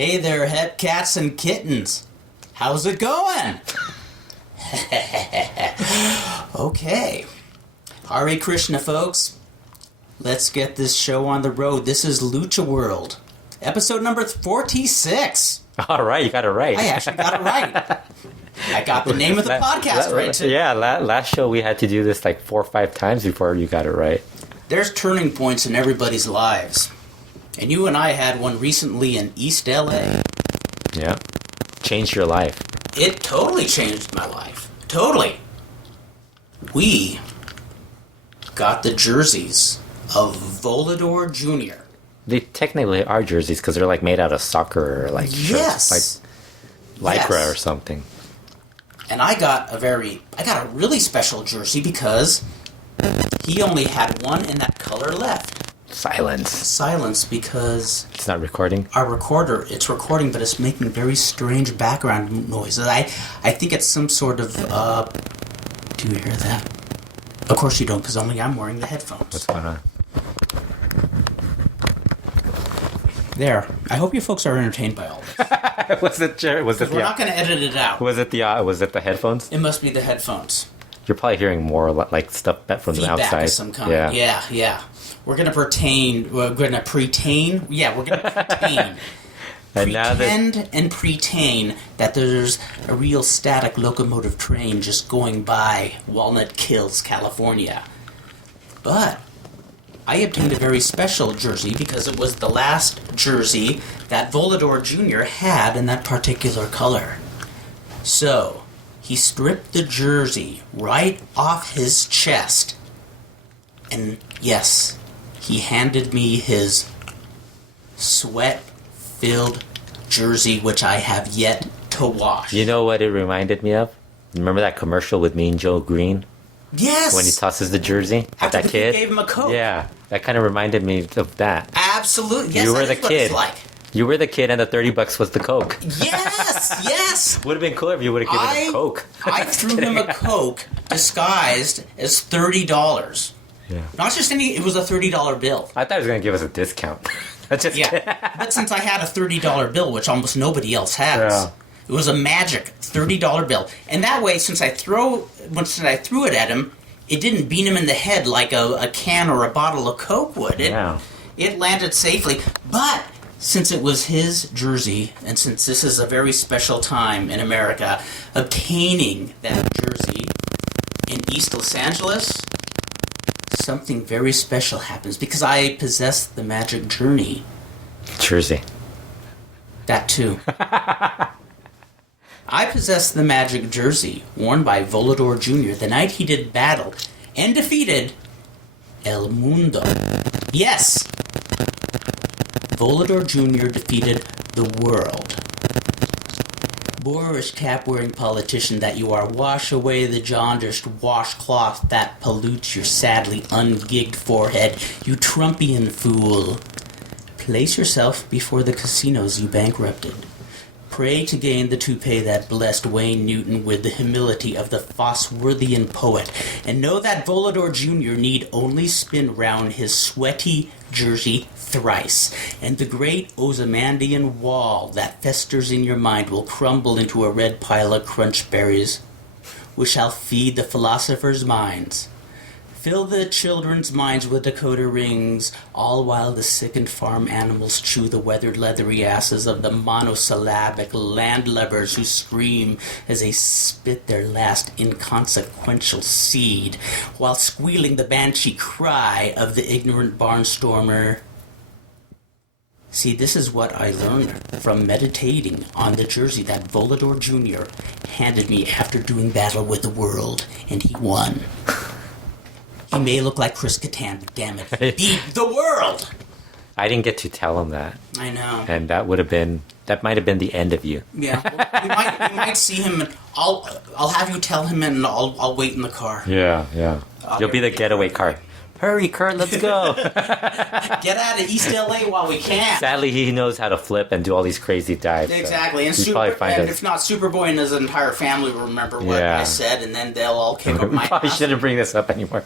Hey there, het cats and kittens. How's it going? Okay. Hare Krishna, folks. Let's get this show on the road. This is LuchaWorld, episode number 46. All right, you got it right. I actually got it right. I got the name of the podcast right, too. Yeah, last show we had to do this like 4 or 5 times before you got it right. There's turning points in everybody's lives. And you and I had one recently in East LA. Yeah. Changed your life. It totally changed my life. Totally. We got the jerseys of Volador Jr. They technically are jerseys because they're like made out of soccer or like shirts, like Lycra or something. And I got a really special jersey because he only had one in that color left. Silence, because it's not recording. Our recorder, it's recording, but it's making very strange background noises. I think it's some sort of. Do you hear that? Of course you don't, because only I'm wearing the headphones. What's going on? There. I hope you folks are entertained by all this. Was it? We're not going to edit it out. Was it the headphones? It must be the headphones. You're probably hearing more like stuff from the outside. Feedback of some kind. Yeah. We're going to pretend. And pretend that there's a real static locomotive train just going by Walnut Hills, California. But I obtained a very special jersey because it was the last jersey that Volador Jr. had in that particular color. So, he stripped the jersey right off his chest. And yes, he handed me his sweat-filled jersey, which I have yet to wash. You know what it reminded me of? Remember that commercial with Mean Joe Green? Yes! When he tosses the jersey at that kid? Gave him a Coke. Yeah, that kind of reminded me of that. Absolutely. Yes, you were the kid. What it's like. You were the kid and the $30 was the Coke. Yes! Would have been cooler if you would have given him a Coke. I threw him a Coke disguised as $30. Yeah. Not just any, it was a $30 bill. I thought he was going to give us a discount. But since I had a $30 bill, which almost nobody else has, it was a magic $30 bill. And that way, since I threw it at him, it didn't beat him in the head like a can or a bottle of Coke would. It landed safely. But since it was his jersey, and since this is a very special time in America, obtaining that jersey in East Los Angeles, something very special happens because I possess the magic jersey. That too. I possess the magic jersey worn by Volador Jr. the night he did battle and defeated El Mundo. Yes! Volador Jr. defeated the world. Boorish cap-wearing politician that you are, wash away the jaundiced washcloth that pollutes your sadly ungigged forehead, you Trumpian fool. Place yourself before the casinos you bankrupted. Pray to gain the toupee that blessed Wayne Newton with the humility of the Fosworthian poet, and know that Volador Jr. need only spin round his sweaty jersey thrice, and the great Ozymandian wall that festers in your mind will crumble into a red pile of crunch berries, which shall feed the philosophers' minds. Fill the children's minds with Dakota rings, all while the sickened farm animals chew the weathered leathery asses of the monosyllabic landlubbers who scream as they spit their last inconsequential seed, while squealing the banshee cry of the ignorant barnstormer. See, this is what I learned from meditating on the jersey that Volador Jr. handed me after doing battle with the world, and he won. He may look like Chris Kattan, but damn it, he beat the world! I didn't get to tell him that. I know. And that might have been the end of you. Yeah, well, you might see him, and I'll have you tell him, and I'll wait in the car. Yeah. You'll be the getaway car. Hurry, Kurt, let's go. Get out of East LA while we can. Sadly, he knows how to flip and do all these crazy dives. Exactly. So and if not, Superboy and his entire family will remember what I said, and then they'll all kick up my ass. Probably shouldn't bring this up anymore.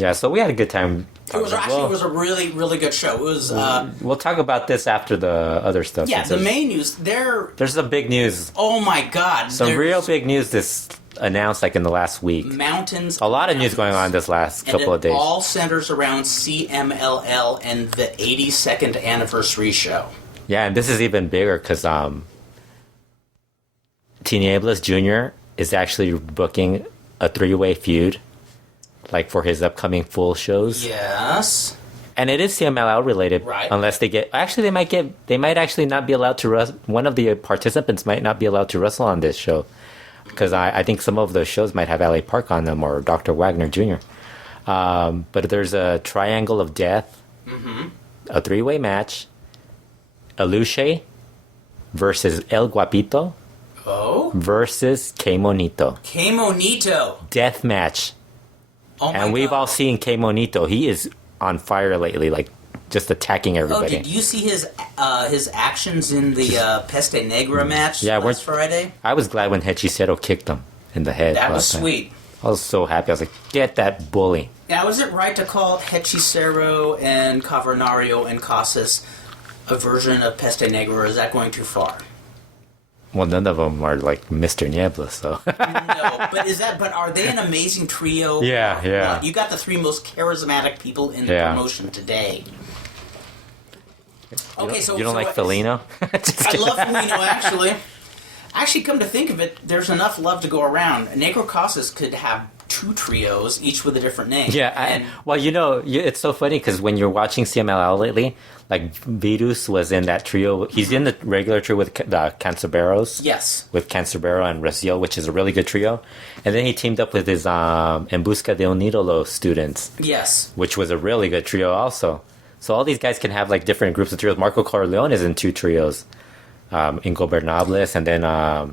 Yeah, so we had a good time. It was a really, really good show. It was. We'll talk about this after the other stuff. Yeah, the main news. There's some big news. Oh my God! Some real big news this announced like in the last week. A lot of news going on this last couple of days. It all centers around CMLL and the 82nd anniversary show. Yeah, and this is even bigger because Tinieblas Jr. is actually booking a 3-way feud, like for his upcoming full shows. Yes. And it is CMLL related, right? Unless they get. Actually, they might actually not be allowed to wrestle. One of the participants might not be allowed to wrestle on this show. Because I think some of the shows might have LA Park on them or Dr. Wagner Jr. But there's a Triangle of Death, a 3-way match, a Lucha versus El Guapito versus Que Monito. Que Monito. Death match. Oh my and we've God. all seen Que Monito. He is on fire lately, like just attacking everybody. Oh, did you see his actions in the Peste Negra match last Friday? I was glad when Hechicero kicked him in the head. That was sweet. I was so happy. I was like, get that bully. Now, is it right to call Hechicero and Cavernario and Casas a version of Peste Negra, or is that going too far? Well, none of them are like Mr. Niebla, so. No, but are they an amazing trio? Yeah. You got the 3 most charismatic people in the promotion today. Okay, you don't like Felino? I love Felino, actually. Actually, come to think of it, there's enough love to go around. Negro Casas could have 2 trios, each with a different name. Yeah, it's so funny because when you're watching CMLL lately, like Virus was in that trio. He's in the regular trio with the Canceberos. Yes. With Cancerbero and Raziel, which is a really good trio. And then he teamed up with his En Busca de un Ídolo students. Yes. Which was a really good trio also. So all these guys can have like different groups of trios. Marco Corleone is in 2 trios. Ingobernables and then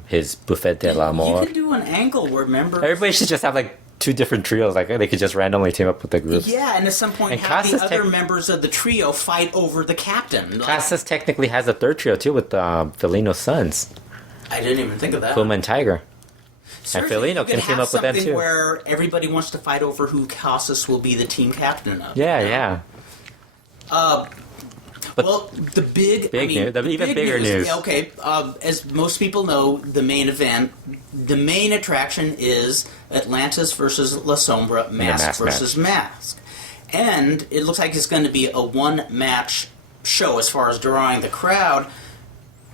his Buffet del Amor. You could do an angle where members... Everybody should just have like 2 different trios. Like they could just randomly team up with the groups. Yeah, and at some point have the other members of the trio fight over the captain. Casas technically has a 3rd trio too with Felino's sons. I didn't even think of that. Puma and Tiger. Seriously, and Felino can team up with them too. Where everybody wants to fight over who Casas will be the team captain of. Yeah. Well, the big news, the even bigger news. Okay, as most people know, the main event, the main attraction is Atlantis versus La Sombra, Mask versus Mask. And it looks like it's going to be a 1-match show as far as drawing the crowd.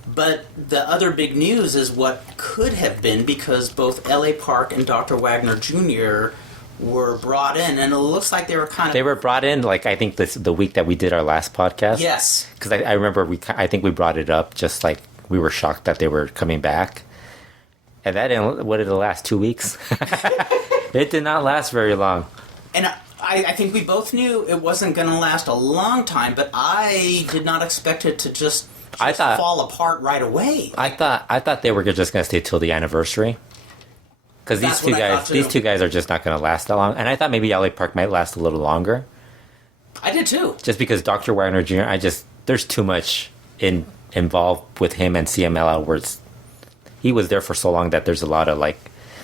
But the other big news is what could have been, because both LA Park and Dr. Wagner Jr. were brought in, and it looks like they were They were brought in, like, I think the week that we did our last podcast. Yes. Because I remember I think we brought it up, just like we were shocked that they were coming back. And that didn't, what did it last, 2 weeks? It did not last very long. And I think we both knew it wasn't going to last a long time, but I did not expect it to just fall apart right away. I thought they were just going to stay till the anniversary. Because these two guys are just not going to last that long. And I thought maybe LA Park might last a little longer. I did too. Just because Dr. Wagner Jr., there's too much involved with him and CMLL where he was there for so long that there's a lot of like...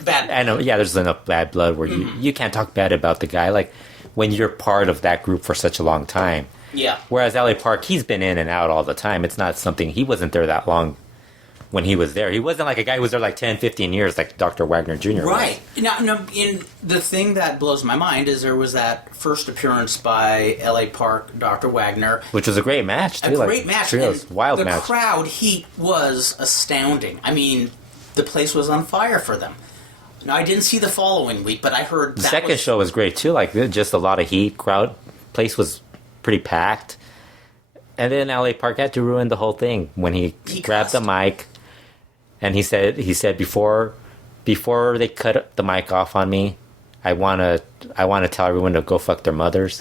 bad blood. There's enough bad blood where you can't talk bad about the guy. Like when you're part of that group for such a long time. Yeah. Whereas LA Park, he's been in and out all the time. It's not something... He wasn't there that long. When he was there, he wasn't like a guy who was there like 10, 15 years like Dr. Wagner Jr. Right. Now, the thing that blows my mind is there was that first appearance by LA Park, Dr. Wagner. Which was a great match, too. A great match. Wild match. The crowd heat was astounding. I mean, the place was on fire for them. Now, I didn't see the following week, but I heard the second show was great, too. Like, just a lot of heat. Place was pretty packed. And then LA Park had to ruin the whole thing when he grabbed the mic. And he said before they cut the mic off on me, I wanna tell everyone to go fuck their mothers.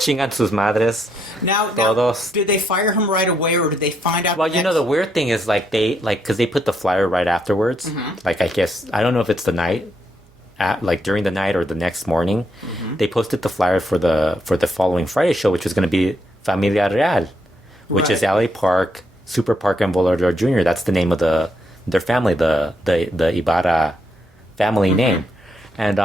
Chingan sus madres. Now, did they fire him right away, or did they find out? Well, the weird thing is because they put the flyer right afterwards. Mm-hmm. Like I guess I don't know if it's the night, during the night or the next morning. Mm-hmm. They posted the flyer for the following Friday show, which was going to be Familia Real, which is LA Park, Super Park, and Volador Jr. That's the name of their family, the Ibarra family name. And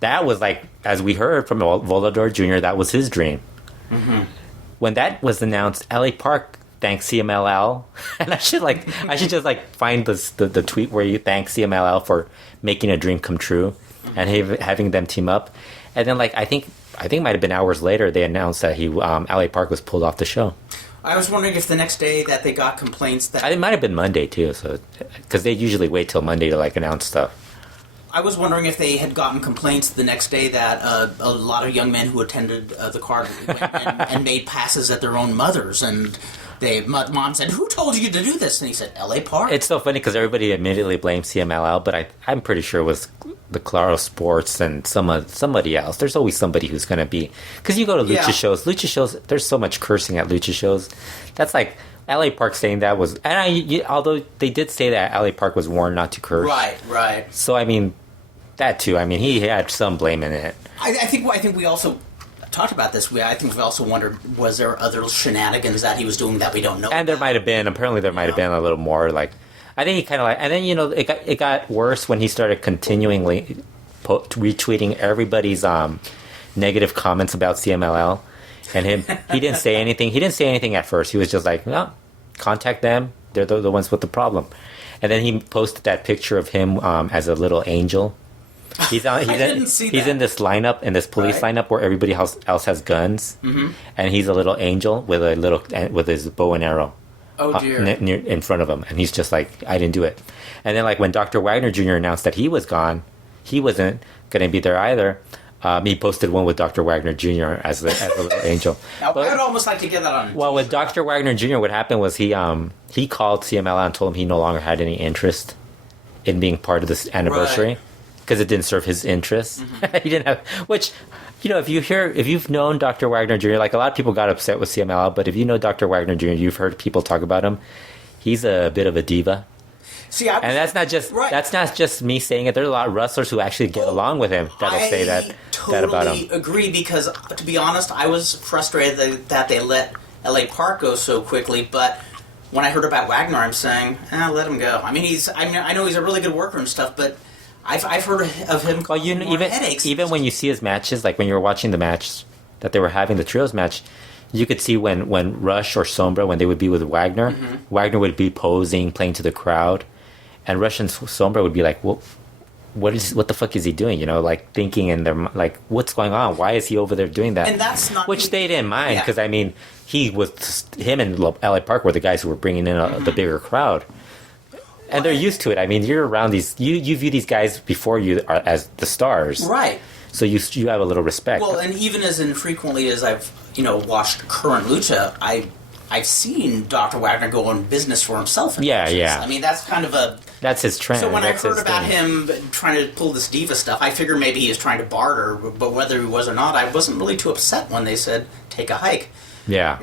that was like as we heard from Volador Jr., that was his dream. Mm-hmm. When that was announced, LA Park thanked CMLL, and I should just find the tweet where you thank CMLL for making a dream come true, and having them team up, and then I think it might have been hours later they announced that LA Park was pulled off the show. I was wondering if the next day that they got complaints that... It might have been Monday, too, because they usually wait till Monday to, announce stuff. I was wondering if they had gotten complaints the next day that a lot of young men who attended the card went and made passes at their own mothers, and mom said, "Who told you to do this?" And he said, "LA Park." It's so funny because everybody immediately blames CMLL, but I'm pretty sure it was the Claro Sports and somebody else. There's always somebody who's going to be... Because you go to lucha shows. Lucha shows, there's so much cursing at lucha shows. That's like... LA Park saying that was... And although they did say that LA Park was warned not to curse. Right. So, I mean, that too. I mean, he had some blame in it. I think we also... talked about this. I think we also wondered, was there other shenanigans that he was doing that we don't know? And there might have been. Apparently, there might have been a little more. I think he kind of and then it got worse when he started continually retweeting everybody's negative comments about CMLL, and he didn't say anything. He didn't say anything at first. He was just like, no, contact them. They're the ones with the problem. And then he posted that picture of him as a little angel. He's in this lineup, in this police lineup where everybody else has guns, and he's a little angel with his bow and arrow. Oh dear! In front of him, and he's just like, I didn't do it. And then when Dr. Wagner Jr. announced that he was gone, he wasn't going to be there either. He posted one with Dr. Wagner Jr. as a little angel. Now, I would almost like to get that on. Well, with Dr. Wagner Jr., what happened was he called CMLL and told him he no longer had any interest in being part of this anniversary. Right. Because it didn't serve his interests. He didn't have, which, if you've known Dr. Wagner Jr., a lot of people got upset with CMLL, but if you know Dr. Wagner Jr., you've heard people talk about him. He's a bit of a diva. And that's not just me saying it. There's a lot of wrestlers who actually get along with him that'll say that about him. I totally agree, because to be honest, I was frustrated that they let LA Park go so quickly, but when I heard about Wagner, I'm saying, let him go. I mean, I know he's a really good worker and stuff, but I've heard of him causing more headaches. Even when you see his matches, when you were watching the match that they were having, the trios match, you could see when Rush or Sombra, when they would be with Wagner, Wagner would be posing, playing to the crowd, and Rush and Sombra would be like, well, what the fuck is he doing? Thinking in their what's going on? Why is he over there doing that? And that's not... Which they didn't mind, because, him and LA Park were the guys who were bringing in the bigger crowd. And they're used to it. I mean, you're around these... You view these guys before you are as the stars. Right. So you have a little respect. Well, and even as infrequently as I've, watched current lucha, I've seen Dr. Wagner go on business for himself. Yeah. I mean, that's kind of a... That's his trend. So when I heard about him trying to pull this diva stuff, I figured maybe he was trying to barter, but whether he was or not, I wasn't really too upset when they said, take a hike. Yeah.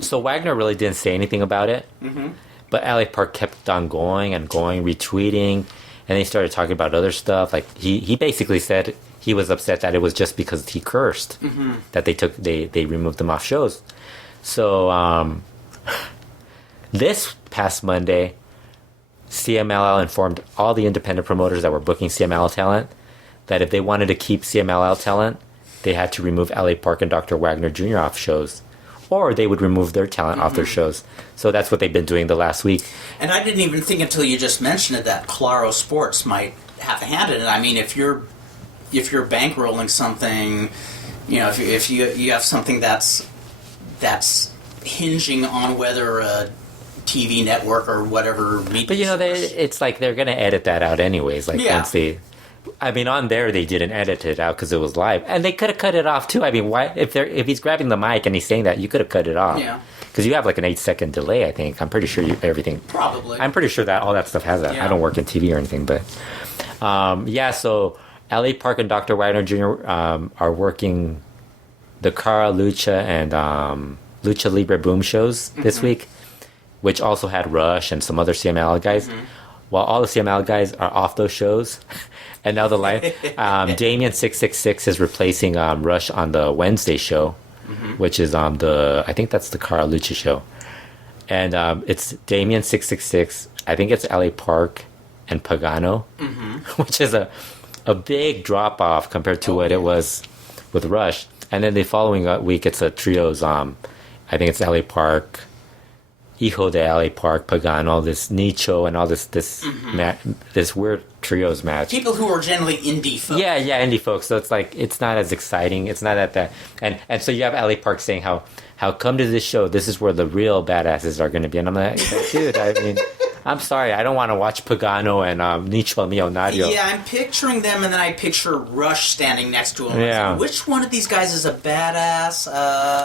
So Wagner really didn't say anything about it. Mm-hmm. But LA Park kept on going, retweeting, and they started talking about other stuff. He basically said he was upset that it was just because he cursed that they removed him off shows. So this past Monday, CMLL informed all the independent promoters that were booking CMLL talent that if they wanted to keep CMLL talent, they had to remove LA Park and Dr. Wagner Jr. off shows. Or they would remove their talent off their shows. So that's what they've been doing the last week. And I didn't even think until you just mentioned it that Claro Sports might have a hand in it. I mean, if you're bankrolling something, if you have something that's hinging on whether a TV network or whatever. But it's like they're going to edit that out anyways. Once they. I mean, on there they didn't edit it out because it was live, and they could have cut it off too. I mean, why? If he's grabbing the mic and he's saying that, you could have cut it off. Yeah. Because you have an 8-second delay. I think I'm pretty sure everything. Probably. I'm pretty sure that all that stuff has that. Yeah. I don't work in TV or anything, but So LA Park and Dr. Wagner Jr. Are working the Cara Lucha and Lucha Libre Boom shows this week, which also had Rush and some other CMLL guys. While all the CMLL guys are off those shows. And now the line, Damien 666 is replacing Rush on the Wednesday show, which is I think that's the Cara Lucha show, and it's Damien 666. I think it's LA Park and Pagano, which is a big drop off compared to what it was with Rush. And then the following week, it's a trios. I think it's LA Park, Hijo de LA Park, Pagano, this Nicho, and all this this weird trios match. People who are generally indie folks. Yeah, indie folks. So it's like, it's not as exciting. It's not at that. And so you have LA Park saying how come to this show, this is where the real badasses are going to be. And I'm like, dude, I mean, I'm sorry, I don't want to watch Pagano and Nicho Millonario. Yeah, I'm picturing them, and then I picture Rush standing next to him. Yeah. Like, which one of these guys is a badass?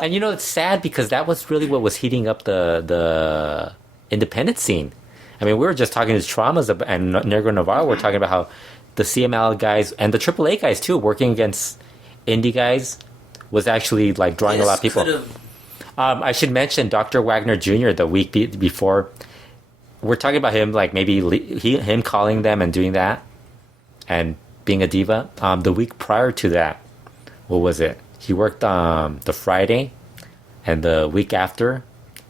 And you know, it's sad because that was really what was heating up the independent scene. I mean, we were just talking to Traumas and Negro Navarro. We're talking about how the CML guys and the AAA guys too, working against indie guys, was actually like drawing a lot of people. I should mention Dr. Wagner Jr. the week before. We're talking about him, like maybe him calling them and doing that and being a diva. The week prior to that, what was it? He worked the Friday, and the week after,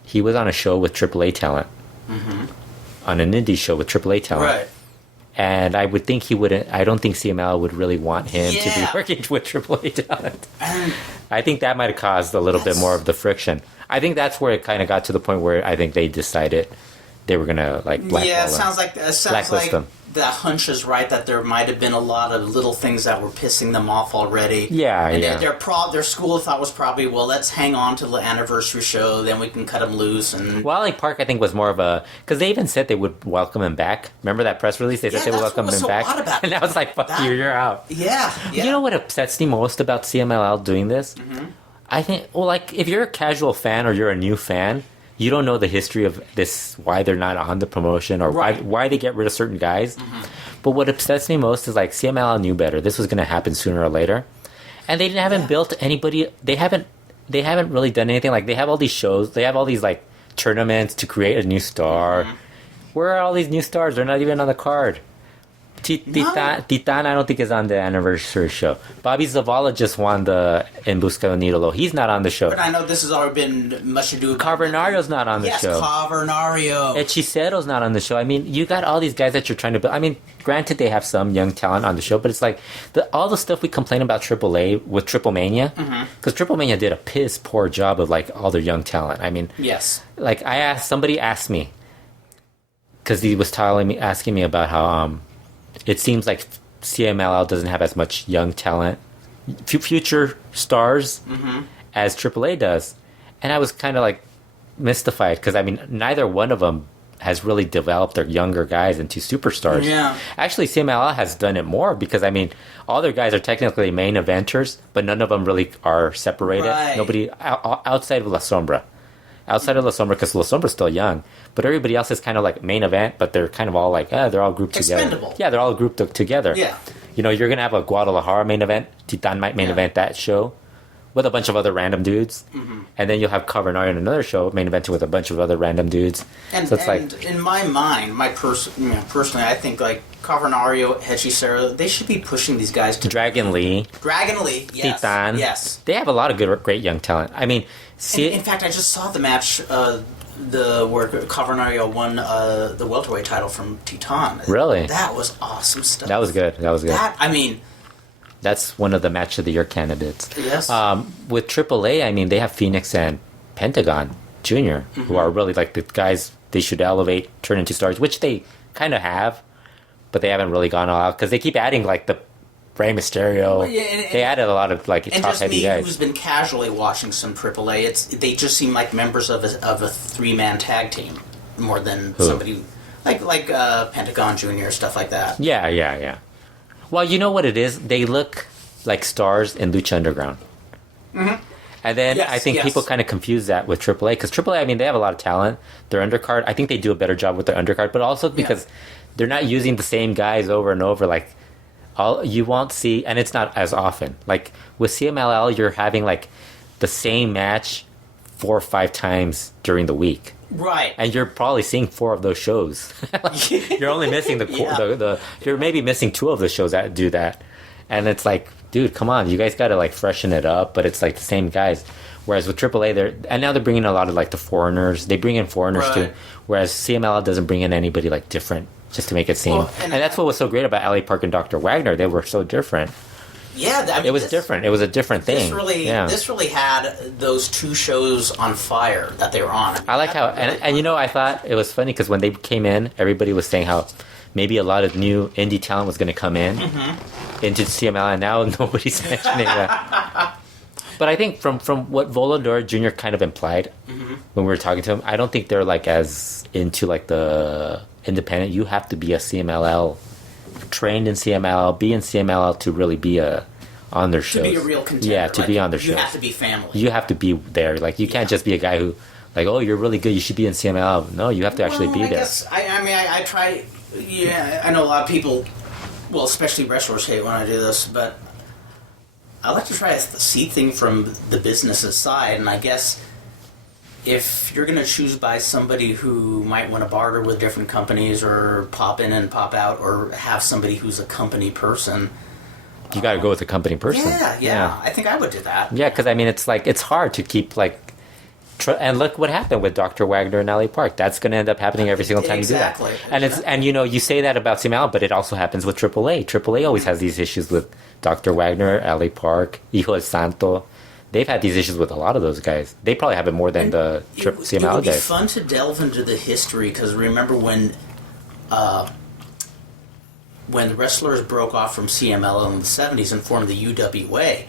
he was on a show with AAA talent. Mm-hmm. On an indie show with AAA talent. Right. And I would think he wouldn't. I don't think CML would really want him to be working with AAA talent. I think that might have caused a little bit more of the friction. I think that's where it kind of got to the point where I think they decided they were gonna like blackball it them. sounds like them. The hunch is right that there might have been a lot of little things that were pissing them off already. Yeah, and yeah. Their school of thought was probably, well, let's hang on to the anniversary show, then we can cut them loose. And Wildlife Park, I think, was more of a, because they even said they would welcome him back. Remember that press release? They said they would welcome him back. And I was like, "Fuck you, you're out." Yeah. You know what upsets me most about CMLL doing this? Mm-hmm. I think, well, like if you're a casual fan or you're a new fan, you don't know the history of this, why they're not on the promotion, or why they get rid of certain guys. Mm-hmm. But what upsets me most is like CMLL knew better. This was going to happen sooner or later, and they haven't built anybody. They haven't really done anything. Like they have all these shows, they have all these like tournaments to create a new star. Mm-hmm. Where are all these new stars? They're not even on the card. Titan, I don't think is on the anniversary show. Bobby Zavala just won the En Busca de un Ídolo. He's not on the show. But I know this has already been much ado about. Cavernario's not on the show. Yes, Cavernario. Hechicero's not on the show. I mean, you got all these guys that you're trying to build. I mean, granted, they have some young talent on the show, but it's like all the stuff we complain about AAA with Triple Mania, because Triple Mania did a piss poor job of like all their young talent. I mean, yes. Like somebody asked me, because he was asking me about how it seems like CMLL doesn't have as much young talent, future stars, as AAA does. And I was kind of like mystified because, I mean, neither one of them has really developed their younger guys into superstars. Yeah. Actually, CMLL has done it more because, I mean, all their guys are technically main eventers, but none of them really are separated. Right. Nobody outside of La Sombra. Outside of La Sombra, because La Sombra's still young, but everybody else is kind of like main event, but they're kind of all like, they're all grouped together. Yeah, they're all grouped together. Yeah. You know, you're going to have a Guadalajara main event, Titan might main event that show with a bunch of other random dudes, and then you'll have Cavernario in another show, main eventing with a bunch of other random dudes. And, so it's and in my mind, personally, I think like Cavernario, Hechicero, they should be pushing these guys to Dragon Lee, yes, Titan. Yes, they have a lot of great young talent. I mean, in fact, I just saw the match, where Cavernario won the welterweight title from Titan. Really, that was awesome stuff. That was good. That's one of the match of the year candidates. Yes. With AAA, I mean, they have Phoenix and Pentagon Jr., who are really like the guys they should elevate, turn into stars, which they kind of have, but they haven't really gone all out because they keep adding like the Rey Mysterio. They added a lot of like top heavy guys. Who's been casually watching some AAA, they just seem like members of a 3-man tag team more than somebody like Pentagon Jr., stuff like that. Yeah. Well, you know what it is? They look like stars in Lucha Underground. Mm-hmm. And then I think people kind of confuse that with AAA. Because AAA, I mean, they have a lot of talent. Their undercard, I think they do a better job with their undercard. But also because they're not using the same guys over and over. Like, you won't see, and it's not as often. Like, with CMLL, you're having, like, the same match 4 or 5 times during the week. Right. And you're probably seeing 4 of those shows. You're only missing you're maybe missing 2 of the shows that do that. And it's like, dude, come on, you guys got to like freshen it up, but it's like the same guys. Whereas with AAA, and now they're bringing a lot of like the foreigners. They bring in foreigners too. Whereas CMLL doesn't bring in anybody like different just to make it seem. Well, and that's what was so great about LA Park and Dr. Wagner. They were so different. Yeah, I mean, it was different. It was a different thing. This really had those two shows on fire that they were on. I like how, and you know, I thought it was funny because when they came in, everybody was saying how maybe a lot of new indie talent was going to come in into CML, and now nobody's mentioning that. But I think from what Volador Jr. kind of implied when we were talking to him, I don't think they're like as into like the independent. You have to be a CMLL, trained in CMLL, be in CMLL to really be on their shows. To be a real contender. Yeah, to be on their shows. You have to be family. You have to be there. Like, you can't just be a guy who, like, oh, you're really good, you should be in CMLL. No, you have to actually be there. I try, yeah, I know a lot of people, well, especially wrestlers hate when I do this, but I like to try to see things from the business's side, and I guess if you're going to choose by somebody who might want to barter with different companies or pop in and pop out or have somebody who's a company person, you got to go with a company person. Yeah. I think I would do that. Yeah, because I mean, it's like, it's hard to keep like, and look what happened with Dr. Wagner and LA Park. That's going to end up happening every single time you do that. And and you know, you say that about CML, but it also happens with AAA. AAA always has these issues with Dr. Wagner, LA Park, Hijo de Santo. They've had these issues with a lot of those guys. They probably have it more than the CML guys. It would be fun to delve into the history, because remember when the wrestlers broke off from CMLL in the 70s and formed the UWA,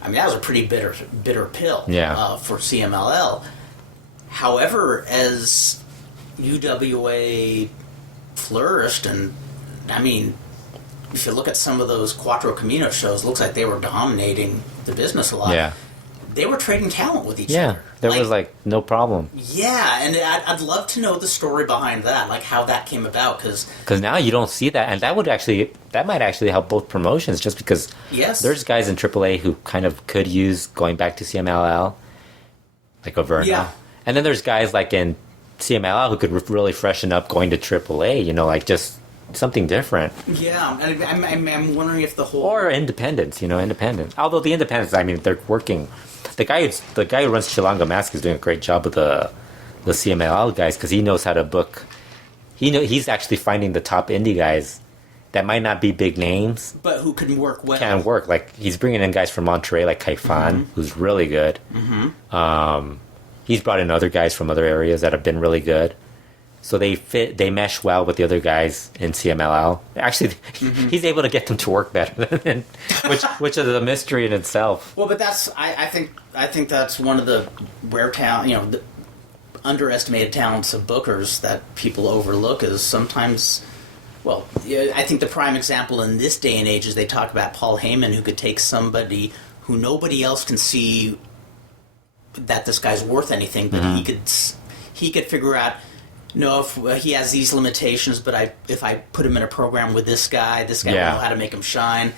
I mean, that was a pretty bitter pill for CMLL. However, as UWA flourished, and I mean, if you look at some of those Cuatro Camino shows, it looks like they were dominating the business a lot. Yeah. They were trading talent with each other. There was like no problem. Yeah, and I'd love to know the story behind that, like how that came about, because now you don't see that, and that might actually help both promotions, just because there's guys in AAA who kind of could use going back to CMLL, like Averna, and then there's guys like in CMLL who could really freshen up going to AAA, you know, like just something different. Yeah, I'm wondering if the whole or independents, you know, Although the independents, I mean, they're working. The guy who runs Chilanga Mask is doing a great job with the CMLL guys, because he knows how to book. He's actually finding the top indie guys that might not be big names, but who can work well. Can work. Like, he's bringing in guys from Monterey, like Kaifan, who's really good. He's brought in other guys from other areas that have been really good. So they mesh well with the other guys in CMLL. Actually, he's able to get them to work better, which is a mystery in itself. Well, but that's I think that's one of the rare talent, you know, the underestimated talents of bookers that people overlook is sometimes. Well, I think the prime example in this day and age is they talk about Paul Heyman, who could take somebody who nobody else can see that this guy's worth anything, but he could figure out. No, if he has these limitations, but if I put him in a program with this guy will know how to make him shine.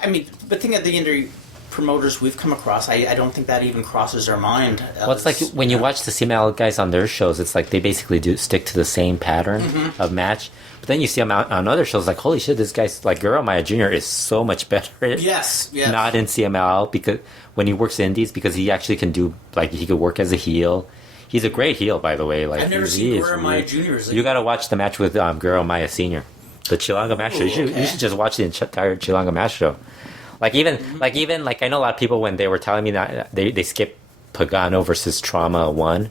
I mean, but think of the indie promoters we've come across. I don't think that even crosses our mind. Well, it's like when you watch the CML guys on their shows, it's like they basically do stick to the same pattern of match. But then you see them out on other shows, like, holy shit, this guy's like Maya Jr. is so much better. Yes. Not in CML, because when he works indies, because he actually can do, like, he could work as a heel. He's a great heel, by the way. Like, I've never seen Maya Jr. You got to watch the match with Maya Sr. The Chilanga match show. You should just watch the entire Chilanga match show. Like even I know a lot of people when they were telling me that they skipped Pagano versus Trauma 1.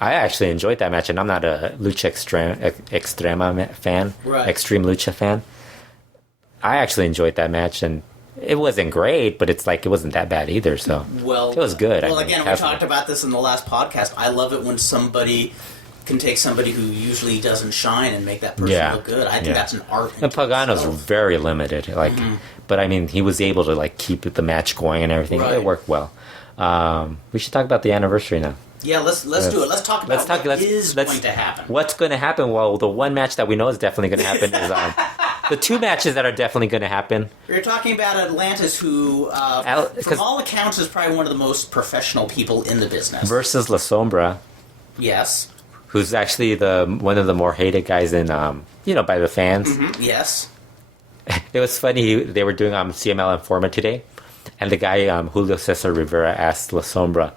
I actually enjoyed that match, and I'm not a Lucha Extrema fan, Extreme Lucha fan. I actually enjoyed that match, and it wasn't great, but it's like it wasn't that bad either. So it was good. Well, again, we talked about this in the last podcast. I love it when somebody can take somebody who usually doesn't shine and make that person look good. I think that's an art. And Pagano's very limited, like, but I mean, he was able to like keep the match going and everything. It worked well. We should talk about the anniversary now. Yeah, let's do it. Let's talk about what is going to happen. What's going to happen? Well, the one match that we know is definitely going to happen is the two matches that are definitely going to happen. You're talking about Atlantis, who, from all accounts, is probably one of the most professional people in the business. Versus La Sombra. Yes. Who's actually one of the more hated guys in, by the fans. Yes. It was funny. They were doing CML Informa today, and the guy, Julio Cesar Rivera, asked La Sombra,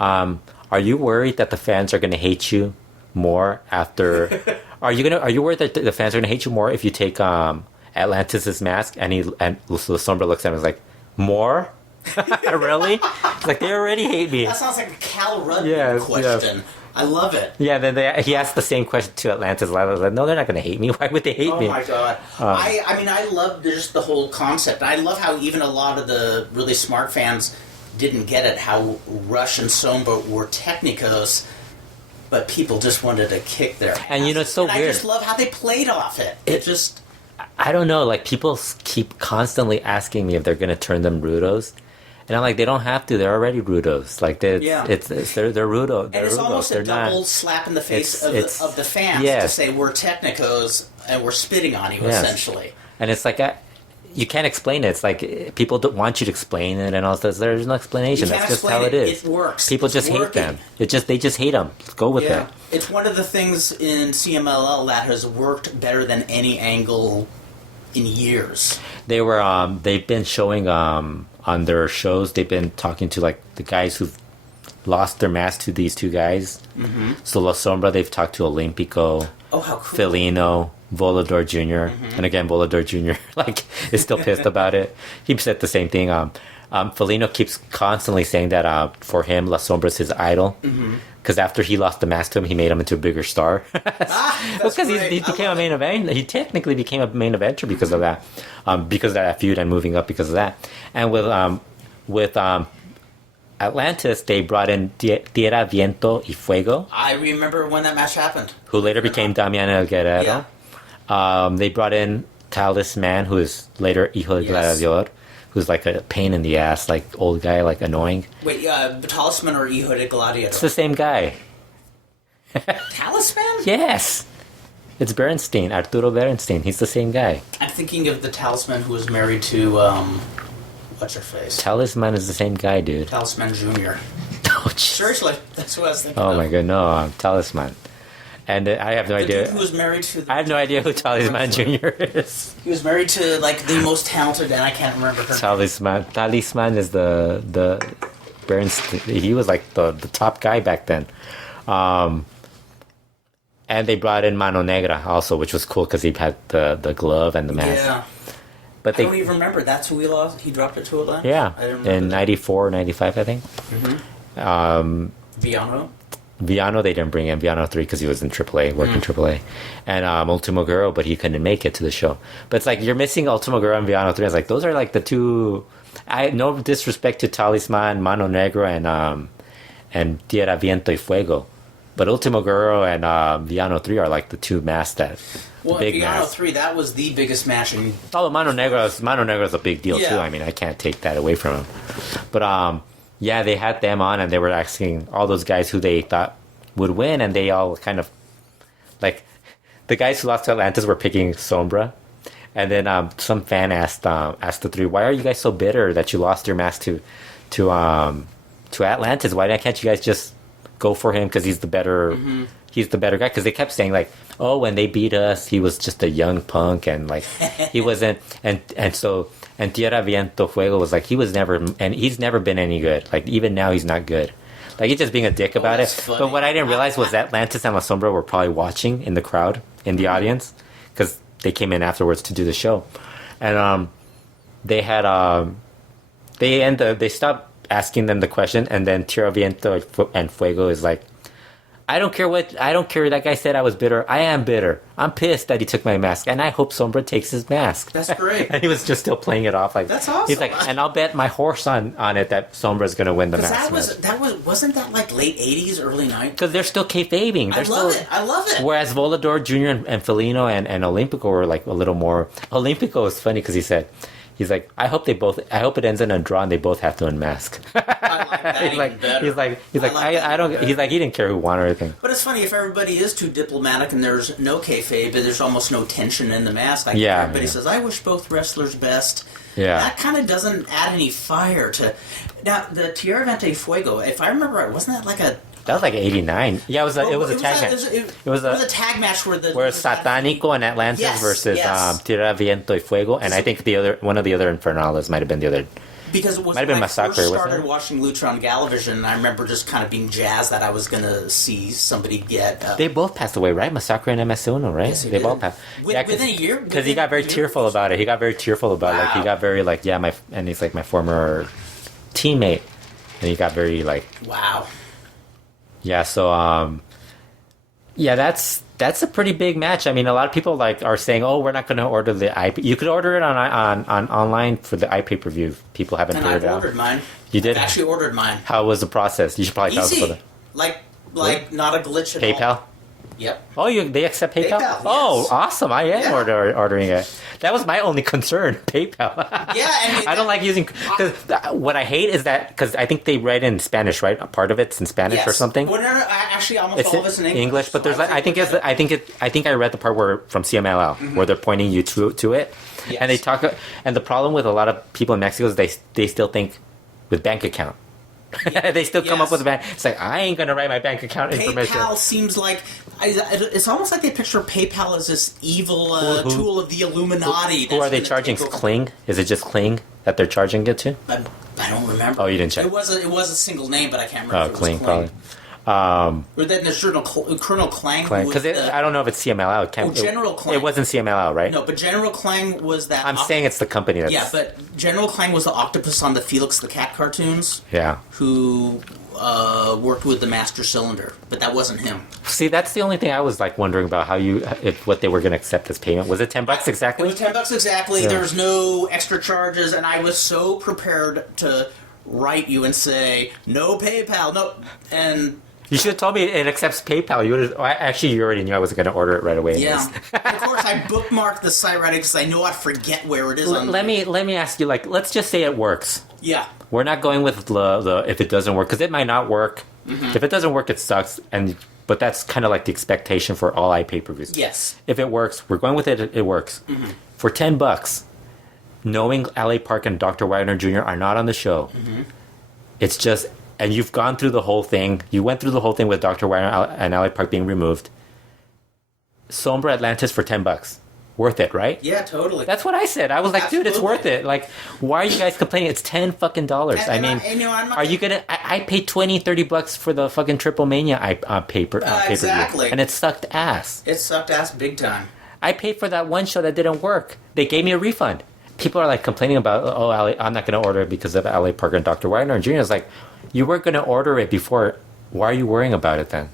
are you worried that the fans are going to hate you more after Are you worried that the fans are gonna hate you more if you take Atlantis' mask and Sombra looks at him and is like, more? Really? It's like, they already hate me. That sounds like a Cal Rudman question. Yes. I love it. Yeah, then he asked the same question to Atlantis. I was like, no, they're not going to hate me. Why would they hate me? Oh, my God. I mean, I love just the whole concept. I love how even a lot of the really smart fans didn't get it, how Rush and Sombra were technicos, but people just wanted to kick their asses. And, it's so weird. I just love how they played off it. I don't know. Like, people keep constantly asking me if they're going to turn them Rudos. And I'm like, they don't have to. They're already Rudos. Like, they're Rudo. And it's almost a double slap in the face of the fans to say we're technicos and we're spitting on you, essentially. And it's like, you can't explain it. It's like, people don't want you to explain it and all this. There's no explanation. That's just how it is. It works. People just hate them. They just hate them. Let's go with it. It's one of the things in CMLL that has worked better than any angle in years. They've been showing on their shows, they've been talking to like the guys who've lost their mask to these two guys. Mm-hmm. So La Sombra, they've talked to Olympico, how cool. Felino, Volador Jr. And again, Volador Jr. like is still pissed about it. He said the same thing. Felino keeps constantly saying that for him, La Sombra's his idol. Because after he lost the mask to him, he made him into a bigger star. Because he became a main event. He technically became a main eventer because of that. Because of that feud and moving up because of that. And with Atlantis, they brought in Tierra, Viento y Fuego. I remember when that match happened. Who later became Damian El Guerrero. Yeah. They brought in Talisman, who is later Hijo del Gladiador. Who's like a pain in the ass, like old guy, like annoying. Wait, Talisman or Hijo de Gladiador? It's the same guy. Talisman? Yes. It's Bernstein, Arturo Bernstein. He's the same guy. I'm thinking of the Talisman who was married to, what's her face? Talisman is the same guy, dude. Talisman Jr. Oh, seriously, that's what I was thinking of. My God, no, Talisman. And I have no idea. Dude who was married to... I have no idea who Talisman Jr. is. He was married to, like, the most talented, and I can't remember her name. Talisman is the Bernstein. He was, like, the top guy back then. And they brought in Mano Negra also, which was cool because he had the glove and the mask. Yeah. But I don't even remember. That's who he lost. He dropped it to Atlantis? Yeah. In 94, 95, I think. Mm-hmm. Viano, they didn't bring in Viano 3 because he was in AAA, working AAA. And Ultimo Guerrero, but he couldn't make it to the show. But it's like, you're missing Ultimo Guerrero and Viano 3. I was like, those are like the two... no disrespect to Talisman, Mano Negra, and Tierra, Viento y Fuego. But Ultimo Guerrero and Viano 3 are like the two masks that... Well, Viano 3, that was the biggest match in... Oh, Mano Negra is a big deal, too. I mean, I can't take that away from him. But, yeah, they had them on, and they were asking all those guys who they thought would win, and they all kind of, like, the guys who lost to Atlantis were picking Sombra, and then some fan asked the three, why are you guys so bitter that you lost your mask to Atlantis? Why can't you guys just go for him because he's the better guy? Because they kept saying like, oh, when they beat us, he was just a young punk, and like he wasn't, and Tierra Viento Fuego was like, he's never been any good. Like, even now, he's not good. Like, he's just being a dick about it. Funny. But what I didn't realize was Atlantis and La Sombra were probably watching in the crowd, in the audience, because they came in afterwards to do the show. And they had, they stopped asking them the question, and then Tierra Viento and Fuego is like, I don't care that guy said I was bitter. I am bitter. I'm pissed that he took my mask, and I hope Sombra takes his mask. That's great. And he was just still playing it off like, that's awesome. He's like, and I'll bet my horse on it that Sombra's going to win the mask. Wasn't that like late 80s, early 90s? Because they're still kayfabing. I love it. Whereas Volador Jr. and Felino and Olympico were like a little more. Olympico was funny because he's like, I hope it ends in a draw and they both have to unmask. I like that better. He's like, he didn't care who won or anything. But it's funny, if everybody is too diplomatic and there's no kayfabe, but there's almost no tension in the mask. Like, everybody says, I wish both wrestlers best. Yeah. That kind of doesn't add any fire to... Now, the Tierra Viento Fuego, if I remember right, wasn't that like a... That was like 89. Yeah, it was a tag match. It was a tag match where Satanico and Atlantis versus Tierra Viento y Fuego, and I think one of the other Infernales might have been the other because it was Might have been when I Massacre, first wasn't started it? watching Lucha on Galavision, and I remember just kind of being jazzed that I was going to see somebody get... They both passed away, right? Massacre and MS1, right? Yes, they both passed. Within a year? Because he got very tearful about it. He got very tearful about it. Like, he got very, like, and he's, like, my former teammate. And he got very, like... Wow. Yeah, so, yeah, that's a pretty big match. I mean, a lot of people, like, are saying, oh, we're not going to order the IP. You could order it on online for the iPay-per-view. People haven't figured it out. And I've ordered mine. You did? I've actually ordered mine. How was the process? You should probably tell us Easy. about it. Like not a glitch at PayPal? all. Yep. Oh, they accept PayPal? PayPal, Oh, yes. awesome. I am ordering it. That was my only concern, PayPal. Yeah. I don't like using... Because what I hate is that... Because I think they read in Spanish, right? A part of it's in Spanish or something. Well, no, actually, almost all of it's in English. But there's so I think I read the part where from CMLL where they're pointing you to it, Yes. and they talk. And the problem with a lot of people in Mexico is they still think with bank account. They still come up with a bank. It's like, I ain't gonna write my bank account information. PayPal seems like it's almost like they picture PayPal as this evil tool of the Illuminati. Who are they charging? Kling? Is it just Kling that they're charging it to? I don't remember. Oh, you didn't check. It was a single name, but I can't remember. If it Kling, was probably. Or then there's Colonel Klang. Because I don't know if it's CMLL. General Klang. It wasn't CMLL, right? No, but General Klang was that. I'm saying it's the company that's... Yeah, but General Klang was the octopus on the Felix the Cat cartoons. Yeah. Who worked with the Master Cylinder, but that wasn't him. See, that's the only thing I was like wondering about what they were going to accept as payment. Was it $10 exactly? It was $10 exactly. Yeah. There was no extra charges, and I was so prepared to write you and say no PayPal, no, and. You should have told me it accepts PayPal. Actually, you already knew I wasn't going to order it right away. Yeah. Of course, I bookmarked the site right because I know I'd forget where it is. Let me ask you, like, let's just say it works. Yeah. We're not going with the if it doesn't work, because it might not work. Mm-hmm. If it doesn't work, it sucks. But that's kind of like the expectation for all iPay-per-views. Yes. If it works, we're going with it. It works. Mm-hmm. For $10, knowing LA Park and Dr. Wagner Jr. are not on the show, it's just... And you've gone through the whole thing. You went through the whole thing with Dr. Wagner and LA Park being removed. Sombra Atlantis for $10. Worth it, right? Yeah, totally. That's what I said. I was like, Absolutely. Dude, it's worth it. Like, why are you guys complaining? It's $10 fucking dollars. I'm not are you gonna... I paid $20-$30 for the fucking Triple Mania pay-per-view. Exactly. And it sucked ass. It sucked ass big time. I paid for that one show that didn't work. They gave me a refund. People are like complaining about, I'm not going to order it because of LA Park and Dr. Wagner Jr. It's like, you weren't going to order it before. Why are you worrying about it then?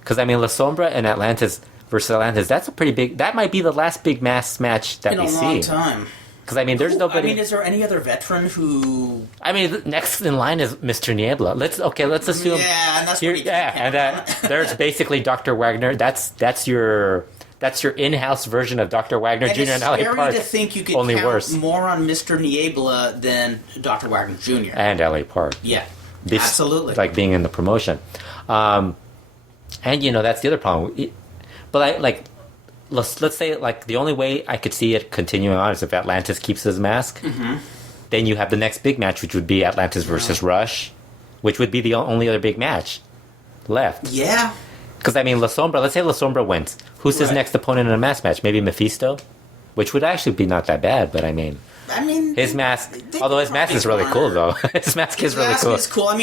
Because, I mean, La Sombra and Atlantis versus Atlantis, that's a pretty big... That might be the last big mass match that we see. In a long time. Because, I mean, there's nobody... I mean, is there any other veteran who... I mean, next in line is Mr. Niebla. Let's assume... Yeah, and that's what there's basically Dr. Wagner. That's your in-house version of Dr. Wagner Jr. and LA Park. It's scary to think you could Only count worse. more on Mr. Niebla than Dr. Wagner Jr. And LA Park. Yeah, absolutely. Like being in the promotion. And, that's the other problem. But, let's say, like, the only way I could see it continuing on is if Atlantis keeps his mask. Mm-hmm. Then you have the next big match, which would be Atlantis versus Rush, which would be the only other big match left. Yeah. Because, I mean, let's say La Sombra wins. Who's his next opponent in a mask match? Maybe Mephisto? Which would actually be not that bad, but I mean... his mask... Although his mask is really cool, though. His mask is really cool. His mask is cool. I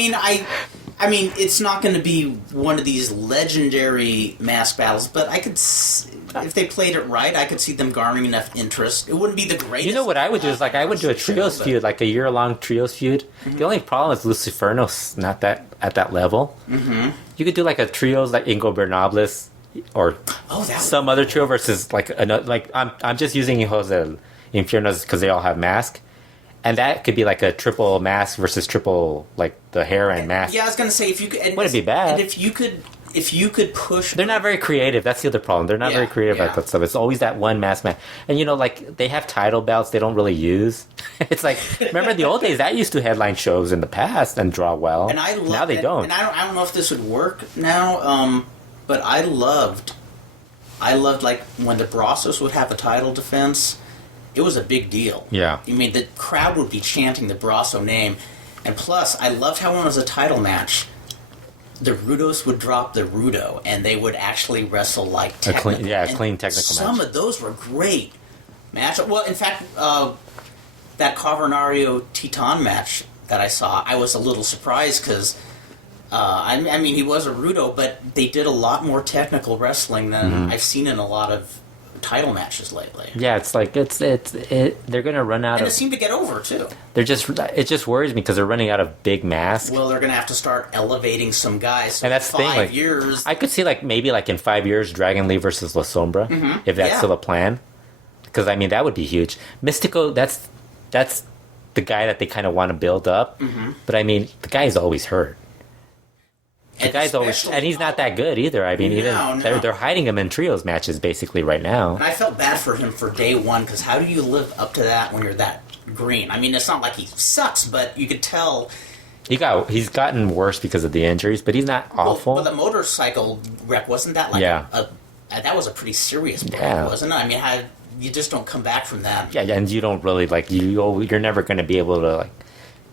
mean, it's not going to be one of these legendary mask battles, but I could... If they played it right, I could see them garnering enough interest. It wouldn't be the greatest... You know what I would do is, I would do a trios feud, like a year-long trios feud. Mm-hmm. The only problem is Luciferno's not at that level. Mm-hmm. You could do, like, a trios, like Ingo Bernables... Or some other trio versus I'm just using Hijos del Infiernos because they all have mask, and that could be like a triple mask versus triple like the hair and mask. Yeah, I was gonna say if you could, wouldn't be bad. And if you could push, they're not very creative. That's the other problem. They're not very creative at that stuff. It's always that one mask man, and they have title belts they don't really use. It's like remember the old days that used to headline shows in the past and draw well. And now they don't. And I don't know if this would work now. But I loved like when the Brazos would have a title defense, it was a big deal. Yeah. I mean, the crowd would be chanting the Brasso name. And plus, I loved how when it was a title match, the Rudos would drop the Rudo, and they would actually wrestle like technical. A clean technical match. Some of those were great matches. Well, in fact, that Cavernario Titan match that I saw, I was a little surprised because, I mean, he was a Rudo, but they did a lot more technical wrestling than I've seen in a lot of title matches lately. Yeah, it's like they're gonna run out and of. it seemed to get over too. It just worries me because they're running out of big masks. Well, they're gonna have to start elevating some guys. So and that's the thing. Like, years, I could see maybe in 5 years, Dragon Lee versus La Sombra, if that's still a plan. Because I mean, that would be huge. Mystico, that's the guy that they kind of want to build up. But I mean, the guy's always hurt. The guy's always, and he's not that good either. I mean, they're hiding him in trios matches basically right now. And I felt bad for him for day one because how do you live up to that when you're that green? I mean, it's not like he sucks, but you could tell he's gotten worse because of the injuries, but he's not awful. Well, the motorcycle wreck wasn't that that was a pretty serious break, wasn't it? I mean, you just don't come back from that. Yeah, and you don't really you're never going to be able to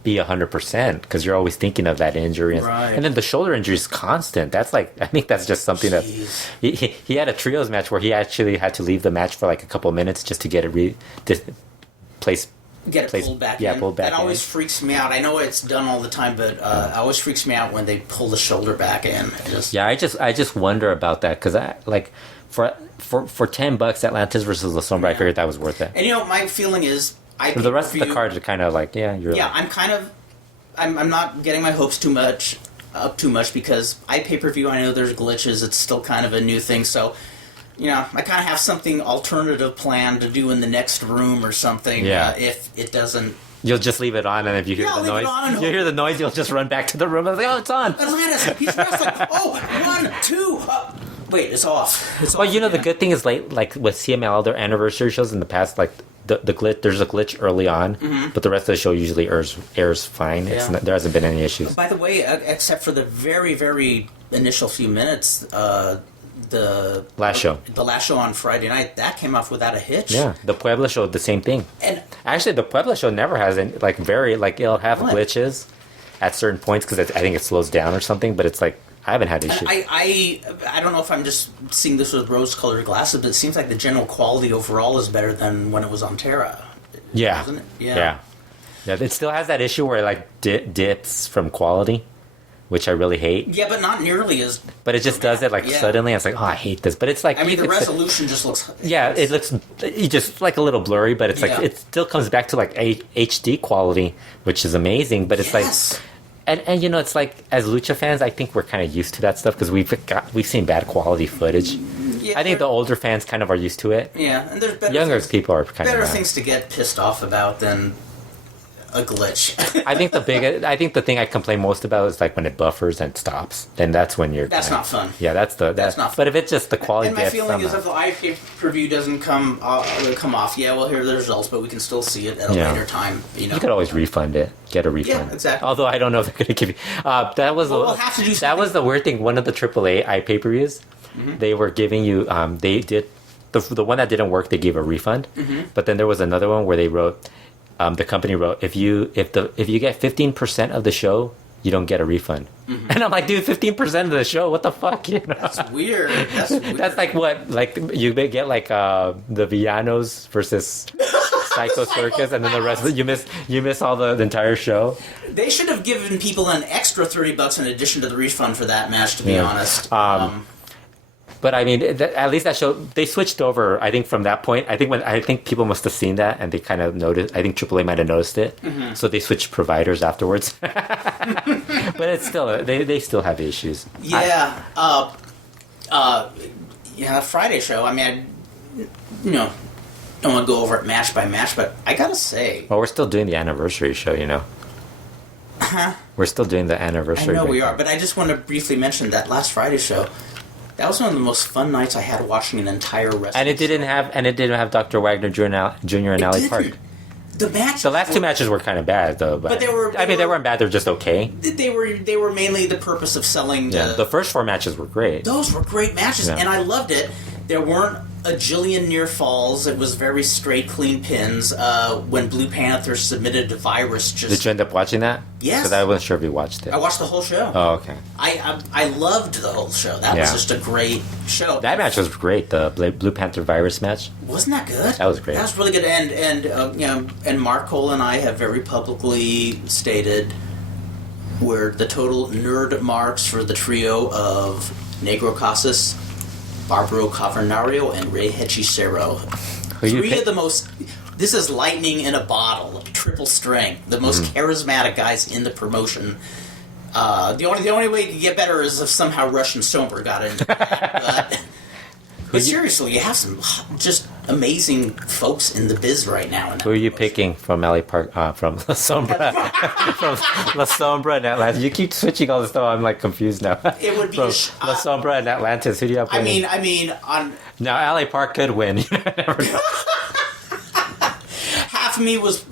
be 100% because you're always thinking of that injury, and then the shoulder injury is constant. That's I think that's just something that he had a trios match where he actually had to leave the match for a couple of minutes just to get it pulled back in. Pulled back. That always freaks me out. I know it's done all the time, but it always freaks me out when they pull the shoulder back in. I just wonder about that because for $10 Atlantis versus La Sombra, I figured that was worth it. And my feeling is. The rest of the cards are kind of I'm not getting my hopes too much because pay-per-view, I know there's glitches, it's still kind of a new thing, so, I kind of have something alternative planned to do in the next room or something, if it doesn't... You'll just leave it on, and if you hear the noise, you'll just run back to the room and it's on! Atlantis, he's wrestling! 1, 2... wait, it's off. The good thing is, like with CMLL, their anniversary shows in the past, the glitch, there's a glitch early on, but the rest of the show usually airs fine. There hasn't been any issues. By the way, except for the very, very initial few minutes, the last show on Friday night, that came off without a hitch. Yeah, the Puebla show, the same thing. And actually, the Puebla show never has any, it'll have glitches at certain points because I think it slows down or something, but it's I haven't had issues. I don't know if I'm just seeing this with rose-colored glasses, but it seems like the general quality overall is better than when it was on Terra. Yeah. Doesn't it? Yeah. It still has that issue where it dips from quality, which I really hate. Yeah, but not nearly as... But it just does it suddenly. It's I hate this. But it's I mean, the resolution just looks... Yeah, it looks just a little blurry, but it's it still comes back to HD quality, which is amazing, but it's And it's as Lucha fans, I think we're kind of used to that stuff because we've seen bad quality footage. Yeah, I think the older fans kind of are used to it. Yeah, and there's younger people are kind of better things to get pissed off about than a glitch. I think the thing I complain most about is when it buffers and stops. Then that's when you're. That's not fun. Yeah, that's not fun. But if it's just the quality, and my feeling is if the pay-per-view doesn't come off, we'll hear the results, but we can still see it at a later time. You could always refund it, get a refund. Yeah, exactly. Although I don't know if they're going to give you. We'll have to do something. That was the weird thing. One of the AAA pay-per-views, they were giving you. They did the one that didn't work. They gave a refund, but then there was another one where they wrote. The company wrote, if you get 15% of the show, you don't get a refund. And I'm like, dude, 15% of the show? What the fuck? That's weird. That's what? You may get the Villanos versus Psycho Circus, and then the rest of it, you miss all the entire show. They should have given people an extra $30 in addition to the refund for that match, to be honest. But I mean, at least that show they switched over. I think from that point, I think people must have seen that and they kind of noticed. I think AAA might have noticed it, so they switched providers afterwards. But it's still they still have issues. Yeah, the Friday show. I mean, don't want to go over it match by match, but I gotta say, well, we're still doing the anniversary show, We're still doing the anniversary. I know we are, but I just want to briefly mention that last Friday show. That was one of the most fun nights I had watching an entire wrestling and it didn't have Dr. Wagner Jr. and Alley Park. The last two matches were kind of bad though, but they weren't bad. They're just okay. They were mainly the purpose of selling. The first four matches were great. Those were great matches, and I loved it. There weren't a jillion near falls. It was very straight, clean pins. When Blue Panther submitted a virus, Did you end up watching that? Yes. Because I wasn't sure if you watched it. I watched the whole show. Oh, okay. I loved the whole show. That was just a great show. That match was great. The Blue Panther virus match. Wasn't that good? That was great. That was really good. And Mark Cole and I have very publicly stated we're the total nerd marks for the trio of Negro Casas, Barbaro Cavernario, and Rey Hechicero. Three of the most... This is lightning in a bottle, triple strength. The most charismatic guys in the promotion. The only way you could get better is if somehow Russian Sombra got into that. But seriously, you have some just amazing folks in the biz right now. Who are you picking from LA Park? From La Sombra, from La Sombra and Atlantis. You keep switching all this stuff. I'm like confused now. It would be from La Sombra and Atlantis. Who do you have? Winning? I mean, on now LA Park could win. Half of me was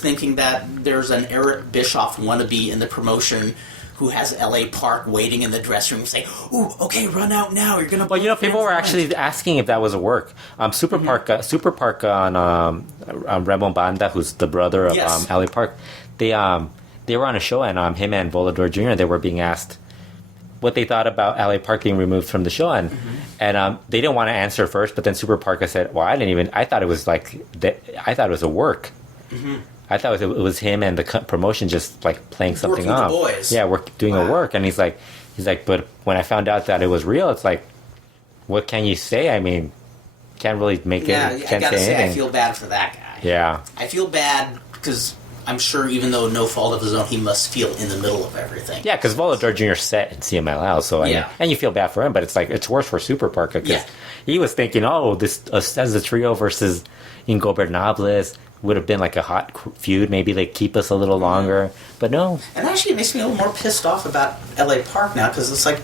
thinking that there's an Eric Bischoff wannabe in the promotion who has L.A. Park waiting in the dressing room saying, "Ooh, okay, run out now. You're gonna." Well, people were actually asking if that was a work. Super Park on Ramon Banda, who's the brother of L.A. Park. They were on a show, and him and Volador Jr. They were being asked what they thought about L.A. Park being removed from the show, and they didn't want to answer first. But then Super Parka said, "Well, I thought it was I thought it was a work." Mm-hmm. I thought it was him and the promotion just like playing something off. Working with the boys. Yeah, we're doing a work, and he's like, but when I found out that it was real, it's like, what can you say? I mean, can't really make it. Yeah, can't I gotta say, anything. I feel bad for that guy. Yeah, I feel bad because I'm sure, even though no fault of his own, he must feel in the middle of everything. Yeah, because Volador Jr. set in CMLL, so I mean, and you feel bad for him, but it's like it's worse for Super Parka because he was thinking, this as a trio versus Ingobernables would have been like a hot feud, maybe like keep us a little longer, but no. And actually, it makes me a little more pissed off about L.A. Park now because it's like.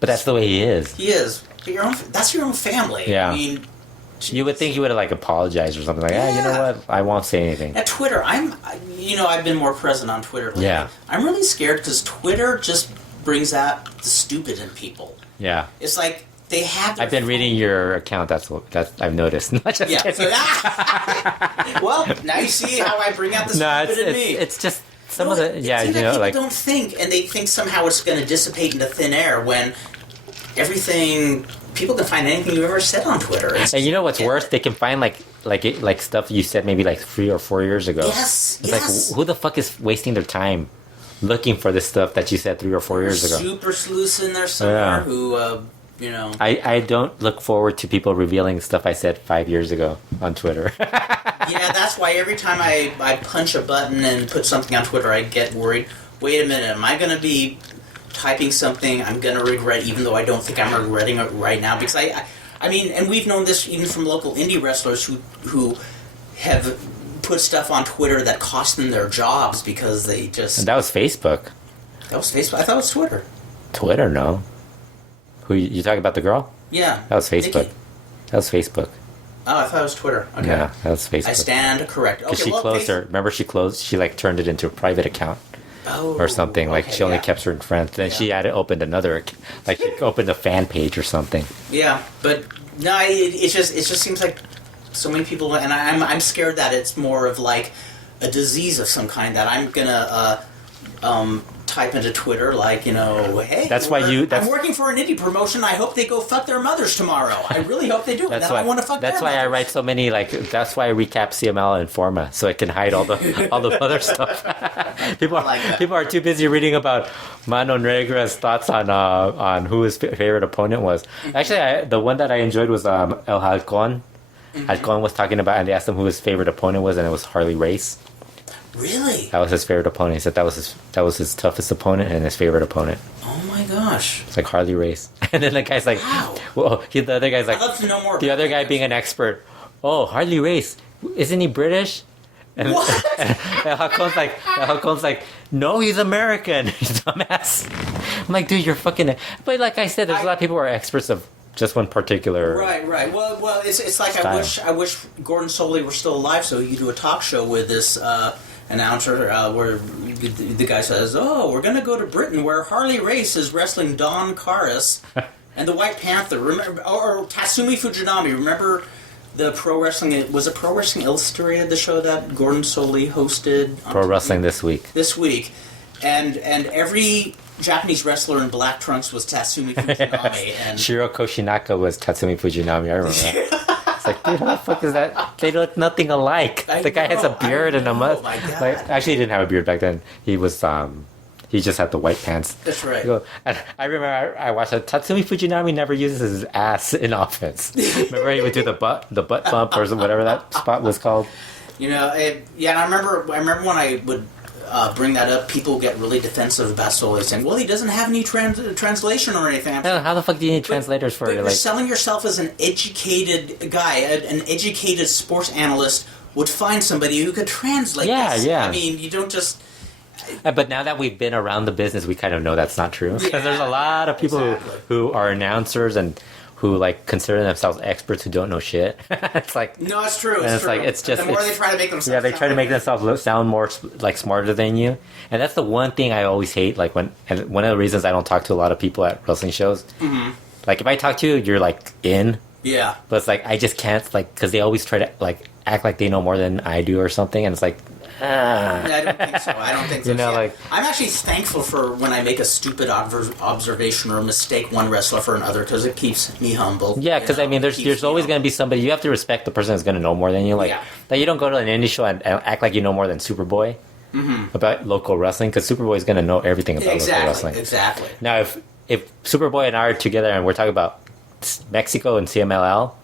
But that's the way he is. He is. But that's your own family. Yeah. I mean. You would think he would have like apologized or something like, you know what? I won't say anything. At Twitter, I've been more present on Twitter lately. Yeah. I'm really scared because Twitter just brings out the stupid in people. Yeah. It's like they have. I've been reading your account. That's I've noticed. Not just kidding. So, well, now you see how I bring out the stupid in me. It's just some of the people don't think, and they think somehow it's going to dissipate into thin air when everything. People can find anything you've ever said on Twitter. And you know what's worse? They can find like stuff you said maybe like 3 or 4 years ago. Yes, it's like, who the fuck is wasting their time looking for this stuff that you said 3 or 4 years ago? Super sleuths in there somewhere who, I don't look forward to people revealing stuff I said 5 years ago on Twitter. Yeah, that's why every time I punch a button and put something on Twitter, I get worried. Wait a minute, am I going to be typing something I'm going to regret, even though I don't think I'm regretting it right now? Because I mean, and we've known this even from local indie wrestlers who have put stuff on Twitter that cost them their jobs because they just... And that was Facebook. That was Facebook? I thought it was Twitter. Twitter, no. Who, you talking about the girl? Yeah. That was Facebook. Nikki. That was Facebook. Oh, I thought it was Twitter. Okay. Yeah, that was Facebook. I stand corrected. Because she closed her... Remember she turned it into a private account. Or something, like she only kept certain friends. Then she had to open another, like she opened a fan page or something. Yeah, but no, it just seems like so many people, and I'm scared that it's more of like a disease of some kind that I'm gonna type into Twitter like, hey, I'm working for an indie promotion. I hope they go fuck their mothers tomorrow. I really hope they do. I want to fuck. That's why I write so many. That's why I recap CML and Forma so it can hide all the other stuff. People are too busy reading about Mano Negra's thoughts on who his favorite opponent was. Actually, the one that I enjoyed was El Halcon. Halcon was talking about, and they asked him who his favorite opponent was, and it was Harley Race. Really? That was his favorite opponent. He said that was his toughest opponent and his favorite opponent. Oh my gosh! It's like Harley Race, and then the guy's like, "Wow." Well, the other guy's like, "I'd love to know more." The other guy being an expert. Oh, Harley Race, isn't he British? And, what? And Halcon's like, no, he's American. He's a dumbass. I'm like, dude, you're fucking. But like I said, there's a lot of people who are experts of just one particular. Right. Well, it's like style. I wish Gordon Soley were still alive so he could do a talk show with this announcer where the guy says, "Oh, we're gonna go to Britain where Harley Race is wrestling Don Caris." And the White Panther, remember, or Tatsumi Fujinami, remember the Pro Wrestling, was it Pro Wrestling Illustrated, the show that Gordon Soley hosted? Pro Wrestling This Week. This week. And every Japanese wrestler in black trunks was Tatsumi Fujinami. And Shiro Koshinaka was Tatsumi Fujinami, I remember that. It's like, dude, how the fuck is that? They look nothing alike. The guy has a beard and a mustache. Oh my God. Like, actually, he didn't have a beard back then. He was, he just had the white pants. That's right. And I remember I watched that. Tatsumi Fujinami never uses his ass in offense. Remember he would do the butt bump or whatever that spot was called? You know, and I remember when I would bring that up, people get really defensive about Soley, saying, well, he doesn't have any translation or anything. How the fuck do you need translators for it? You're selling yourself as an educated guy, an educated sports analyst would find somebody who could translate this. Yeah. I mean, you don't just... But now that we've been around the business, we kind of know that's not true. Because there's a lot of people who are announcers and who like consider themselves experts who don't know shit. It's like no, it's true. It's true. Like it's just the more they try to make themselves they try to make themselves sound more like smarter than you, and that's the one thing I always hate. Like one of the reasons I don't talk to a lot of people at wrestling shows. Mm-hmm. Like if I talk to you, you're like in. Yeah. But it's like I just can't because they always try to like act like they know more than I do or something, and it's like. I don't think so. I don't think so. You know, like I'm actually thankful for when I make a stupid observation or mistake one wrestler for another because it keeps me humble. Yeah, because I mean, there's always going to be somebody you have to respect the person that's going to know more than you. Like that, you don't go to an indie show and act like you know more than Superboy about local wrestling because Superboy is going to know everything about local wrestling. Exactly. Now, if Superboy and I are together and we're talking about Mexico and CMLL,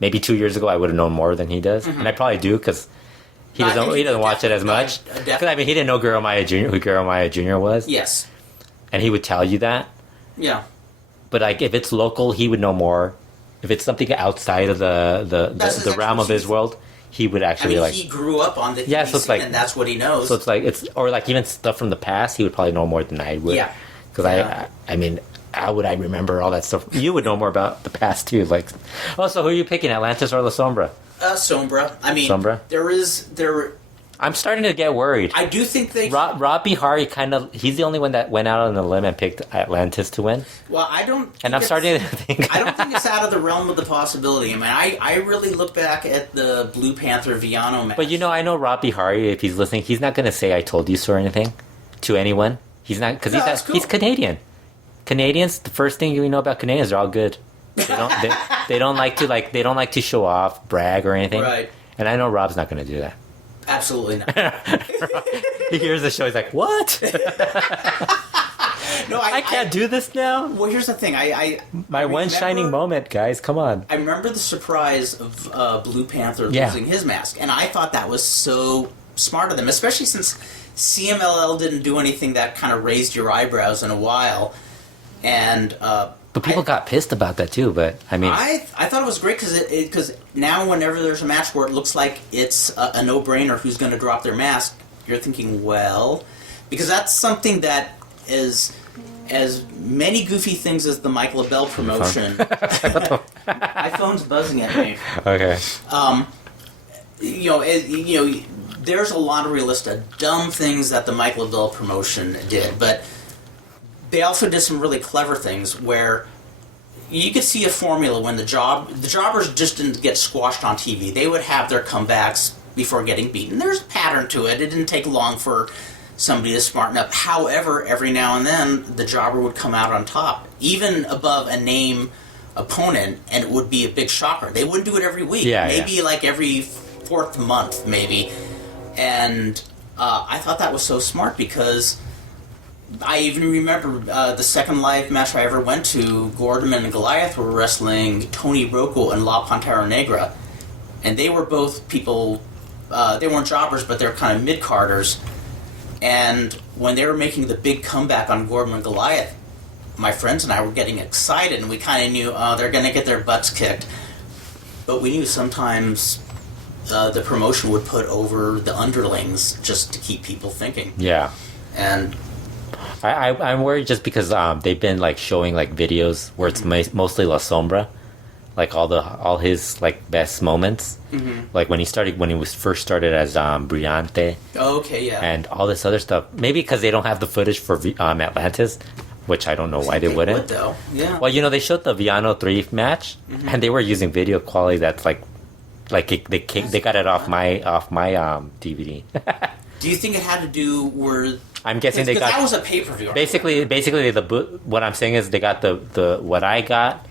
maybe 2 years ago I would have known more than he does, and I probably do because. He doesn't watch it as much. Because, I mean, he didn't know Guru Maya Jr., who Guru Maya Jr. was. Yes. And he would tell you that. Yeah. But, like, if it's local, he would know more. If it's something outside of the realm of his world, he would actually, he grew up on the TV so it's scene, like, and that's what he knows. So it's like, or like even stuff from the past, he would probably know more than I would. Yeah. Because I mean, how would I remember all that stuff? You would know more about the past, too. Like, so who are you picking, Atlantis or La Sombra? Sombra. I mean, Sombra? I'm starting to get worried. I do think they... Rob Bihari he's the only one that went out on the limb and picked Atlantis to win. Well, I don't... And I'm starting to think... I don't think it's out of the realm of the possibility. I mean, I really look back at the Blue Panther Viano match. But I know Rob Bihari, if he's listening, he's not going to say I told you so or anything to anyone. He's not... Because he's Canadian. Canadians, the first thing you know about Canadians, they're all good. They don't like to show off, brag or anything. Right. And I know Rob's not going to do that. Absolutely not. He hears the show, he's like, "What? No, I can't do this now." Well, here's the thing. My one shining moment, guys. Come on. I remember the surprise of Blue Panther losing his mask, and I thought that was so smart of them, especially since CMLL didn't do anything that kind of raised your eyebrows in a while, and. But people got pissed about that too. But I mean, I thought it was great because now whenever there's a match where it looks like it's a no-brainer who's going to drop their mask, you're thinking, well, because that's something that is as many goofy things as the Michael Bell promotion. My phone's buzzing at me. Okay. There's a laundry list of dumb things that the Michael Bell promotion did, but. They also did some really clever things where you could see a formula when the jobbers just didn't get squashed on TV. They would have their comebacks before getting beaten. There's a pattern to it. It didn't take long for somebody to smarten up. However, every now and then, the jobber would come out on top, even above a name opponent, and it would be a big shocker. They wouldn't do it every week. Maybe like every fourth month, maybe. And I thought that was so smart because... I even remember the second live match I ever went to, Gordon and Goliath were wrestling Tony Rocco and La Pantera Negra. And they were both people, they weren't jobbers, but they were kind of mid-carders. And when they were making the big comeback on Gordon and Goliath, my friends and I were getting excited, and we kind of knew, they're going to get their butts kicked. But we knew sometimes the promotion would put over the underlings just to keep people thinking. Yeah. And... I'm worried just because they've been like showing like videos where it's mostly La Sombra, like all his like best moments, like when he first started as Brillante. Oh, okay, yeah. And all this other stuff. Maybe because they don't have the footage for Atlantis, which I don't know why they wouldn't. Would, though. Yeah. Well, they showed the Viano 3 match, and they were using video quality that's like they got it off my DVD. Do you think it had to do with? I'm guessing they got that was a pay-per-view. Basically, what I'm saying is they got the what I got.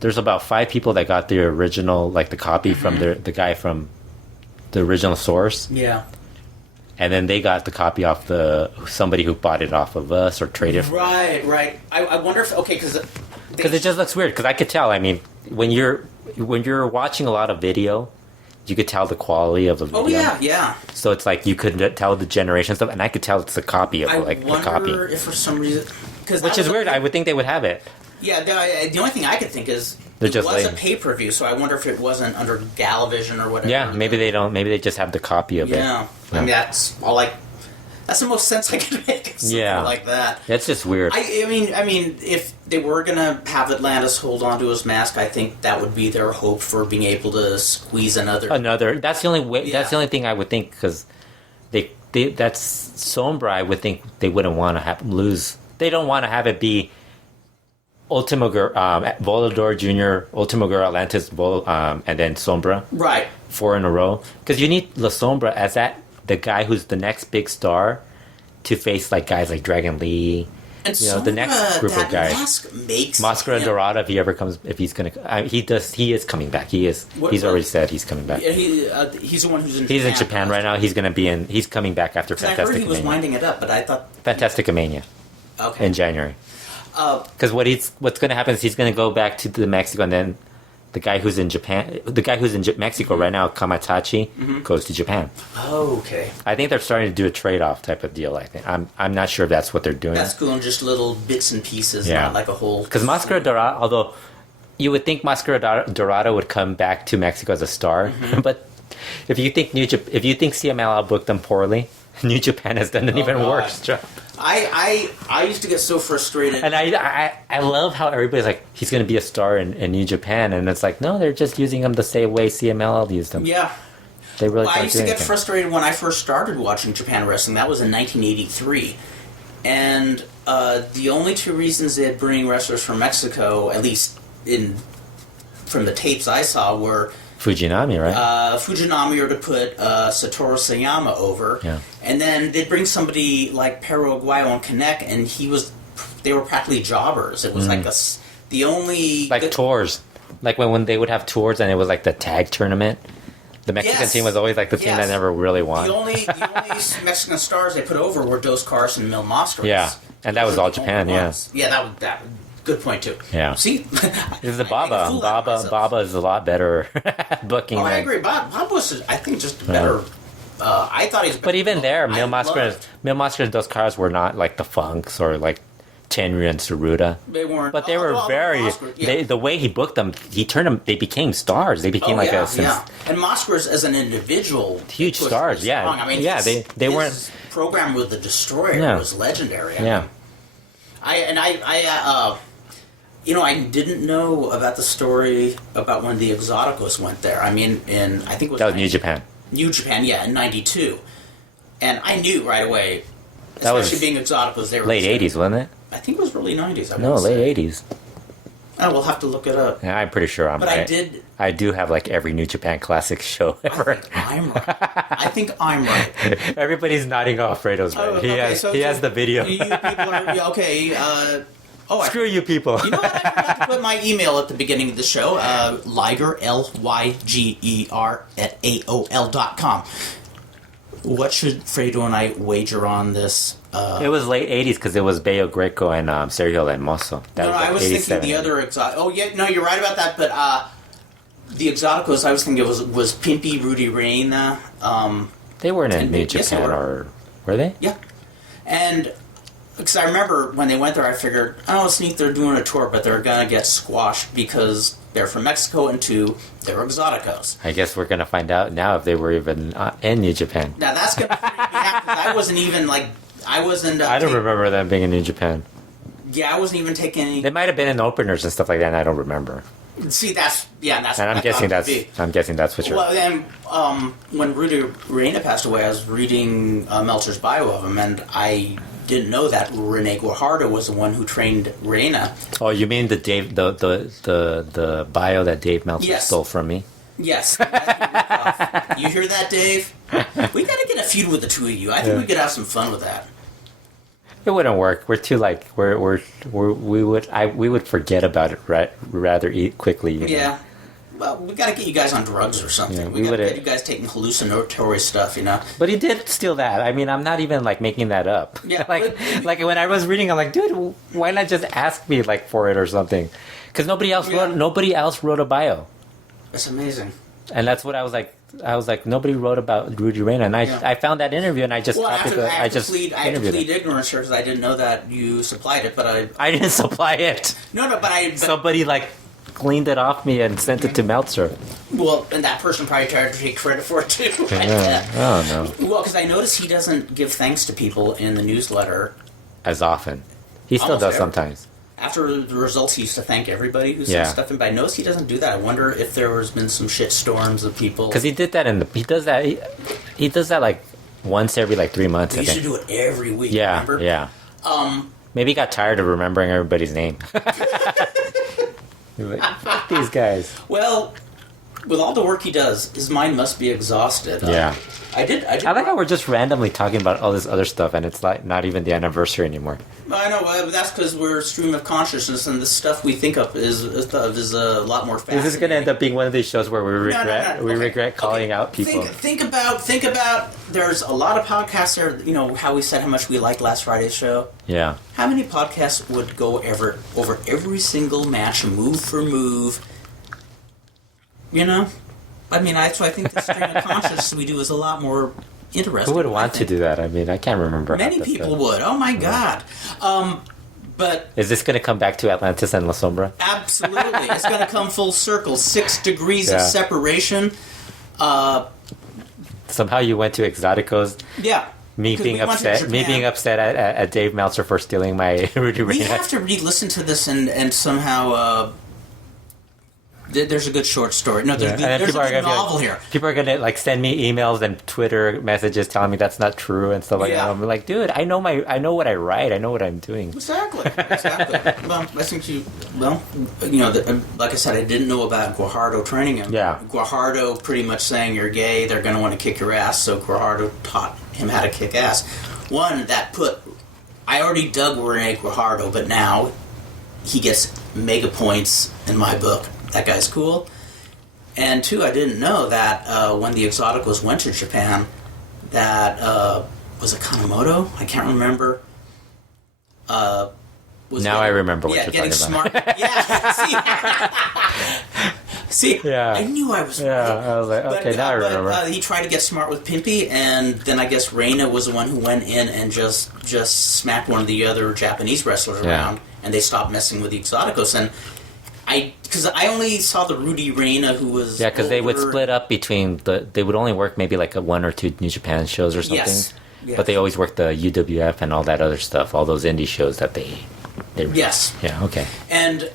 There's about 5 people that got the original, like the copy from the guy from the original source. Yeah. And then they got the copy off somebody who bought it off of us or traded. Right. I wonder if because it just looks weird. Because I could tell. I mean, when you're watching a lot of video, you could tell the quality of the video. Oh yeah. So it's like you could tell the generation stuff, and I could tell it's a copy of the copy. I wonder if for some reason, which is weird. I would think they would have it. Yeah, the only thing I could think is it was a pay-per-view, so I wonder if it wasn't under Galavision or whatever. Yeah, maybe they don't. Maybe they just have the copy of it. Yeah, I mean that's the most sense I can make. Like that. That's just weird. I mean, if they were gonna have Atlantis hold on to his mask, I think that would be their hope for being able to squeeze another. That's the only way. Yeah. That's the only thing I would think because that's Sombra. I would think they wouldn't want to have him lose. They don't want to have it be. Volador Jr., Ultimo Atlantis, and then Sombra. Right. 4 in a row. Because you need La Sombra as the guy who's the next big star to face like guys like Dragon Lee. And the next group of guys. Mask makes Mascara Dorada, if he's gonna, he is coming back. He's already said he's coming back. Yeah, he's the one who's in Japan. He's in Japan right now. He's coming back after Fantastic Mania. I heard he was winding it up, but I thought... Fantastic Mania. Okay. In January. Because what's going to happen is he's going to go back to the Mexico, and then the guy who's in Mexico right now, Kamatachi, goes to Japan. Oh, okay. I think they're starting to do a trade-off type of deal. I think I'm not sure if that's what they're doing. That's cool, and just little bits and pieces, not like a whole. Because Mascara Dorada, although you would think Mascara Dorada would come back to Mexico as a star, but if you think CMLL booked them poorly, New Japan has done an even worse job. I used to get so frustrated, and I love how everybody's like he's going to be a star in New Japan, and it's like no, they're just using him the same way CMLL used him. Yeah, they really. I used to get frustrated when I first started watching Japan wrestling. That was in 1983, and the only 2 reasons they'd bring wrestlers from Mexico, at least from the tapes I saw, were Fujinami, right? Fujinami, or to put Satoru Sayama over. Yeah. And then they'd bring somebody like Perro Aguayo and Connect, and they were practically jobbers. It was like the only... Like tours. Like when they would have tours and it was like the tag tournament. The Mexican team was always like the team that never really won. The only Mexican stars they put over were Dos Carson and Mil Mascaras. Yeah, and that was all Japan, yeah. Yeah, that good point too. Yeah. See, this is Baba. Baba is a lot better booking. I agree. Baba was, I think, just better. I thought he was. But even there, Mil Mascaras and Dos Caras were not like the Funks or like Tenryu and Saruta. They weren't. But they were very. The way he booked them, he turned them. They became stars. They became And Mascaras as an individual, huge stars. Yeah. I mean, they weren't. His program with the Destroyer was legendary. I didn't know about the story about when the Exoticos went there. I mean, I think it was... That was New Japan. New Japan, yeah, in 92. And I knew right away, especially being Exoticos, they were... Late 80s, wasn't it? I think it was early 90s. Late 80s. Oh, we'll have to look it up. Yeah, I'm pretty sure I'm right. I do have like every New Japan Classic show ever. I think I'm right. Everybody's nodding off. Fredo's right. He has the video. You people are... Okay, screw you people. You know what? I forgot to put my email at the beginning of the show. Liger, Lyger, at AOL.com. What should Fredo and I wager on this? It was late 80s because it was Bayo Greco and Sergio Hermoso. I was thinking the other Exotic. Oh, yeah, no, you're right about that, but the Exoticos, I was thinking was Pimpy, Rudy Rain. They weren't in New Japan, or were they? Yeah. And... Because I remember when they went there, I figured, it's neat they're doing a tour, but they're going to get squashed because they're from Mexico and they're Exoticos. I guess we're going to find out now if they were even in New Japan. Now that's going to freak me out because I wasn't even I don't remember them being in New Japan. Yeah, I wasn't even taking any... They might have been in openers and stuff like that, and I don't remember. See, that's... Yeah, that's... And I'm guessing that's what you're... Well, then, when Rudy Reina passed away, I was reading Meltzer's bio of him, and I didn't know that Rene Guajardo was the one who trained Reina. Oh, you mean the bio that Dave Meltzer stole from me? Yes. You hear that, Dave? We got to get a feud with the two of you. I think we could have some fun with that. It wouldn't work. We're too we would forget about it rather quickly. You know? Well, we got to get you guys on drugs or something. We got to get you guys taking hallucinatory stuff, you know. But he did steal that. I mean, I'm not even like making that up. Yeah. like when I was reading, I'm like, dude, why not just ask me like for it or something? Because nobody else wrote a bio. That's amazing. And that's what I was like, nobody wrote about Rudy Reina, and I found that interview, and I just I have to plead ignorance here because I didn't know that you supplied it, but I didn't supply it. No, but somebody like cleaned it off me and sent it to Meltzer. Well, and that person probably tried to take credit for it too. Oh no. Well, because I noticed he doesn't give thanks to people in the newsletter as often. He still does sometimes. After the results, he used to thank everybody who sent stuff in, but I noticed he doesn't do that. I wonder if there has been some shit storms of people. Because he did that he does that like once every like 3 months. He used to do it every week. Yeah, remember? Yeah. Maybe he got tired of remembering everybody's name. He's like, fuck these guys. Well, with all the work he does, his mind must be exhausted. Yeah. I like how we're just randomly talking about all this other stuff, and it's like not even the anniversary anymore. I know, but that's because we're stream of consciousness, and the stuff we think of is a lot more fascinating. This is going to end up being one of these shows where we regret calling out people. Think about. There's a lot of podcasts there. You know how we said how much we liked last Friday's show. Yeah. How many podcasts would go over every single match, move for move? You know. I mean, that's why I think the stream of consciousness we do is a lot more interesting. Who would want to do that? I mean, I can't remember. Many people would. Oh, my God. But is this going to come back to Atlantis and La Sombra? Absolutely. It's going to come full circle. 6 degrees of separation. Somehow you went to Exoticos. Yeah. Me being upset at Dave Meltzer for stealing my Rudy Reina. We have to re-listen to this and somehow... There's a good short story. No, there's a good novel here. People are gonna like send me emails and Twitter messages telling me that's not true and stuff like that. I'm like, dude, I know what I write. I know what I'm doing. Exactly. Well, I think like I said, I didn't know about Guajardo training him. Yeah. Guajardo pretty much saying you're gay, they're going to want to kick your ass. So Guajardo taught him how to kick ass. I already dug Rene Guajardo, but now he gets mega points in my book. That guy's cool. And 2, I didn't know that when the Exoticos went to Japan, that was it Kanemoto? I can't remember. I remember what you're talking smart. about. See, I knew I was right. I was like, okay, now I remember. He tried to get smart with Pimpy, and then I guess Reina was the one who went in and just smacked one of the other Japanese wrestlers around, and they stopped messing with the Exoticos. And because I only saw the Rudy Reina who was because they would split up between they would only work maybe like 1 or 2 New Japan shows or something. Yes. But they always worked the UWF and all that other stuff, all those indie shows that they yes. Yeah, okay. And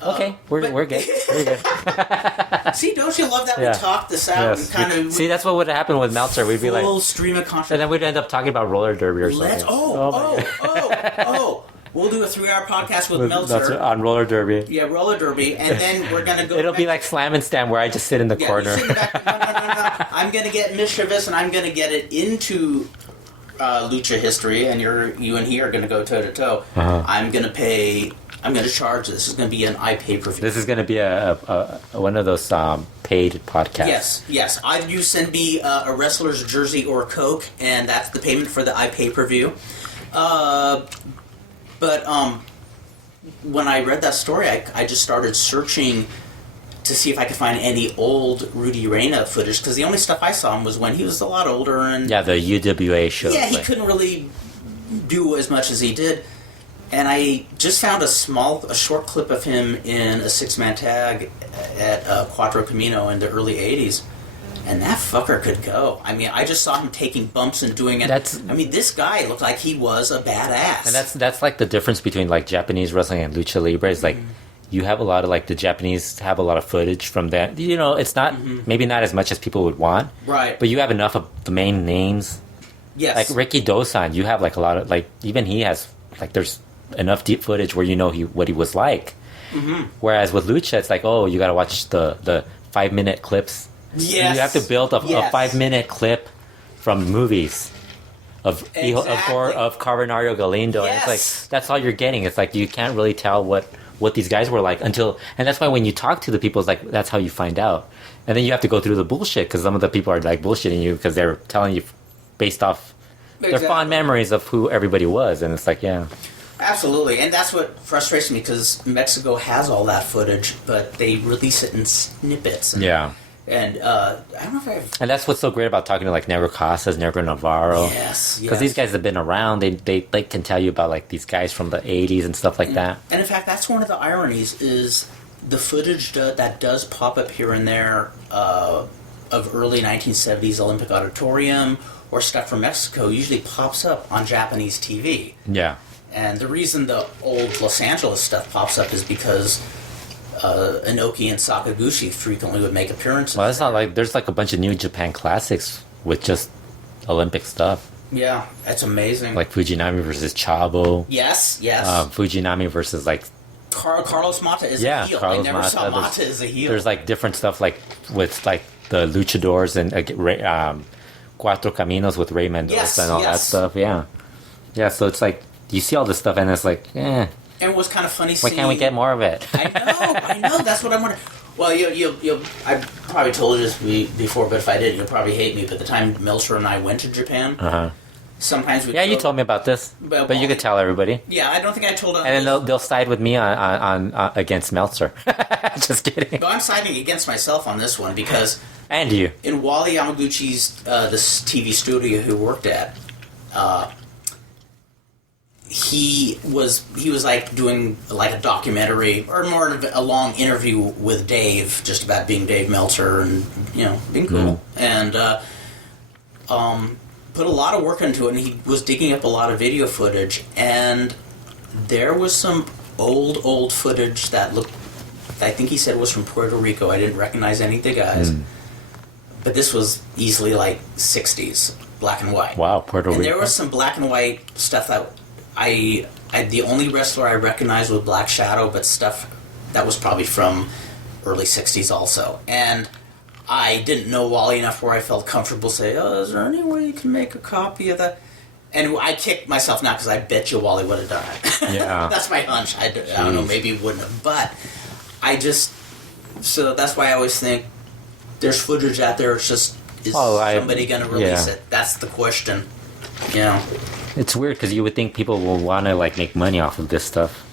we're good. We're good. See, don't you love that we talked this out and kind of see, that's what would happen with Meltzer. We'd be like full stream of consciousness. And then we'd end up talking about roller derby or something. We'll do a 3-hour podcast with Meltzer on roller derby. Yeah, roller derby, and then we're gonna go. It'll be like Slam and Stam, where I just sit in the corner. No. I'm gonna get mischievous, and I'm gonna get it into lucha history, and you and he are gonna go toe to toe. I'm gonna charge. This is gonna be an pay-per-view. This is gonna be a one of those paid podcasts. Yes. You send me a wrestler's jersey or Coke, and that's the payment for the pay-per-view. But when I read that story, I just started searching to see if I could find any old Rudy Reina footage, because the only stuff I saw him was when he was a lot older. And the UWA shows. Yeah, he couldn't really do as much as he did. And I just found a short clip of him in a 6-man tag at Cuatro Camino in the early 80s. And that fucker could go. I mean, I just saw him taking bumps and doing it. This guy looked like he was a badass. And that's like the difference between like Japanese wrestling and lucha libre. Is like you have a lot of like the Japanese have a lot of footage from that. You know, it's not maybe not as much as people would want. Right. But you have enough of the main names. Yes. Like Ricky Dosan, you have like a lot of like even he has like there's enough deep footage where you know what he was like. Mm-hmm. Whereas with lucha, it's like, oh, you got to watch the 5-minute clips. Yes. You have to build a 5-minute clip from movies of Carbonario Galindo. Yes. And it's like, that's all you're getting. It's like, you can't really tell what these guys were like and that's why when you talk to the people, it's like, that's how you find out. And then you have to go through the bullshit because some of the people are like bullshitting you because they're telling you based off their fond memories of who everybody was. And it's like, yeah. Absolutely, and that's what frustrates me because Mexico has all that footage, but they release it in snippets. And I don't know if And that's what's so great about talking to like Negro Casas, Negro Navarro. Yes. Because these guys have been around. They can tell you about like these guys from the 80s and stuff like that. And in fact, that's one of the ironies is the footage that does pop up here and there of early 1970s Olympic Auditorium or stuff from Mexico usually pops up on Japanese TV. Yeah. And the reason the old Los Angeles stuff pops up is because Inoki and Sakaguchi frequently would make appearances. Well, it's not like there's like a bunch of New Japan classics with just Olympic stuff. Yeah, that's amazing. Like Fujinami versus Chavo. Yes. Fujinami versus like Carlos Mata is a heel. I never saw Mata as a heel. There's like different stuff like with like the Luchadors and Cuatro Caminos with Ray Mendoza and all that stuff. Yeah. So it's like you see all this stuff and it's like, eh. And it was kind of funny seeing... Why can't we get more of it? I know. That's what I'm wondering. Well, I probably told you this before, but if I did, you'll probably hate me. But the time Meltzer and I went to Japan, sometimes we... Yeah, you told me about this, but you could tell everybody. Yeah, I don't think I told them. And then they'll side with me on against Meltzer. Just kidding. No, I'm siding against myself on this one because... And you. In Wally Yamaguchi's this TV studio he worked at... He was like doing like a documentary or more of a long interview with Dave, just about being Dave Meltzer and being cool, and put a lot of work into it. And he was digging up a lot of video footage, and there was some old footage that looked. I think he said was from Puerto Rico. I didn't recognize any of the guys, but this was easily like 60s black and white. Wow, Puerto Rico. And there was some black and white stuff that. The only wrestler I recognized was Black Shadow, but stuff that was probably from early 60s also. And I didn't know Wally enough where I felt comfortable saying, is there any way you can make a copy of that? And I kicked myself now because I bet you Wally would have done it. Yeah. That's my hunch. I don't know, maybe he wouldn't have. But so that's why I always think there's footage out there, it's just, somebody going to release it? That's the question. It's weird because you would think people will want to like make money off of this stuff,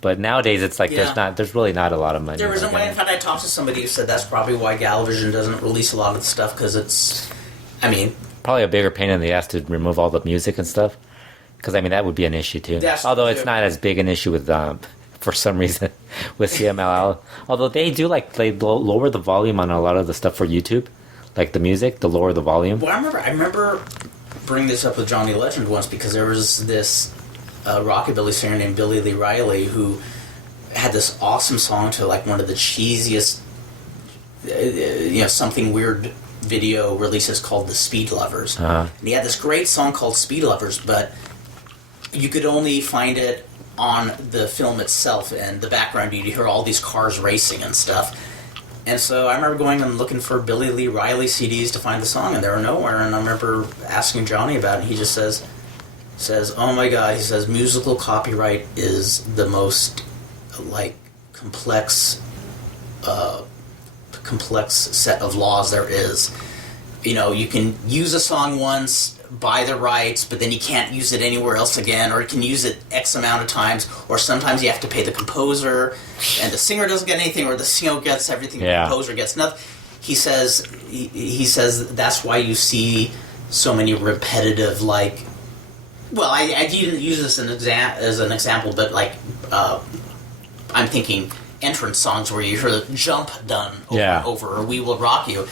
but nowadays it's like there's really not a lot of money. There isn't. In fact, I talked to somebody who said that's probably why Galavision doesn't release a lot of the stuff because it's, probably a bigger pain in the ass to remove all the music and stuff. Because that would be an issue too. Although it's not as big an issue with for some reason with CMLL. Although they do they lower the volume on a lot of the stuff for YouTube, like the music, they lower the volume. Well, I remember. Bring this up with Johnny Legend once because there was this rockabilly singer named Billy Lee Riley who had this awesome song to like one of the cheesiest something weird video releases called The Speed Lovers. And he had this great song called Speed Lovers, but you could only find it on the film itself, and the background you'd hear all these cars racing and stuff. And so I remember going and looking for Billy Lee Riley CDs to find the song, and they were nowhere. And I remember asking Johnny about it, and he just says, "Oh my God," he says, "musical copyright is the most complex set of laws there is. You can use a song once, buy the rights, but then you can't use it anywhere else again, or you can use it X amount of times, or sometimes you have to pay the composer, and the singer doesn't get anything, or the singer gets everything, the composer gets nothing." He says that's why you see so many repetitive, I didn't use this as an example, but I'm thinking entrance songs where you hear the jump done over and over, or We Will Rock You.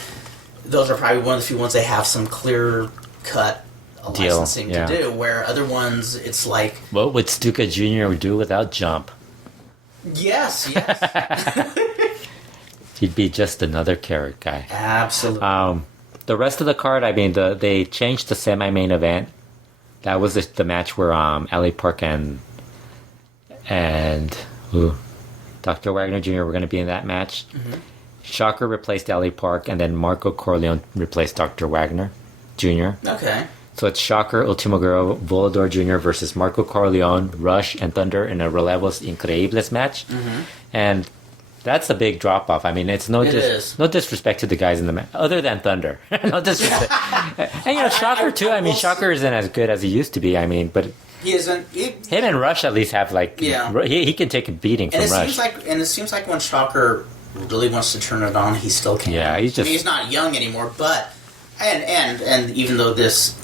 Those are probably one of the few ones they have some clear-cut licensing to do, where other ones, it's like... What would Stuka Jr. do without Jump? Yes. He'd be just another carrot guy. Absolutely. The rest of the card, they changed the semi-main event That was the match where LA Park and Dr. Wagner Jr. were going to be in that match. Mm-hmm. Shocker replaced LA Park, and then Marco Corleone replaced Dr. Wagner Jr. Okay. So it's Shocker, Ultimo Guerrero, Volador Jr. versus Marco Corleone, Rush, and Thunder in a Relevos Increíbles match. Mm-hmm. And that's a big drop-off. I mean, it's no disrespect to the guys in the match, other than Thunder. No disrespect. And, Shocker, too. I mean, Shocker isn't as good as he used to be. I mean, but... He isn't. Him and Rush at least have, like... Yeah. He can take a beating from Rush. It seems like when Shocker really wants to turn it on, he still can. Yeah, he's not young anymore, but... And even though this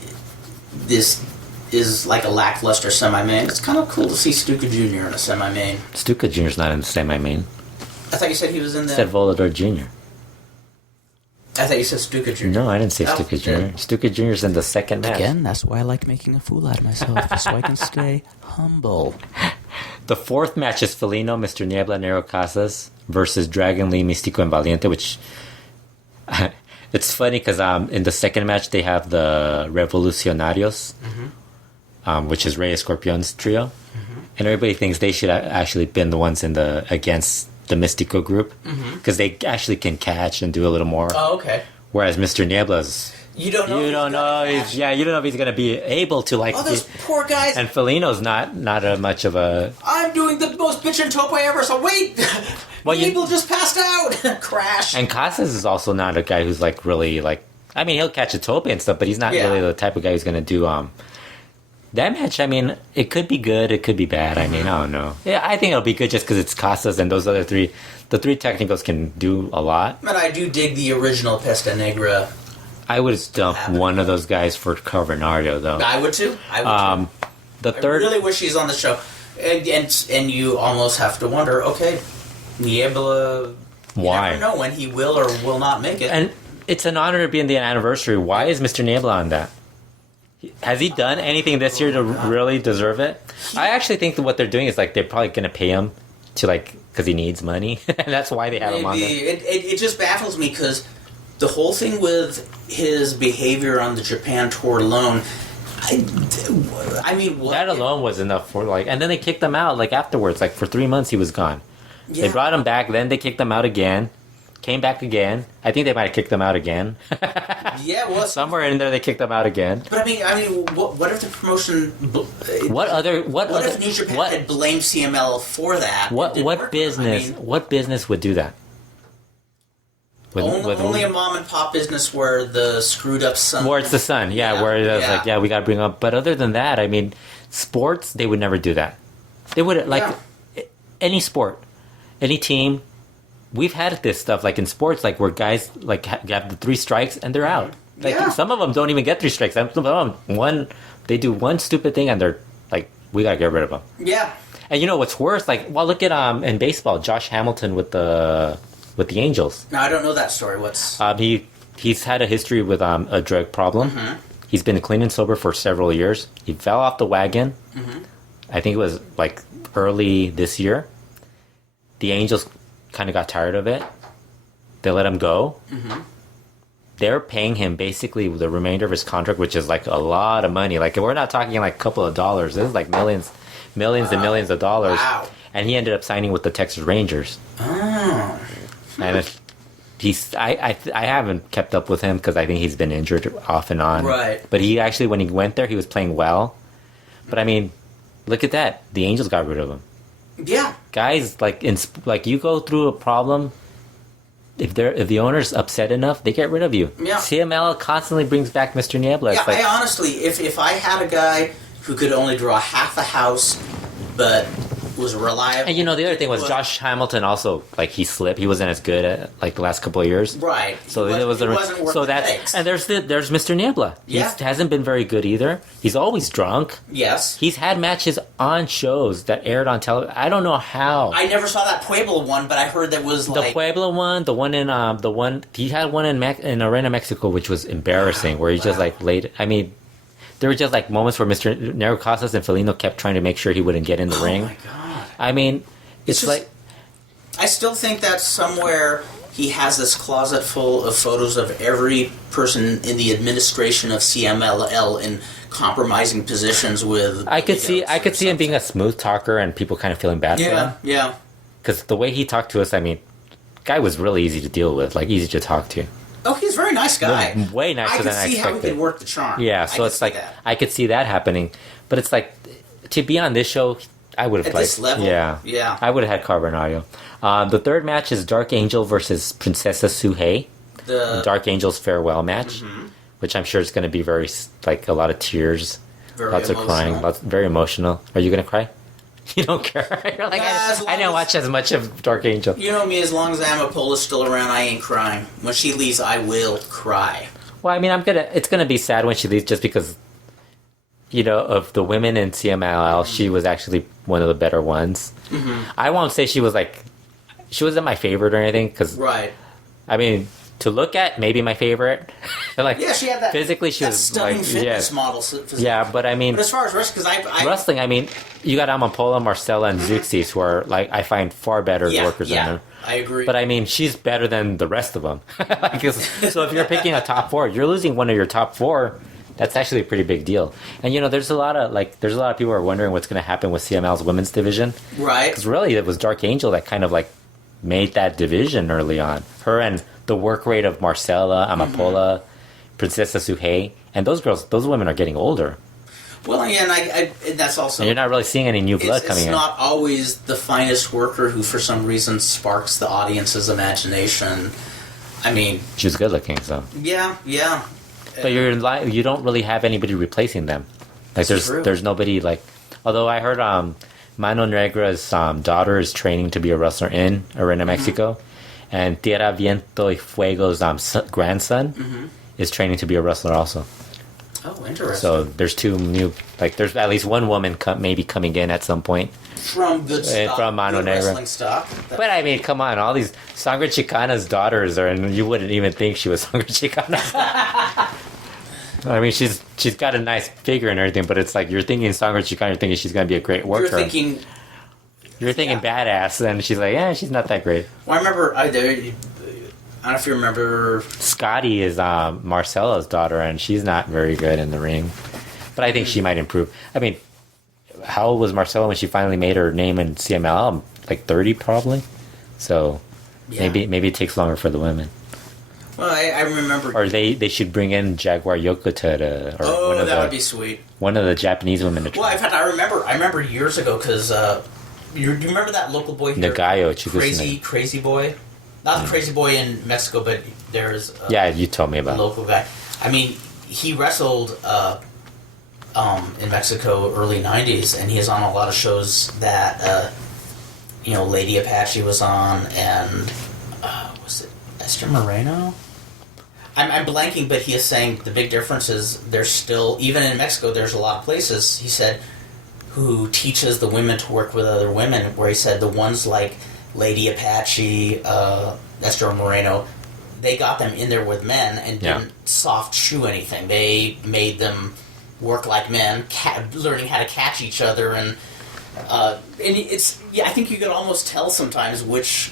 is like a lackluster semi-main, it's kind of cool to see Stuka Jr. in a semi-main. Stuka Jr.'s not in the semi-main. I thought you said he was in the... I said Volador Jr. I thought you said Stuka Jr. No, I didn't say Stuka Jr. Stuka Jr.'s in the second match. Again, that's why I like making a fool out of myself, so I can stay humble. The fourth match is Felino, Mr. Niebla, Nero Casas versus Dragon Lee, Místico, and Valiente, which... It's funny because in the second match they have the Revolucionarios, mm-hmm. Which is Rey Escorpion's trio, mm-hmm. and everybody thinks they should actually been the ones against the Místico group because mm-hmm. they actually can catch and do a little more. Oh, okay. Whereas Mr. Niebla's, you don't know if he's going to be able to like. Oh, those poor guys. And Felino's not much of a. I'm doing the most bitchin' tope ever. So wait. Well, people just passed out. Crash. And Casas is also not a guy who's like really like. I mean, he'll catch a tope and stuff, but he's not really the type of guy who's going to do that match. I mean, it could be good, it could be bad. I mean, I don't know. Yeah, I think it'll be good just because it's Casas and those other three. The three technicals can do a lot. But I do dig the original Pesta Negra. I would dump one of those guys for Carbonario, though. I would too. I really wish he's on the show. And you almost have to wonder, okay, Niebla, why? You never know when he will or will not make it. And it's an honor to be in the anniversary. Why is Mr. Niebla on that? Has he done anything this year to really deserve it? I actually think that what they're doing is like they're probably going to pay him to like because he needs money, and that's why they have him on there. It just baffles me because the whole thing with his behavior on the Japan tour alone. I mean, what? That alone was enough for like, and then they kicked him out like afterwards. Like for 3 months he was gone. Yeah. They brought him back, then they kicked him out again. Came back again. I think they might have kicked them out again. Yeah, well, somewhere in there they kicked them out again. But I mean, what if the promotion? What if New Japan had blamed CML for that? What business? I mean, what business would do that? Only a mom and pop business where the screwed up son. Where it's the son, where it's like, we got to bring up. But other than that, I mean, sports they would never do that. They would any sport, any team. We've had this stuff like in sports, like where guys like have the 3 strikes and they're out. Like some of them don't even get 3 strikes. Some of them they do one stupid thing and they're like, we gotta get rid of them. Yeah. And you know what's worse? Like, well, look at in baseball, Josh Hamilton with the Angels. No, I don't know that story. What's he's had a history with a drug problem. Mm-hmm. He's been clean and sober for several years. He fell off the wagon. Mm-hmm. I think it was like early this year. The Angels kind of got tired of it. They let him go. Mm-hmm. They're paying him basically the remainder of his contract, which is like a lot of money. Like we're not talking like a couple of dollars. This is like millions and millions of dollars. Wow. And he ended up signing with the Texas Rangers. Oh. And I haven't kept up with him because I think he's been injured off and on. Right. But he actually, when he went there, he was playing well. But I mean, look at that. The Angels got rid of him. Yeah, guys, like you go through a problem. If the owner's upset enough, they get rid of you. Yeah. CML constantly brings back Mr. Niebla. Yeah, I honestly, if I had a guy who could only draw half a house, but was reliable. And the other thing was Josh Hamilton also, like, he slipped. He wasn't as good at like the last couple of years. Right. So it wasn't worth the thanks. And there's Mr. Niebla. Yeah. He hasn't been very good either. He's always drunk. Yes. He's had matches on shows that aired on television. I don't know how. I never saw that Puebla one, but I heard that was like the Puebla one, he had one in Arena, Mexico, which was embarrassing, where he just like laid. I mean, there were just like moments where Mr. Nero Casas and Felino kept trying to make sure he wouldn't get in the ring. Oh my god. I mean, it's just, like... I still think that somewhere he has this closet full of photos of every person in the administration of CMLL in compromising positions with. I could see him being a smooth talker and people kind of feeling bad for him. Yeah. Because the way he talked to us, I mean, guy was really easy to deal with, like easy to talk to. Oh, he's a very nice guy. Way nicer than I expected. I could see how he could work the charm. Yeah, so it's like that. I could see that happening, but it's like to be on this show, I would have at this level. Yeah, I would have had Carbonaro. The third match is Dark Angel versus Princesa Suhei. The Dark Angel's farewell match, which I'm sure is going to be very like a lot of tears, lots of crying, very emotional. Are you going to cry? You don't care. You're like, I didn't watch as much of Dark Angel. You know me, as long as Amapola's still around, I ain't crying. When she leaves, I will cry. Well, I mean, it's gonna be sad when she leaves, just because, you know, of the women in CMLL, she was actually one of the better ones. I won't say she wasn't my favorite or anything, because I mean, to look at, maybe my favorite. Like, yeah, she had that physically. She was stunning like, fitness model. Physique. Yeah, but I mean, but as far as wrestling, because wrestling, I mean, you got Amapola, Marcella, and Zuxis, who are like I find far better workers than her. I agree. But I mean, she's better than the rest of them. Like, so if you're picking a top four, you're losing one of your top four. That's actually a pretty big deal. And you know, there's a lot of people who are wondering what's going to happen with CML's women's division, right? Because really, it was Dark Angel that kind of like made that division early on. Her and the work rate of Marcella, Amapola, Princesa Suhei, and those women are getting older. Well, yeah, and that's also... And you're not really seeing any new blood coming in. It's not always the finest worker who, for some reason, sparks the audience's imagination. I mean... She's good looking, so... Yeah. But you don't really have anybody replacing them. Like, there's nobody, like... Although I heard Mano Negra's daughter is training to be a wrestler in Arena Mexico. And Tierra, Viento y Fuego's grandson is training to be a wrestler also. Oh, interesting. So there's two new, like there's at least one woman maybe coming in at some point. From good stock. From Mano Negra. Wrestling stock. But I mean, come on, all these Sangre Chicana's daughters are, and you wouldn't even think she was Sangre Chicana. I mean, she's got a nice figure and everything, but it's like you're thinking Sangre Chicana, you're thinking she's going to be a great worker. You're thinking badass, and she's like, she's not that great. Well, I remember, I don't know if you remember... Scotty is Marcella's daughter, and she's not very good in the ring. But I think she might improve. I mean, how old was Marcella when she finally made her name in CMLL? Like 30, probably? So maybe it takes longer for the women. Well, I remember... Or they should bring in Jaguar Yokota that would be sweet. One of the Japanese women to try. Well, in fact, I remember years ago, because... do you remember that local boy here? Nagayo, crazy boy? Not the crazy boy in Mexico, but there's... you told me about a local guy. I mean, he wrestled in Mexico early 90s, and he was on a lot of shows that, Lady Apache was on, and... was it Esther Moreno? I'm blanking, but he is saying the big difference is there's still... Even in Mexico, there's a lot of places, he said... who teaches the women to work with other women, where he said the ones like Lady Apache, Esther Moreno, they got them in there with men and didn't soft shoe anything. They made them work like men, learning how to catch each other, and it's I think you could almost tell sometimes which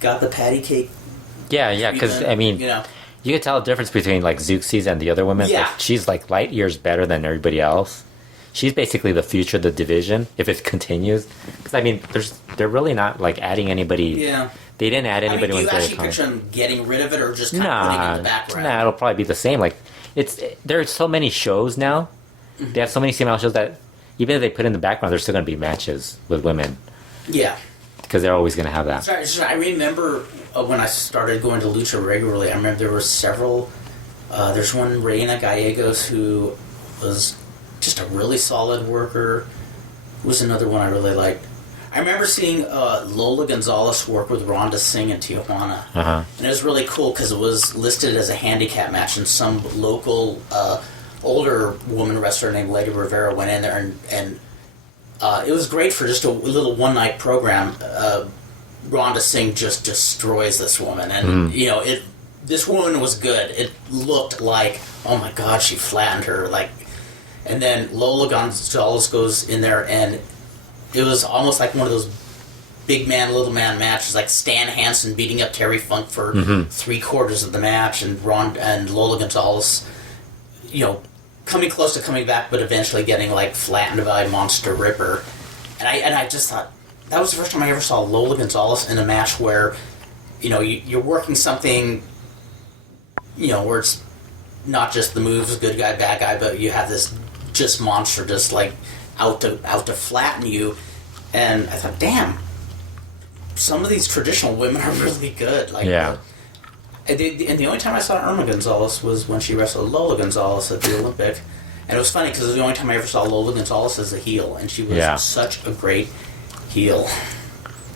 got the patty cake. Yeah, because I mean, you could tell the difference between like Zuxis and the other women. Yeah, like, she's like light years better than everybody else. She's basically the future of the division if it continues. Because I mean, they're really not like adding anybody. Yeah, they didn't add anybody. Do you actually picture them getting rid of it, or just kind of putting it in the background? Nah, it'll probably be the same. Like there's so many shows now. Mm-hmm. They have so many CML shows that even if they put it in the background, there's still going to be matches with women. Yeah, because they're always going to have that. Sorry, I remember when I started going to Lucha regularly. I remember there were several. There's one Reina Gallegos who was just a really solid worker. Was another one I really liked. I remember seeing Lola Gonzalez work with Rhonda Singh in Tijuana. And it was really cool because it was listed as a handicap match, and some local older woman wrestler named Lady Rivera went in there, and it was great for just a little one-night program. Rhonda Singh just destroys this woman, and this woman was good. It looked like, oh my god, she flattened her, like. And then Lola Gonzalez goes in there, and it was almost like one of those big man, little man matches, like Stan Hansen beating up Terry Funk for 3/4 of the match, and Lola Gonzalez, coming close to coming back, but eventually getting like flattened by Monster Ripper. And I just thought that was the first time I ever saw Lola Gonzalez in a match where, you're working something, where it's not just the moves, good guy, bad guy, but you have this just monster just like out to flatten you. And I thought, damn, some of these traditional women are really good. Like, yeah. And the only time I saw Irma Gonzalez was when she wrestled Lola Gonzalez at the Olympic. And it was funny because it was the only time I ever saw Lola Gonzalez as a heel. And she was such a great heel.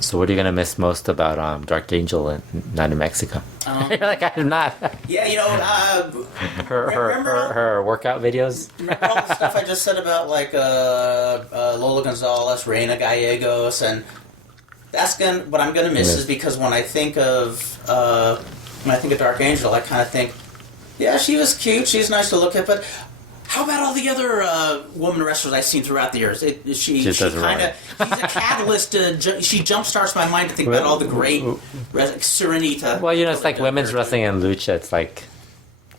So what are you going to miss most about Dark Angel and not in Mexico? You're like, I'm not. Yeah, her workout videos? Remember all the stuff I just said about, like, Lola Gonzalez, Reina Gallegos, and that's what I'm going to miss is because when I think of Dark Angel, I kind of think, yeah, she was cute, she's nice to look at, but how about all the other woman wrestlers I've seen throughout the years? She's a catalyst. She jumpstarts my mind to think about all the great Serenita. Well, it's like women's wrestling and lucha. It's like,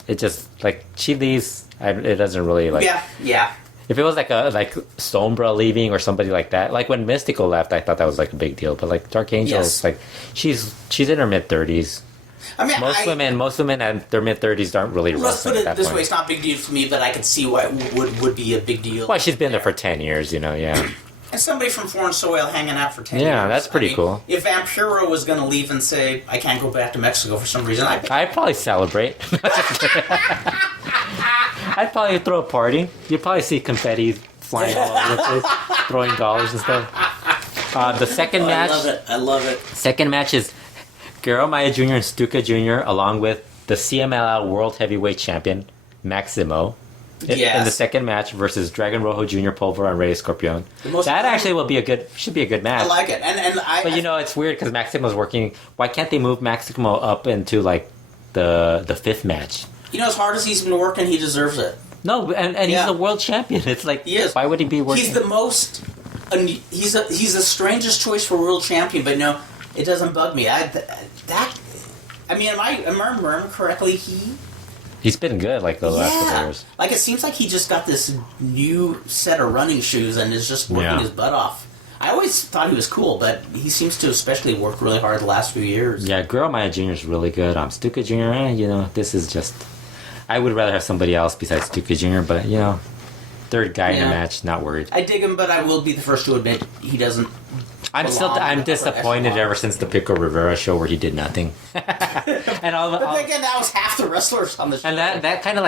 it just, like, she leaves, it doesn't really, like... Yeah. If it was like Sombra leaving or somebody like that, like when Mystical left, I thought that was like a big deal. But like Dark Angel, it's like she's in her mid-30s. I mean, most women at their mid-30s aren't really wrestling at that point. Let's put it this way, it's not a big deal for me, but I can see why it would be a big deal. Well, she's been there for 10 years, yeah. And somebody from foreign soil hanging out for 10 years. Yeah, that's pretty cool. If Vampiro was going to leave and say, I can't go back to Mexico for some reason, I'd probably celebrate. I'd probably throw a party. You'd probably see confetti flying all over the place, throwing dollars and stuff. The second match... I love it. Second match is Guerrero Maya Jr. and Stuka Jr. along with the CMLL World Heavyweight Champion, Maximo. Yes. In the second match versus Dragon Rojo Jr., Pulver, and Rey Escorpion. That actually should be a good match. I like it. But it's weird because Maximo's working. Why can't they move Maximo up into like the fifth match? As hard as he's been working, he deserves it. No, and he's a world champion. It's like, he is. Why would he be working? He's the most... He's the strangest choice for world champion, but no, it doesn't bug me. Am I remembering correctly? He's been good, like, the last couple years. Like, it seems like he just got this new set of running shoes and is just working his butt off. I always thought he was cool, but he seems to especially work really hard the last few years. Yeah, Guerrero Maya Jr. is really good. Stuka Jr., this is just... I would rather have somebody else besides Stuka Jr., but, third guy in the match, not worried. I dig him, but I will be the first to admit he doesn't... I'm disappointed ever since the Pico Rivera show where he did nothing. But again, that was half the wrestlers on the show. And that kind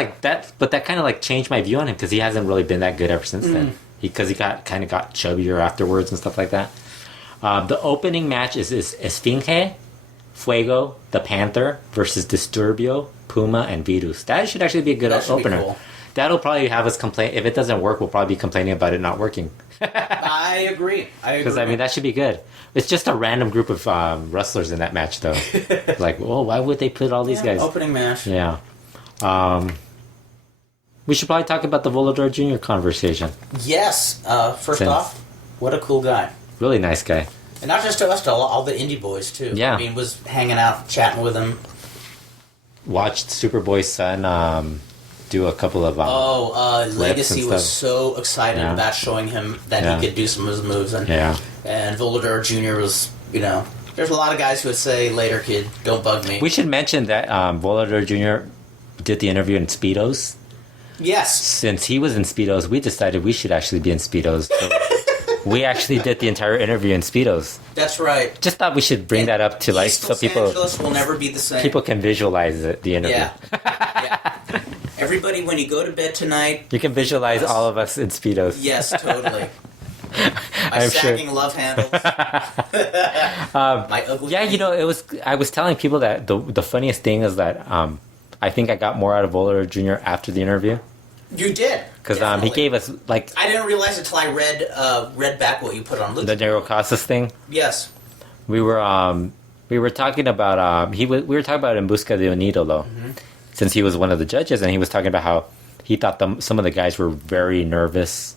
of changed my view on him because he hasn't really been that good ever since then. Because he got chubbier afterwards and stuff like that. The opening match is Esfinge, Fuego, the Panther versus Disturbio, Puma, and Virus. That should actually be a good opener. Cool. That'll probably have us complain. If it doesn't work, we'll probably be complaining about it not working. I agree. Because, that should be good. It's just a random group of wrestlers in that match, though. Like, why would they put all these guys? Opening match. Yeah. We should probably talk about the Volador Jr. conversation. Yes. First off, what a cool guy. Really nice guy. And not just to us, to all the indie boys, too. Yeah. Was hanging out, chatting with him. Watched Superboy's son... do a couple of Legacy was so excited about showing him that he could do some of his moves, and Volador Jr. was, there's a lot of guys who would say, later kid, don't bug me. We should mention that Volador Jr. did the interview in Speedos. Yes. Since he was in Speedos, we decided we should actually be in Speedos. So we actually did the entire interview in Speedos. That's right. Just thought we should bring that up to so people... Los Angeles will never be the same. People can visualize the interview. Yeah. Everybody, when you go to bed tonight... You can visualize all of us in Speedos. Yes, totally. My sagging love handles. My ugly... Yeah, I was telling people that the funniest thing is that I think I got more out of Volador Jr. after the interview. You did. Because he gave us, like... I didn't realize it until I read back what you put on Lucha. The Negro Casas thing? Yes. We were talking about... we were talking about En Busca de un Ídolo. Mm-hmm. Since he was one of the judges, and he was talking about how he thought some of the guys were very nervous,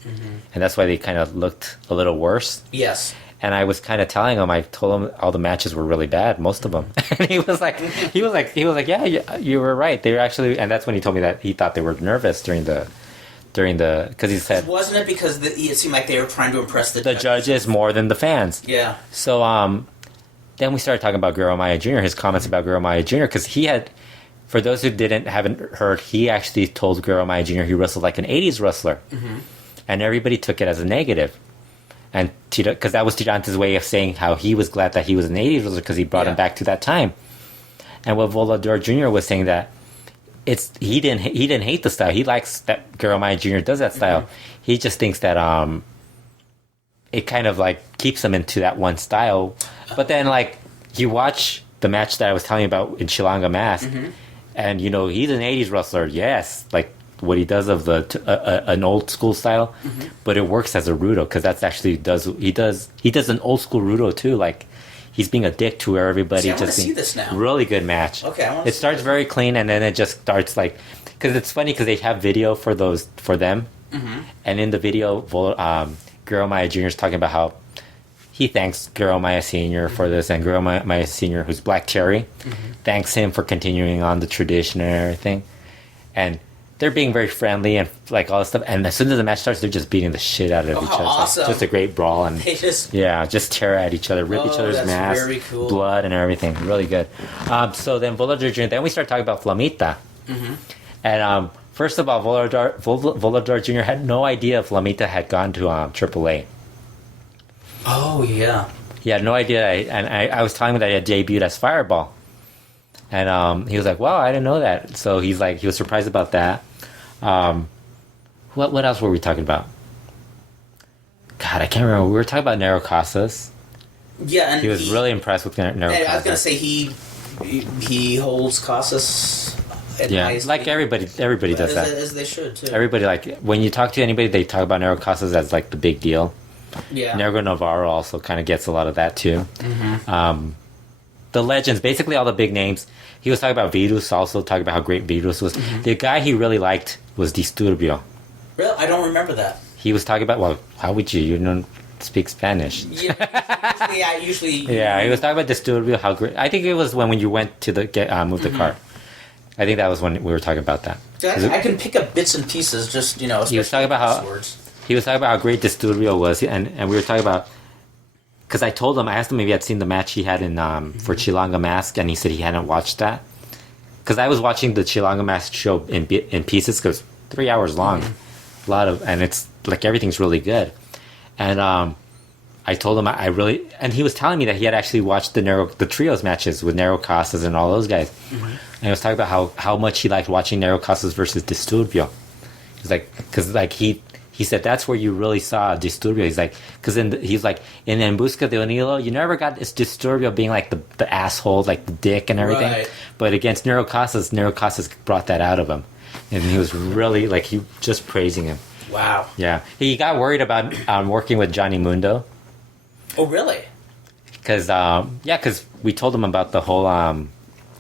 and that's why they kind of looked a little worse. Yes. And I was kind of telling him, I told him all the matches were really bad, most of them. And he was like, yeah, you were right. They were actually, and that's when he told me that he thought they were nervous during the because he said, wasn't it because it seemed like they were trying to impress the judges more than the fans. Yeah. So then we started talking about Guru Maya Jr., his comments about Guru Maya Jr., because he had, for those who haven't heard, he actually told Guru Maya Jr. he wrestled like an 80s wrestler. Mm-hmm. And everybody took it as a negative. And because that was Tirante's way of saying how he was glad that he was an 80s wrestler because he brought him back to that time. And what Volador Jr. was saying that he didn't hate the style. He likes that Guru Maya Jr. does that style. Mm-hmm. He just thinks that it kind of like keeps him into that one style. But then like you watch the match that I was telling you about in Chilanga Mask, and you know he's an 80s wrestler. Yes, like what he does of an old school style, but it works as a rudo because that's actually he does an old school rudo too. Like he's being a dick to everybody. See, I want to see this now. Really good match. Okay, I want to. It starts very clean and then it just starts like because it's funny because they have video for them, and in the video, Guru Maya Jr. is talking about how he thanks Guru Maya Sr. for this, and Guru Maya Sr., who's Black Cherry, thanks him for continuing on the tradition and everything, and they're being very friendly and like all this stuff. And as soon as the match starts, they're just beating the shit out of each other. Awesome. It's just a great brawl, and they just tear at each other, rip each other's masks, cool. blood and everything. Really good. So then Volador Jr. Then we start talking about Flamita, and first of all, Volador Jr. had no idea Flamita had gone to AAA. Oh yeah. He had no idea, I was telling him that he had debuted as Fireball. And he was like, wow, I didn't know that. So he was surprised about that. What else were we talking about? God, I can't remember. We were talking about Nero Casas. Yeah, and he was really impressed with Nero Casas. I was going to say he holds Casas at highest like everybody does that. As they should, too. Everybody, like, when you talk to anybody, they talk about Nero Casas as, like, the big deal. Yeah. Nergo Navarro also kind of gets a lot of that, too. The legends, basically all the big names. He was talking about Virus, also talking about how great Virus was. The guy he really liked was Disturbio. Really? I don't remember that. He was talking about, well, how would you? You don't speak Spanish. Yeah, usually. Yeah, he was talking about Disturbio, how great. I think it was when you went to move the car. I think that was when we were talking about that. I can pick up bits and pieces, just, you know, he was talking about how great Disturbio was, and we were talking about. Because I asked him if he had seen the match he had in for Chilanga Mask, and he said he hadn't watched that. Because I was watching the Chilanga Mask show in pieces, because 3 hours long, and it's like everything's really good. And I told him and he was telling me that he had actually watched the trios matches with Nero Casas and all those guys, and he was talking about how much he liked watching Nero Casas versus Disturbio. He's like, because like He said that's where you really saw Disturbio. He's like, because he's like in En Busca de un Hilo, you never got this Disturbio being like the asshole, like the dick and everything. Right. But against Nero Casas brought that out of him, and he was really like he just praising him. Wow. Yeah, he got worried about working with Johnny Mundo. Oh, really? Because because we told him about the whole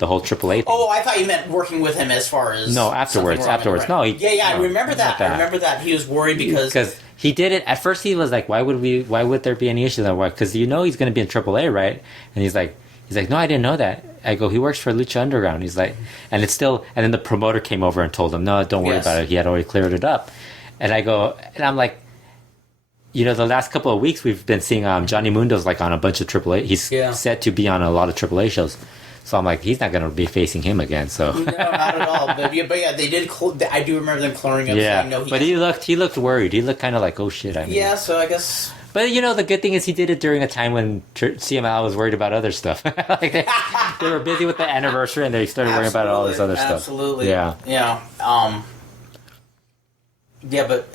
AAA thing. Oh, I thought you meant working with him as far as... No, afterwards. No, I remember that. I remember that. He was worried because he did it. At first he was like, why would there be any issue? Because he's going to be in AAA, right? And he's like, no, I didn't know that. I go, he works for Lucha Underground. He's like, and it's still... And then the promoter came over and told him, no, don't worry about it. He had already cleared it up. And I go, and I'm like, you know, the last couple of weeks we've been seeing Johnny Mundo's like on a bunch of AAA. He's set to be on a lot of AAA shows. So I'm like, he's not going to be facing him again. So no, not at all. But yeah, they did. I do remember them clearing up. Yeah, saying, no, but he looked worried. He looked kind of like, oh shit. I mean, yeah, so I guess. But you know, the good thing is he did it during a time when CMLL was worried about other stuff. Like they were busy with the anniversary, and they started worrying about all this other stuff. Absolutely. Yeah. Yeah. Yeah, but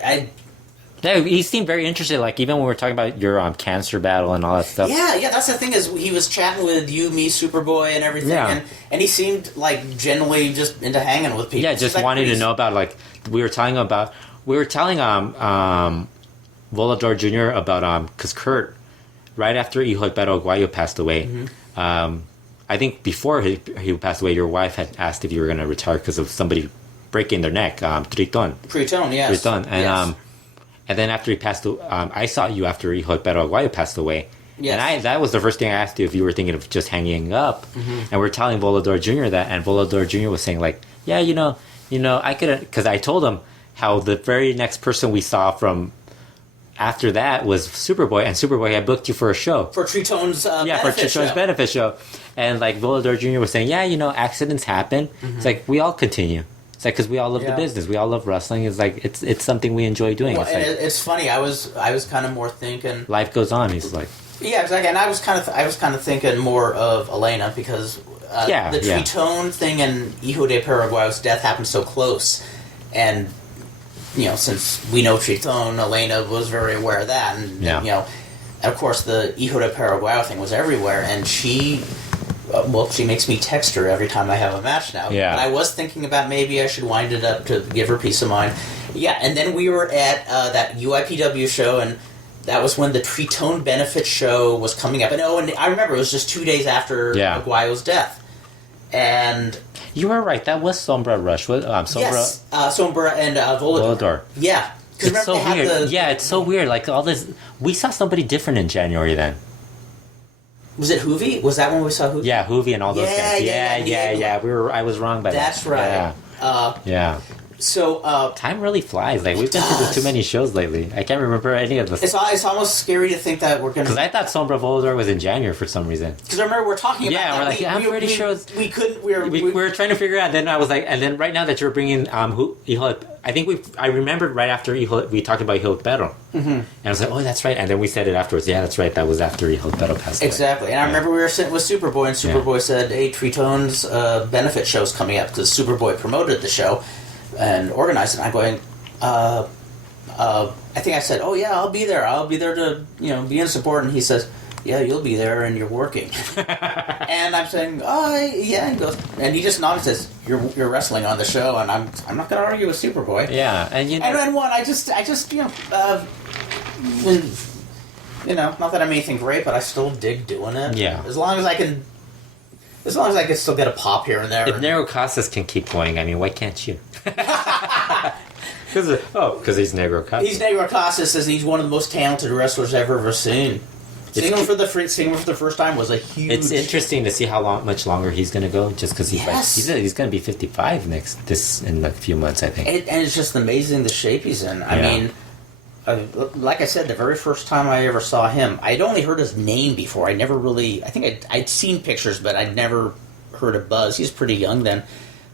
No, he seemed very interested. Like even when we were talking about your cancer battle and all that stuff. Yeah. That's the thing is he was chatting with you, me, Superboy, and everything, and he seemed like genuinely just into hanging with people. Yeah, just like, wanting to know about like we were telling Volador Jr. about because Kurt right after Hijo Pero Aguayo passed away. I think before he passed away, your wife had asked if you were going to retire because of somebody breaking their neck. Triton, yes. Triton, and And then after he passed away, I saw you after Hijo Pero Aguayo passed away. Yes. And that was the first thing I asked you if you were thinking of just hanging up. And we're telling Volador Jr. that, and Volador Jr. was saying like, yeah, you know, I could, because I told him, how the very next person we saw from after that was Superboy, and Superboy had booked you for a show. For Tritone's benefit show. And like Volador Jr. was saying, accidents happen. Mm-hmm. It's like we all continue. It's like because we all love the business, we all love wrestling. It's like it's something we enjoy doing. Well, it's funny. I was kind of more thinking life goes on. He's like, yeah, exactly. And I was kind of thinking more of Elena because the Tritone thing and Hijo de Paraguay's death happened so close, and since we know Tritone, Elena was very aware of that, and and of course the Hijo de Paraguay thing was everywhere, and she makes me text her every time I have a match now. Yeah. But I was thinking about maybe I should wind it up to give her peace of mind. Yeah, and then we were at that UIPW show, and that was when the Tritone benefit show was coming up. And I remember it was just 2 days after Aguayo's death. And you were right. That was Sombra Rush. Sombra. Yes, Sombra and Volador. Yeah. It's so weird. It's so weird. Like all this, we saw somebody different in January then. Was it Hoovy? Was that when we saw Hoovy? Yeah, Hoovy and all those guys. Yeah. I was wrong by that. That's right. Yeah. So time really flies. Like we've been to too many shows lately. I can't remember any of this. It's almost scary to think that we're gonna. Because I thought Sombra Volador was in January for some reason. Because I remember we're talking about. Yeah, we're like, I'm pretty sure we couldn't. We were trying to figure out. Then I was like, and then right now that you're bringing I think I remembered right after we talked about Hijo Pero. Mm-hmm. And I was like, oh, that's right. And then we said it afterwards. Yeah, that's right. That was after Hijo Pero passed away. Exactly. And I remember we were sitting with Superboy, and Superboy said, hey, Tritone's benefit show's coming up, because Superboy promoted the show and organized it. And I'm going, I think I said, oh, yeah, I'll be there. I'll be there to, be in support. And he says, yeah, you'll be there and you're working. And I'm saying, oh, yeah. And he goes, and he just nods and says, you're wrestling on the show, and I'm not going to argue with Superboy. Yeah, and and one, I just not that I'm anything great, but I still dig doing it. Yeah. As long as I can still get a pop here and there. If Negro Casas can keep going, I mean, why can't you? Because he's Negro Casas. He's Negro Casas, and he's one of the most talented wrestlers I've ever seen. Seeing him for the first time was a huge. It's interesting to see how much longer he's going to go, just because he's going to be 55 in a few months, I think. And it's just amazing the shape he's in. I mean, like I said, the very first time I ever saw him, I'd only heard his name before. I never really. I think I'd seen pictures, but I'd never heard a buzz. He was pretty young then,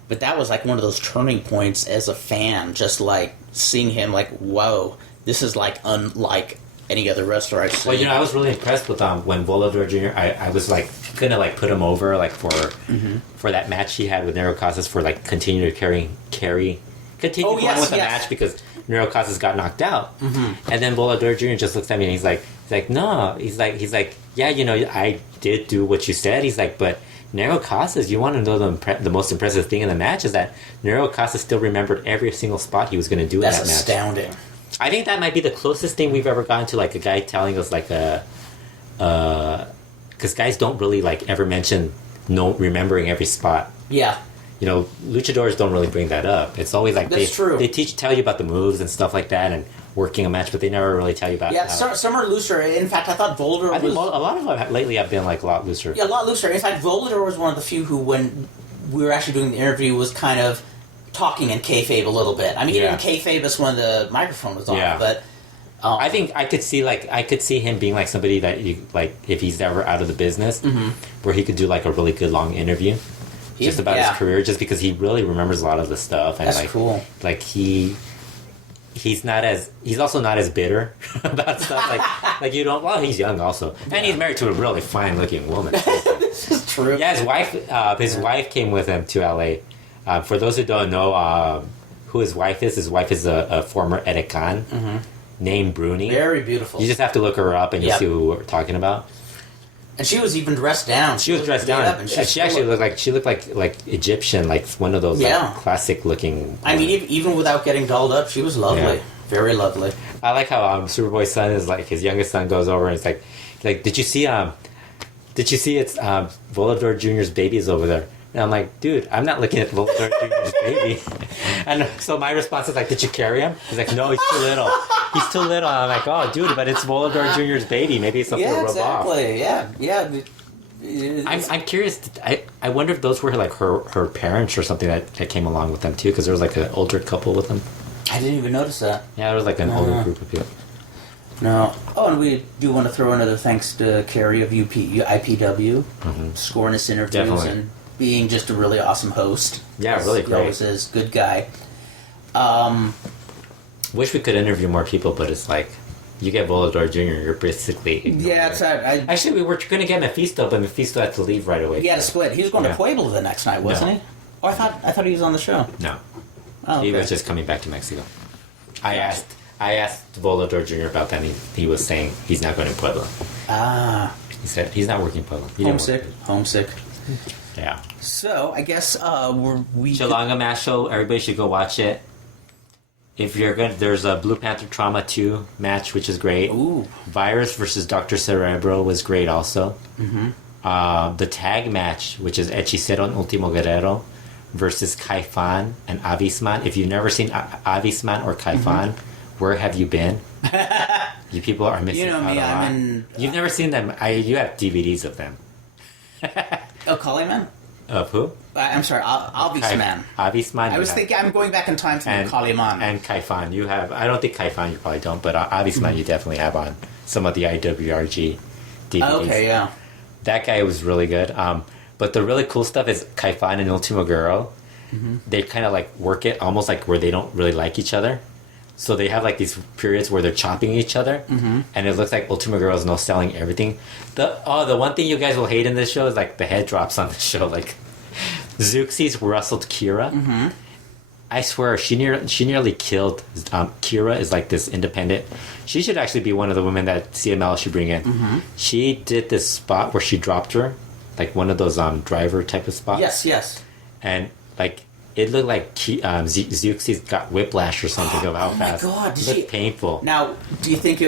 but that was like one of those turning points as a fan. Just like seeing him, like, whoa, this is like unlike any other wrestler I've seen. Well, I was really impressed with when Volador Jr. I was like gonna like put him over like for that match he had with Negro Casas for like continue going with the match because Negro Casas got knocked out, and then Volador Jr. just looks at me and he's like no, he's like yeah, I did do what you said. He's like, but Negro Casas, you want to know the most impressive thing in the match is that Negro Casas still remembered every single spot he was going to do in that match. That's astounding. I think that might be the closest thing we've ever gotten to, like, a guy telling us, like, because guys don't really, like, ever mention remembering every spot. Yeah. Luchadors don't really bring that up. It's always like That's true. They tell you about the moves and stuff like that and working a match, but they never really tell you about some are looser. In fact, I thought Volador I think a lot of them lately have been, like, a lot looser. Yeah, a lot looser. In fact, Volador was one of the few who, when we were actually doing the interview, was kind of talking in kayfabe a little bit. I mean, even kayfabe is when the microphone was on, but I think I could see him being like somebody that you like if he's ever out of the business, where he could do like a really good long interview just about his career, just because he really remembers a lot of the stuff and that's cool. Like he's also not as bitter about stuff like you don't. Well, he's young also, and he's married to a really fine looking woman. This is true. Yeah, his wife came with him to LA. For those who don't know who his wife is a former Edecon named Bruni. Very beautiful. You just have to look her up and you'll see who we're talking about. And she was even dressed down. She was dressed down. And she actually looked like Egyptian, like one of those like, classic looking. I mean, even without getting dolled up, she was lovely. Yeah. Very lovely. I like how Superboy's son is like his youngest son goes over and it's like did you see it's Volador Jr.'s baby is over there. And I'm like, dude, I'm not looking at Volador Jr.'s baby. And so my response is like, did you carry him? He's like, no, he's too little. He's too little. And I'm like, oh, dude, but it's Volador Jr.'s baby. Maybe it's something to rub off. Yeah. I'm curious. I wonder if those were like her parents or something that came along with them too, because there was like an older couple with them. I didn't even notice that. Yeah, it was like an older group of people. No. Oh, and we do want to throw another thanks to Carrie of IPW, scoring us interviews and being just a really awesome host. Yeah, really great. He always is. Good guy. Wish we could interview more people, but it's like, you get Volador Jr., you're basically ignoring. Yeah, it's actually, we were going to get Mephisto, but Mephisto had to leave right away. He had to split. He was going to Puebla the next night, wasn't he? Oh, I thought he was on the show. No. Oh, okay. He was just coming back to Mexico. I asked Volador Jr. about that, and he was saying he's not going to Puebla. Ah. He said he's not working Puebla. Homesick. Yeah. So, I guess we... Chilanga Mass Show, everybody should go watch it. If you're good, there's a Blue Panther Trauma 2 match, which is great. Ooh. Virus versus Dr. Cerebro was great also. The tag match, which is Hechicero and Ultimo Guerrero versus Kaifan and Avisman. If you've never seen Avisman or Kaifan, where have you been? You people are missing out a lot. You've never seen them. You have DVDs of them. Oh, Kaliman? Of who? I'm sorry, Avisman. Avisman. I was thinking, I'm going back in time to Kaliman. And Kaifan. You have, I don't think Kaifan you probably don't, but Avisman you definitely have on some of the IWRG DVDs. Okay, yeah. That guy was really good. But the really cool stuff is Kaifan and Ultimo Guerrero. They kind of like work it almost like where they don't really like each other. So they have like these periods where they're chopping each other, and it looks like Ultimo Guerrero is no selling everything. The one thing you guys will hate in this show is like the head drops on the show. Like Zeuxis wrestled Kira. I swear she nearly killed. Kira is like this independent. She should actually be one of the women that CML should bring in. She did this spot where she dropped her, like one of those driver type of spots. Yes. And like. It looked like Zeuxis got whiplash or something of how fast. Oh my god! It looked painful. Now, do you think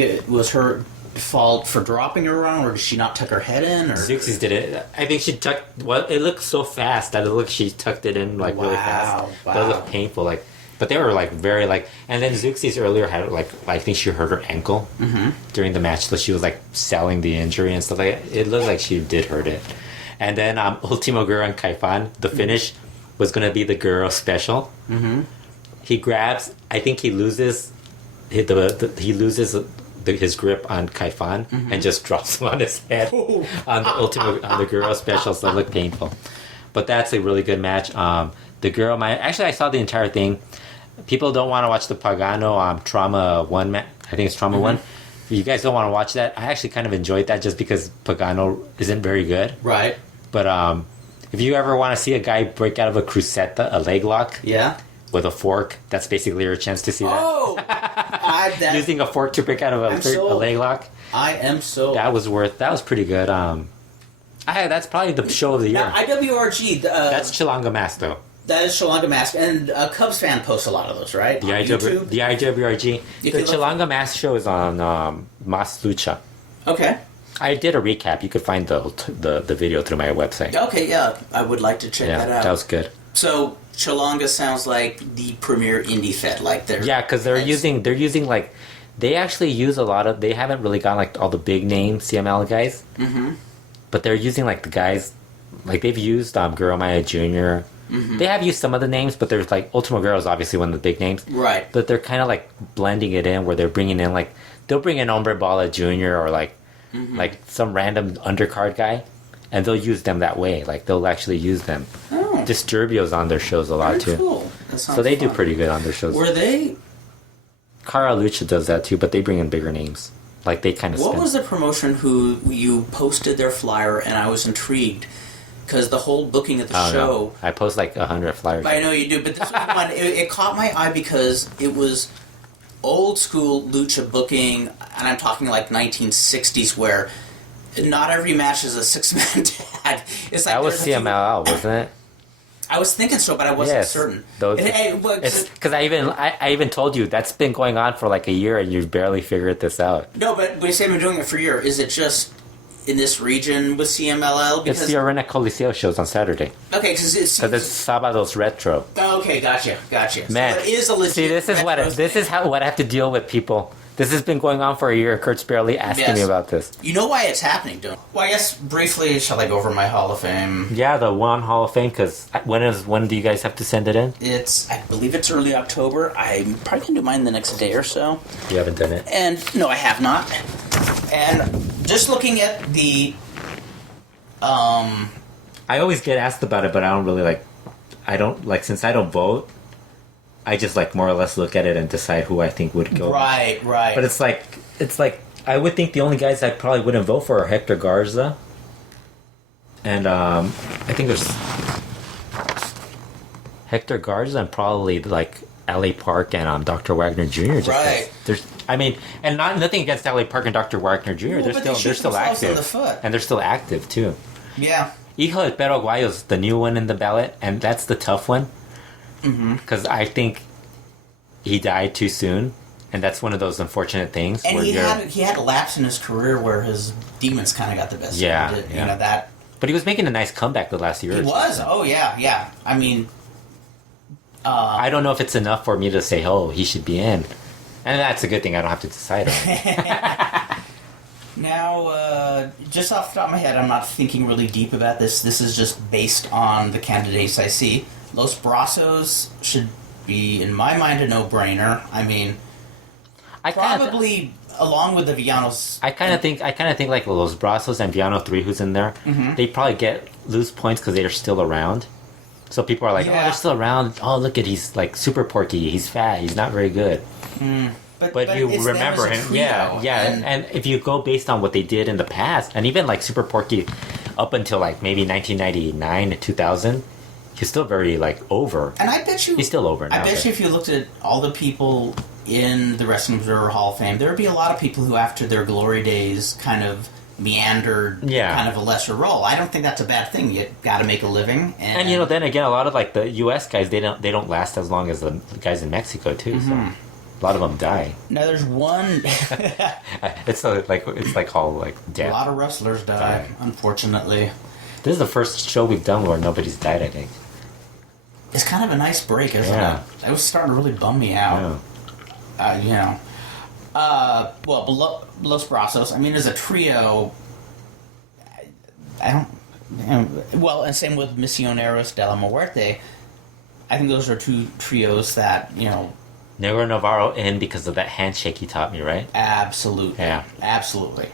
it was her fault for dropping her wrong, or did she not tuck her head in? Or Zeuxis did it. I think she tucked. Well, it looked so fast that she tucked it in like really fast. Wow. That looked painful. Like, but they were like very like. And then Zeuxis earlier had like I think she hurt her ankle during the match, so she was like selling the injury and stuff like that. It looked like she did hurt it. And then Ultimo Guerrero and Kaifan, the finish was going to be the Guerrero special. He grabs, I think he loses his grip on Kaifan and just drops him on his head on the Guerrero special, so it looked painful. But that's a really good match. The Guerrero match, actually I saw the entire thing. People don't want to watch the Pagano Trauma 1 match. I think it's Trauma 1. If you guys don't want to watch that, I actually kind of enjoyed that just because Pagano isn't very good. Right. But if you ever want to see a guy break out of a cruceta, a leg lock, with a fork, that's basically your chance to see that. Oh! Using a fork to break out of a leg lock. I am so... That was pretty good. That's probably the show of the year. Now, IWRG... that's Chilanga Mask, though. That is Chilanga Mask, and Cubs fan posts a lot of those, right? The IWRG. The Chilanga Mask show is on Mas Lucha. Okay. I did a recap. You could find the video through my website. Okay, yeah. I would like to check that out. That was good. So, Chilanga sounds like the premier indie fed, like they're... Yeah, because they're using like... They actually use a lot of... They haven't really got like all the big name CML guys. But they're using like the guys... Like they've used Guerrero Maya Jr., They have used some of the names, but there's like Ultimo Guerrero is obviously one of the big names. Right. But they're kind of like blending it in where they're bringing in like, they'll bring in Hombre Bala Jr. or like some random undercard guy, and they'll use them that way. Like they'll actually use them. Oh. Disturbio's on their shows a lot too. Cool. So they do pretty good on their shows. Were they? Cara Lucha does that too, but they bring in bigger names. Like they kind of. What was the promotion who you posted their flyer, and I was intrigued because the whole booking of the show. No. I post like 100 flyers. I know you do, but this was one. It caught my eye because it was old school lucha booking, and I'm talking like 1960s, where not every match is a 6-man tag. It's like that was CMLL, wasn't it? I was thinking so, but I wasn't certain. Because I even told you that's been going on for like a year, and you've barely figured this out. No, but when you say I've been doing it for a year, is it just in this region with CMLL? It's the Arena Coliseo shows on Saturday. Okay, because it's Sábados Retro. Okay, gotcha. Man, so it is a legit see, this is what I have to deal with people This has been going on for a year. Kurt's barely asking me about this. You know why it's happening, don't you? Well, I guess briefly, shall I go over my Hall of Fame? Yeah, the one Hall of Fame, because when do you guys have to send it in? I believe it's early October. I'm probably going to do mine the next day or so. You haven't done it? And, no, I have not. And just looking at the, I always get asked about it, but I don't really, since I don't vote, I just more or less look at it and decide who I think would go. Right. But it's like I would think the only guys I probably wouldn't vote for are Hector Garza, and I think there's Hector Garza and probably L.A. Park and Dr. Wagner Jr. And nothing against L.A. Park and Dr. Wagner Jr. Well, they're still active, and they're still active too. Yeah. Hijo de Paraguayo's the new one in the ballot, and that's the tough one. Because I think he died too soon, and that's one of those unfortunate things. And he had a lapse in his career where his demons kind of got the best of him. You know that. But he was making a nice comeback the last year. He was. Oh yeah. I mean, I don't know if it's enough for me to say, oh, he should be in, and that's a good thing. I don't have to decide on it. Now, just off the top of my head, I'm not thinking really deep about this. This is just based on the candidates I see. Los Brazos should be, in my mind, a no-brainer. I mean, probably along with the Villanos. I kind of think Los Brazos and Villano 3, who's in there, they probably lose points because they're still around. So people are like, oh, they're still around. Oh, look at he's super porky. He's fat. He's not very good. But you remember him, and if you go based on what they did in the past, and even Super Porky, up until maybe 1999 to 2000. He's still very, over. And I bet you... He's still over now. I bet you if you looked at all the people in the Wrestling Observer Hall of Fame, there would be a lot of people who, after their glory days, kind of meandered kind of a lesser role. I don't think that's a bad thing. You got to make a living. And then again, a lot of, the U.S. guys, they don't last as long as the guys in Mexico, too, so... A lot of them die. Now, there's one... it's all death. A lot of wrestlers die, unfortunately. This is the first show we've done where nobody's died, I think. It's kind of a nice break, isn't it? That was starting to really bum me out. Yeah. Los Brazos, I mean, as a trio, I don't... and same with Misioneros de la Muerte. I think those are two trios that, Negro Navarro in because of that handshake he taught me, right? Absolutely. Yeah. Absolutely.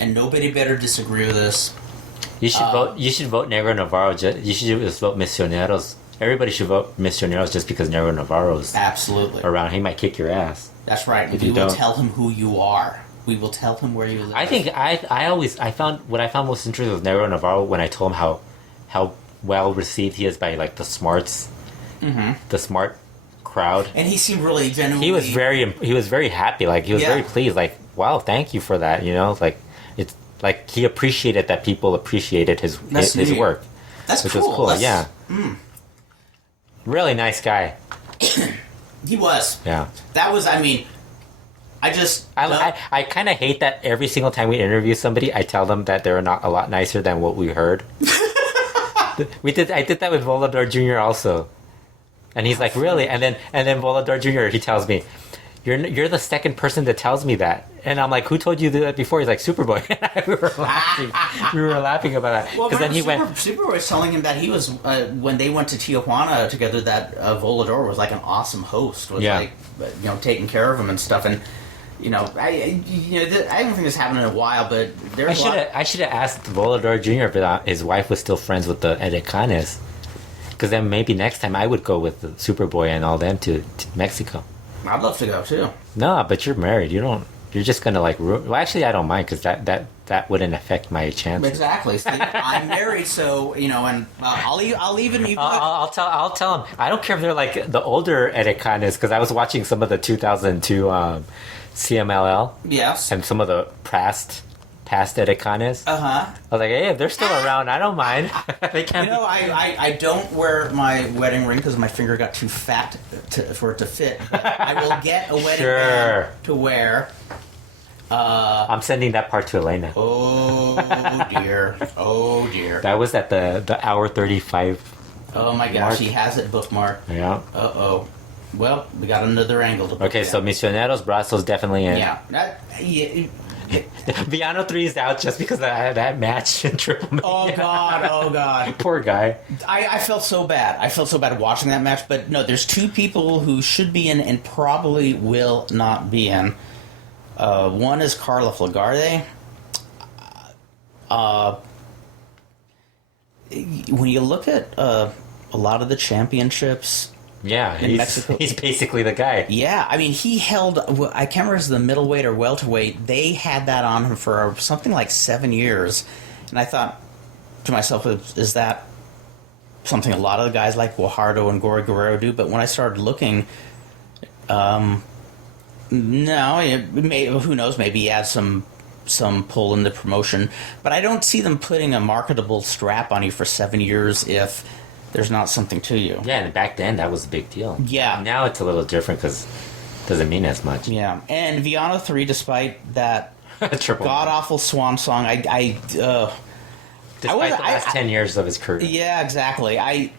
And nobody better disagree with this. You should vote. You should vote Negro Navarro. You should just vote Misioneros. Everybody should vote Misioneros just because Negro Navarro's around. He might kick your ass. That's right. We will tell him who you are. We will tell him where you live. I think I found what I found most interesting with Negro Navarro when I told him how well received he is by the smarts, the smart crowd. And he seemed really genuinely. He was very happy. He was very pleased. Wow, thank you for that. It's. He appreciated that people appreciated his work. That's which cool. was cool, yeah. Really nice guy. He was. Yeah. That was, I mean, I kind of hate that every single time we interview somebody, I tell them that they're not a lot nicer than what we heard. I did that with Volador Jr. also. And he's like, really? And then Volador Jr., he tells me, You're the second person that tells me that. And I'm like, who told you that before? He's like, Superboy. we were laughing about that. Well, then Superboy was telling him that he was, when they went to Tijuana together, that Volador was an awesome host. Was taking care of him and stuff. And, I don't think this happened in a while, but I should have asked Volador Jr. if his wife was still friends with the Edecanes. Because then maybe next time I would go with the Superboy and all them to Mexico. I'd love to go too. No, but you're married. You're just gonna well, actually, I don't mind because that wouldn't affect my chances. Exactly. See, I'm married, so and I'll even. I'll tell them. I don't care if they're the older Edecanes because I was watching some of the 2002 CMLL. Yes. And some of the past Edecanes. I was like, hey, if they're still around, I don't mind. They can't. I don't wear my wedding ring because my finger got too fat for it to fit. But I will get a wedding ring to wear. I'm sending that part to Elena. Oh dear. Oh dear. That was at the hour 35. Oh my gosh, he has it bookmarked. Yeah. Uh-oh. Well, we got another angle to put Okay, so down. Misioneros Brazos definitely in. Yeah. Villano 3 is out just because of that match in Triple Mania. Oh God. Poor guy. I felt so bad. I felt so bad watching that match. But no, there's two people who should be in and probably will not be in. One is Carla Flagarde. When you look at a lot of the championships, Yeah, in Mexico, he's basically the guy. yeah, I mean, he held, I can't remember if it was the middleweight or welterweight. They had that on him for something like 7 years. And I thought to myself, is that something a lot of the guys like Guajardo and Gory Guerrero do? But when I started looking, no, who knows, maybe he had some pull in the promotion. But I don't see them putting a marketable strap on you for 7 years if there's not something to you. Yeah, and back then that was a big deal. Yeah. Now it's a little different because it doesn't mean as much. Yeah, and Villano 3, despite that Triple god-awful swan song, Despite the last 10 years of his career. Yeah, exactly. I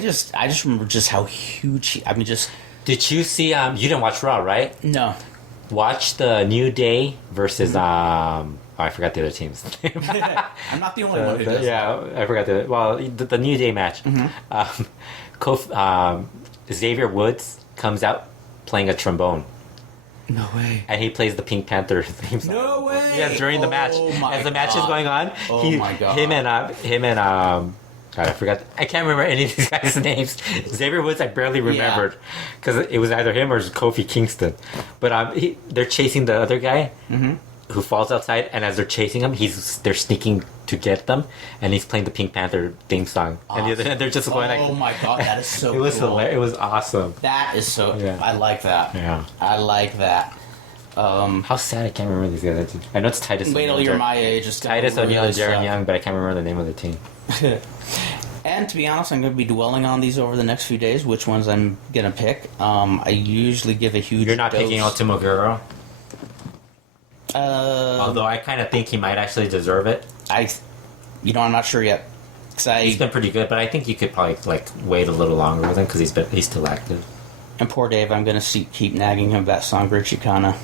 just remember just how huge just... Did you see, you didn't watch Raw, right? No. Watch the New Day versus, I forgot the other team's name. I'm not the only one who does I forgot the New Day match. Xavier Woods comes out playing a trombone. No way. And he plays the Pink Panther theme song. No way. Yeah, during the match. As the match is going on, my God. him and God, I forgot. I can't remember any of these guys' names. Xavier Woods, I barely remembered because it was either him or Kofi Kingston. But they're chasing the other guy who falls outside, and as they're chasing him, they're sneaking to get them, and he's playing the Pink Panther theme song. Awesome. And they're just going like, oh my God, that is so it was cool. hilarious. It was awesome. That is so... Yeah. I like that. Yeah. I like that. How sad I can't remember these guys. I know it's Titus. Wait till O'Neil, you're my age. It's Titus really O'Neil and Darren suck. Young, but I can't remember the name of the team. And to be honest, I'm going to be dwelling on these over the next few days, which ones I'm going to pick. I usually give a huge You're not dose. picking Ultimo Guerrero? Although I kind of think he might actually deserve it. I'm not sure yet. He's been pretty good, but I think you could probably wait a little longer with him because he's still active. And poor Dave, I'm going to keep nagging him about Sangre Chicana.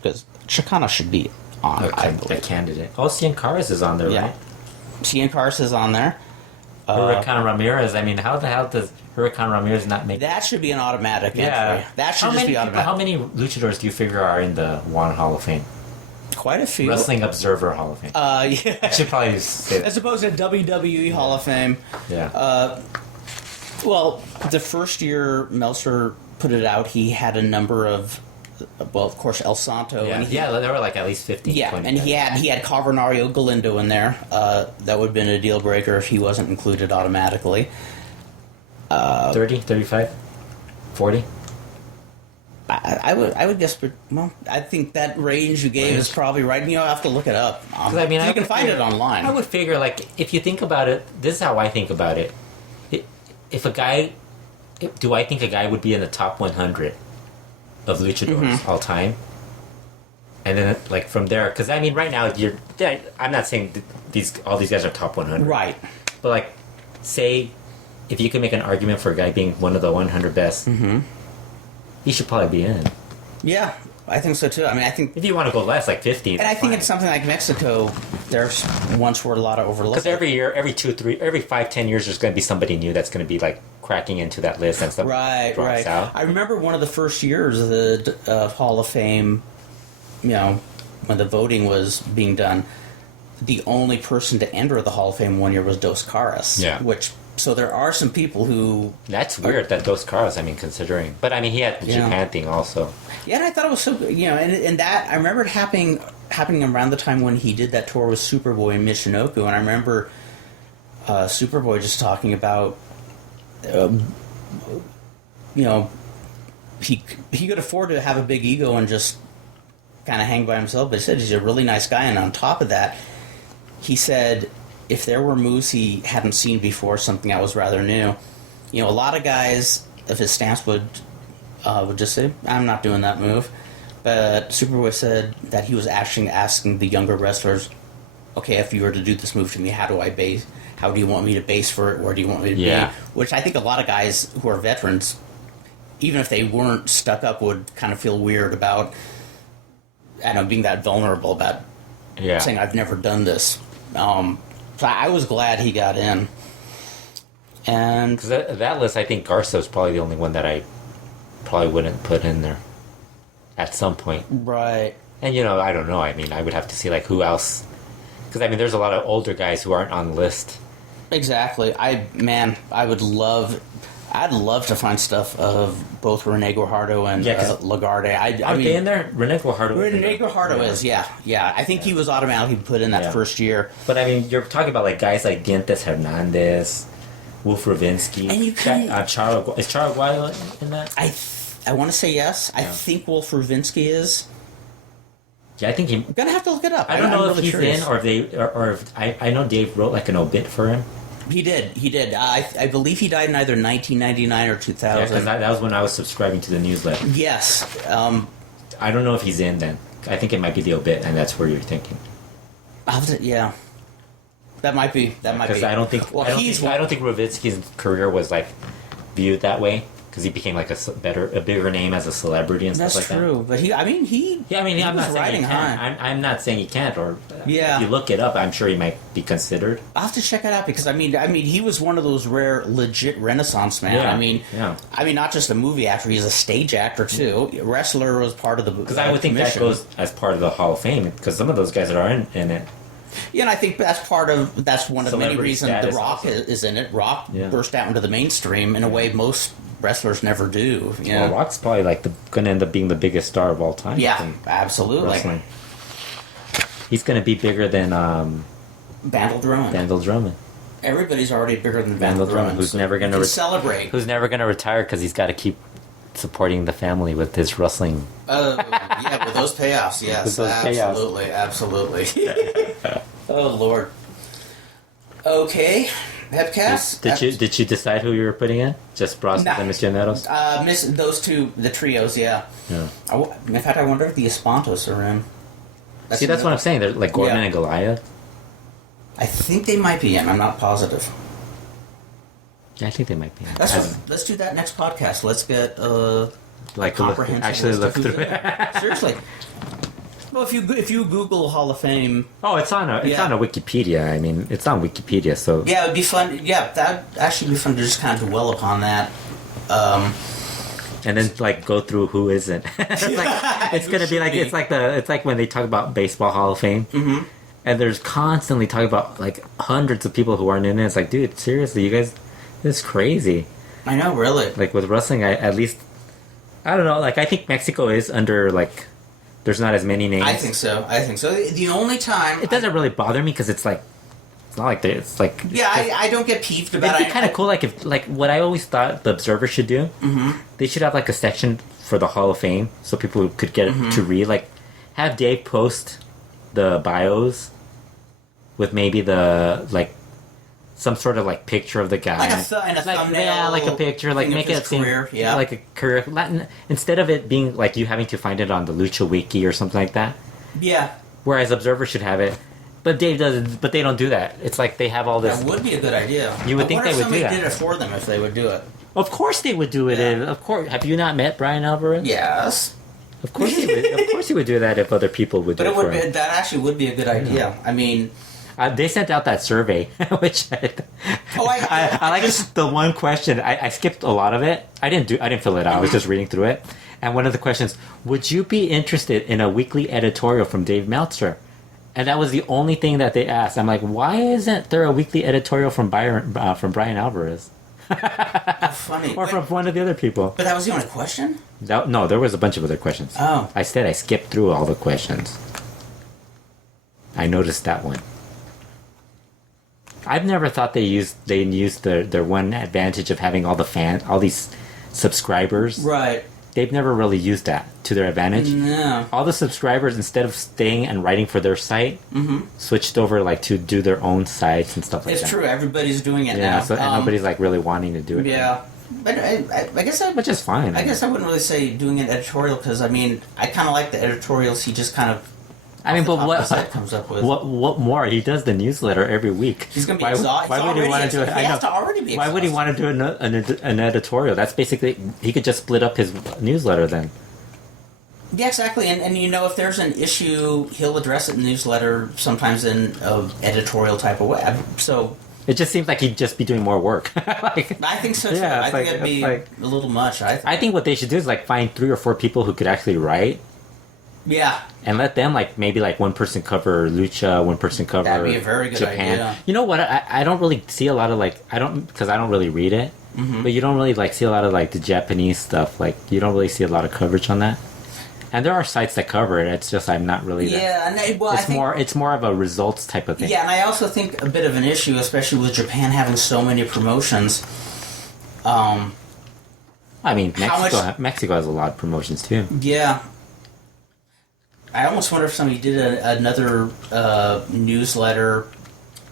Because Chicana should be on, I A believe. candidate. Oh, Cien Caras is on there, Yeah. right? Cien Caras is on there. Huracan Ramirez. I mean, how the hell does Huracan Ramirez not make? That should be an automatic Yeah. entry. That should just be automatic. How many luchadors do you figure are in the One Hall of Fame? Quite a few. Wrestling Observer Hall of Fame. I Yeah. should probably say that. As opposed to WWE Hall of Fame. Yeah. Well, the first year Meltzer put it out, he had a number of, well, of course, El Santo. Yeah, And there were at least 15. Yeah, 20 and guys. he had Carbonario Galindo in there. That would have been a deal breaker if he wasn't included automatically. 30, 35, 40. I would guess, well, I think that range you gave is probably right. You know, I have to look it up. I mean, you can find it online. I would figure, if you think about it, this is how I think about it. Do I think a guy would be in the top 100 of luchadors all time? And then, from there, because I mean, right now, I'm not saying all these guys are top 100. Right. But, say, if you could make an argument for a guy being one of the 100 best, he should probably be in. Yeah, I think so too. I mean, I think... If you want to go less, 50. And I think it's something like Mexico, there's once were a lot of overlooked. Because every year, every 5-10 years, there's going to be somebody new that's going to be cracking into that list and stuff. Right. Out. I remember one of the first years of the Hall of Fame, when the voting was being done, the only person to enter the Hall of Fame one year was Dos Caras. Yeah. So there are some people who... That's weird that Dos Caras, considering. But, he had the Japan thing also. Yeah, and I thought it was so good, and that, I remember it happening around the time when he did that tour with Superboy and Michinoku, and I remember Superboy just talking about, he could afford to have a big ego and just kind of hang by himself, but he said he's a really nice guy, and on top of that, he said if there were moves he hadn't seen before, something that was rather new, a lot of guys of his stance would just say, I'm not doing that move. But Superboy said that he was actually asking the younger wrestlers, okay, if you were to do this move to me, how do you want me to base for it? Where do you want me to be? Which I think a lot of guys who are veterans, even if they weren't stuck up, would kind of feel weird about, I don't know, being that vulnerable about saying, I've never done this. So I was glad he got in. And because that list, I think Garza is probably the only one that I probably wouldn't put in there at some point. Right. And, I don't know. I mean, I would have to see, like, who else. Because, I mean, there's a lot of older guys who aren't on the list. Exactly. I'd love to find stuff of both Rene Guajardo and Lagarde. Are they in there? Rene Guajardo is, yeah. I think he was automatically put in that first year. But, I mean, you're talking about, like, guys like Dientes Hernandez, Wolf Ravinsky. And you can... is Charo Aguayo in that? I want to say yes. I think Wolf Ravinsky is. Yeah, I think I'm gonna have to look it up. I don't know if he's in or if I know Dave wrote like an obit for him. He did. I believe he died in either 1999 or 2000. Yeah, because that was when I was subscribing to the newsletter. Yes. I don't know if he's in then. I think it might be the obit, and that's where you're thinking. Yeah. That might be. Because I don't think Ravinsky's career was like viewed that way. Because he became like a bigger name as a celebrity and stuff like that. That's true, but I'm not saying he can't. I'm not saying he can't. Or if you look it up, I'm sure he might be considered. I'll have to check it out because I mean, he was one of those rare, legit Renaissance man. Yeah. I mean, not just a movie actor; he's a stage actor too. Wrestler was part of the. Because I would think that goes as part of the Hall of Fame. Because some of those guys that are in it. Yeah, and I think that's one of the many reasons The Rock is in it. Rock burst out into the mainstream in a way most wrestlers never do. Well, Rock's probably like going to end up being the biggest star of all time. Yeah, absolutely. Wrestling. He's going to be bigger than Vandal Drummond. Everybody's already bigger than Vandal Drummond. Who's never going to celebrate. Who's never going to retire because he's got to keep supporting the family with his wrestling. With those payoffs, yes, absolutely. Oh Lord. Okay, Hepcast. Did you decide who you were putting in? Just Bros and Miss Meadows? Miss those two, the trios. Yeah. In fact, I wonder if the Espantos are in. That's what I'm saying. They're like Gorman and Goliath. I think they might be in. I'm not positive. Yeah, I think they might be in. Let's do that next podcast. Let's get comprehensive. Look through it. Seriously. Well, if you Google Hall of Fame, it's on a Wikipedia. I mean, it's on Wikipedia, so yeah, it'd be fun. Yeah, that'd actually be fun to just kind of dwell upon that. And then like go through who isn't. It's gonna be like it's like when they talk about Baseball Hall of Fame, and there's constantly talking about like hundreds of people who aren't in it. It's like, dude, seriously, you guys, this is crazy. I know, really. Like with wrestling, I don't know. Like I think Mexico is under like. There's not as many names. I think so. The only time... It doesn't really bother me because it's like... It's not like... It's like... Yeah, I don't get peeved about it. It'd be kind of cool, like, if... Like, what I always thought the Observer should do, they should have, like, a section for the Hall of Fame so people could get to read. Like, have Dave post the bios with maybe the, like... Some sort of like picture of the guy, like a thumbnail, like a picture, like make it seem like a career. Instead of it being like you having to find it on the Lucha Wiki or something like that. Yeah. Whereas Observer should have it, but Dave doesn't. But they don't do that. It's like they have all this. That would be a good idea. You would think they would do that. Somebody did it for them if they would do it. Of course they would do it. Yeah. Of course. Have you not met Brian Alvarez? Yes. Of course he would. Of course he would do that if other people would do it for him. That actually would be a good idea. Yeah. I mean. They sent out that survey, which I like. The one question I skipped a lot of it. I didn't fill it out. I was just reading through it. And one of the questions: would you be interested in a weekly editorial from Dave Meltzer? And that was the only thing that they asked. I'm like, why isn't there a weekly editorial from Brian Alvarez? Funny. Or from one of the other people. But that was the only question? No, there was a bunch of other questions. Oh. I said I skipped through all the questions. I noticed that one. I've never thought they used their one advantage of having all these subscribers. Right. They've never really used that to their advantage. No. All the subscribers, instead of staying and writing for their site, switched over like to do their own sites and stuff like that. It's true. Everybody's doing it now. Yeah, so nobody's like really wanting to do it. Yeah. But I guess which is fine. I guess I wouldn't really say doing an editorial because, I mean, I kind of like the editorials he just kind of I mean, but what comes up with. What more? He does the newsletter every week. He's going to be exhausted. Why would he want to do it? He has to already be exhausted. Why would he want to do an editorial? That's basically, he could just split up his newsletter then. Yeah, exactly. And you know, if there's an issue, he'll address it in the newsletter, sometimes in an editorial type of way. So it just seems like he'd just be doing more work. Like, I think so too. Yeah, I think it'd be a little much. I think what they should do is like find 3 or 4 people who could actually write. Yeah. And let them like maybe like one person cover lucha, one person cover That'd be a very good Japan. idea. You know what? I don't really see a lot of like because I don't really read it. Mm-hmm. But you don't really like see a lot of like the Japanese stuff. Like you don't really see a lot of coverage on that. And there are sites that cover it. It's just I'm not really. Yeah, it's more of a results type of thing. Yeah, and I also think a bit of an issue, especially with Japan having so many promotions. I mean, Mexico has a lot of promotions too. Yeah. I almost wonder if somebody did another newsletter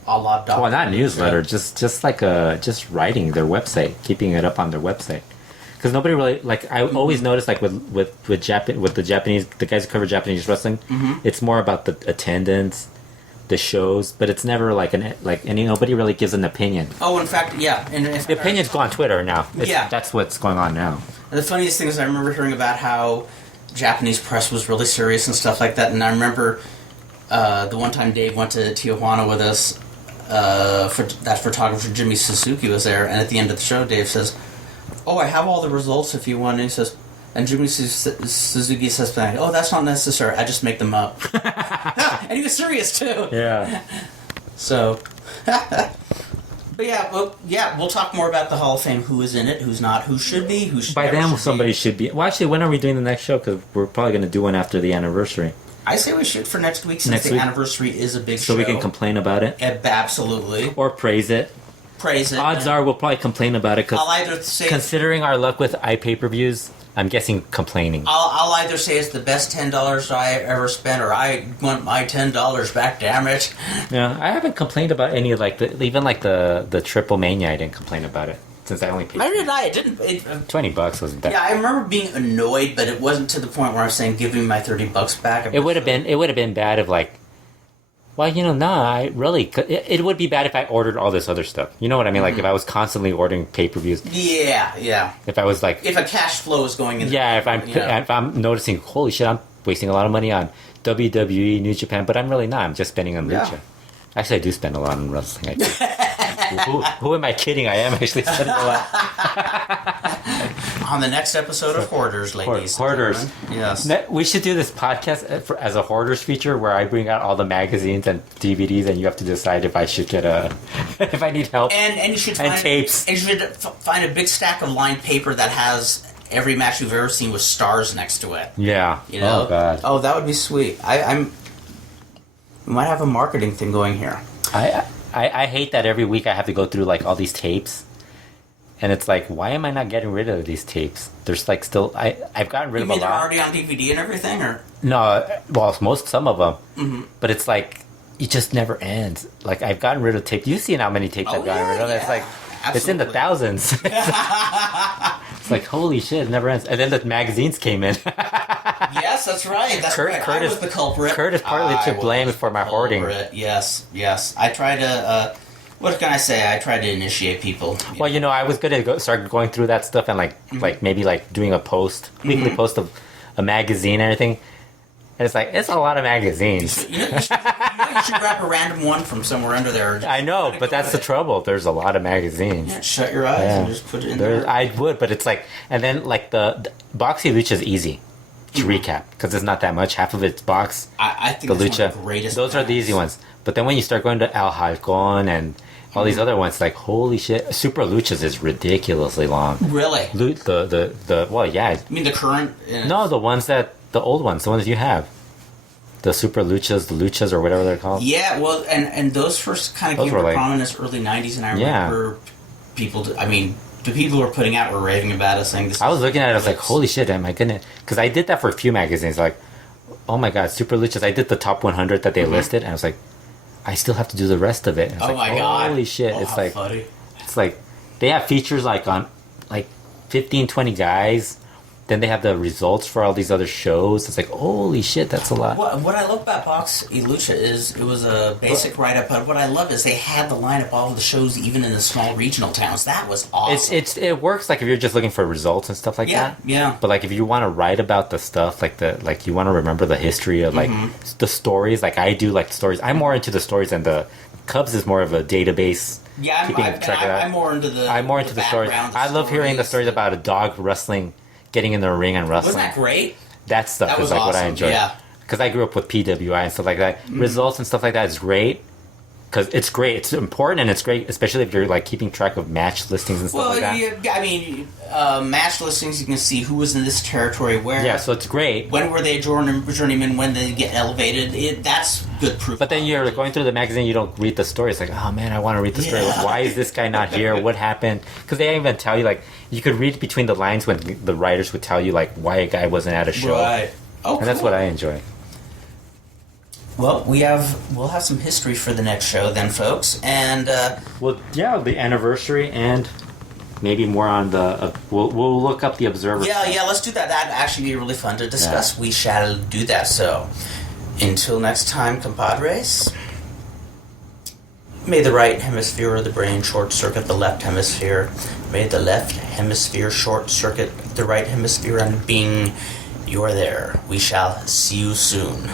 a la Dr. Well, not newsletter, just like just writing their website, keeping it up on their website. Because nobody really like. I always notice like with the Japanese, the guys who cover Japanese wrestling, it's more about the attendance, the shows, but it's never like nobody really gives an opinion. Oh, in fact, yeah. The opinions go on Twitter now. That's what's going on now. And the funniest thing is I remember hearing about how Japanese press was really serious and stuff like that, and I remember the one time Dave went to Tijuana with us. That photographer Jimmy Suzuki was there, and at the end of the show, Dave says, "Oh, I have all the results if you want." And he says, and Jimmy Suzuki says back, "Oh, that's not necessary. I just make them up." And he was serious too. Yeah. So, but we'll talk more about the Hall of Fame. Who is in it? Who's not? Who should be? Who should? By then, somebody should be. Well, actually, when are we doing the next show? Because we're probably going to do one after the anniversary. I say we shoot for next week since the anniversary is a big show. So we can complain about it. Absolutely. Or praise it. Odds are we'll probably complain about it because I'll either say, considering our luck with iPay-per-views, I'm guessing complaining. I'll either say it's the best $10 I ever spent, or I want my $10 back. Damn it! Yeah, I haven't complained about any of even the Triple Mania. I didn't complain about it since I only paid. Neither did I. It didn't. $20 wasn't that. Yeah, I remember being annoyed, but it wasn't to the point where I was saying, "Give me my $30 back." It would have been bad if like. Well, I really could. It would be bad if I ordered all this other stuff. You know what I mean? Like, if I was constantly ordering pay-per-views. Yeah. If I was like... If a cash flow is going in... Yeah, if I'm noticing, holy shit, I'm wasting a lot of money on WWE, New Japan, but I'm really not. I'm just spending on Lucha. Actually, I do spend a lot on wrestling. Who am I kidding? I am actually spending a lot. On the next episode of Hoarders, ladies. Hoarders. Yes. We should do this podcast as a Hoarders feature where I bring out all the magazines and DVDs and you have to decide if I should get if I need help. And you should find tapes. And you should find a big stack of lined paper that has every match you've ever seen with stars next to it. Yeah. You know? Oh, God. Oh, that would be sweet. We might have a marketing thing going here. I hate that every week I have to go through like all these tapes. And it's like, why am I not getting rid of these tapes? There's like still, I've gotten rid of a lot. You mean they're already on DVD and everything, or? No, well, some of them. Mm-hmm. But it's like, it just never ends. Like, I've gotten rid of tape. You've seen how many tapes I've gotten rid of. Yeah. It's like, absolutely. It's in the thousands. It's like, holy shit, it never ends. And then the magazines came in. Yes, that's right. Kurt I was the culprit. Kurt is partly to blame for my hoarding. Yes. I try to... what can I say? I try to initiate people. Well, I was going to start going through that stuff and like maybe like doing a weekly post of a magazine and everything. And it's like, it's a lot of magazines. You should grab a random one from somewhere under there. I know, but that's the trouble. There's a lot of magazines. Yeah, shut your eyes and just put it in there. I would, but it's like, and then like the Boxy Lucha is easy to recap because it's not that much. Half of it's box. I think the Lucha. One of the greatest. Those are the easy ones. But then when you start going to El Halcon and all these other ones, like, holy shit, Super Luchas is ridiculously long. Really? Well, yeah. You mean the current? No, the old ones, the ones you have. The Super Luchas, the Luchas, or whatever they're called. Yeah, well, and those first kind of came to prominence early 90s, and I remember the people who were putting out were raving about it, saying this. I was looking at it, I was like, holy shit, am I gonna... Because I did that for a few magazines, like, oh my god, Super Luchas. I did the top 100 that they listed, and I was like, I still have to do the rest of it. And oh my god. Holy shit. Oh, it's like funny. It's like they have features like on like 15, 20 guys then they have the results for all these other shows. It's like, holy shit, that's a lot. What I love about Box y Lucha is it was a basic write-up, but what I love is they had the lineup all of the shows, even in the small regional towns. That was awesome. It works like if you're just looking for results and stuff like that. Yeah. But like if you want to write about the stuff, like you want to remember the history of like the stories, like I do like the stories. I'm more into the stories, and the Cubs is more of a database. Yeah, I'm more into the stories. I love hearing the stories about a dog wrestling, getting in the ring and wrestling. Wasn't that great? That stuff is like awesome. what I enjoy. Yeah. Because I grew up with PWI and stuff like that. Results and stuff like that is great. Because it's great. It's important, and it's great, especially if you're like keeping track of match listings and stuff like that. I mean, match listings, you can see who was in this territory where. Yeah, so it's great. When were they journeymen? When they get elevated? That's good proof. But then you're going through the magazine, you don't read the story. It's like, oh man, I want to read the story. Like, why is this guy not here? What happened? Because they even tell you, like, you could read between the lines when the writers would tell you, like, why a guy wasn't at a show. Right. Oh, and that's what I enjoy. Well, we'll have some history for the next show then, folks, and the anniversary, and maybe more on the we'll look up the Observer. Yeah, let's do that. That'd actually be really fun to discuss. Yeah. We shall do that. So, until next time, compadres. May the right hemisphere of the brain short circuit the left hemisphere. May the left hemisphere short circuit the right hemisphere, and bing, you're there. We shall see you soon.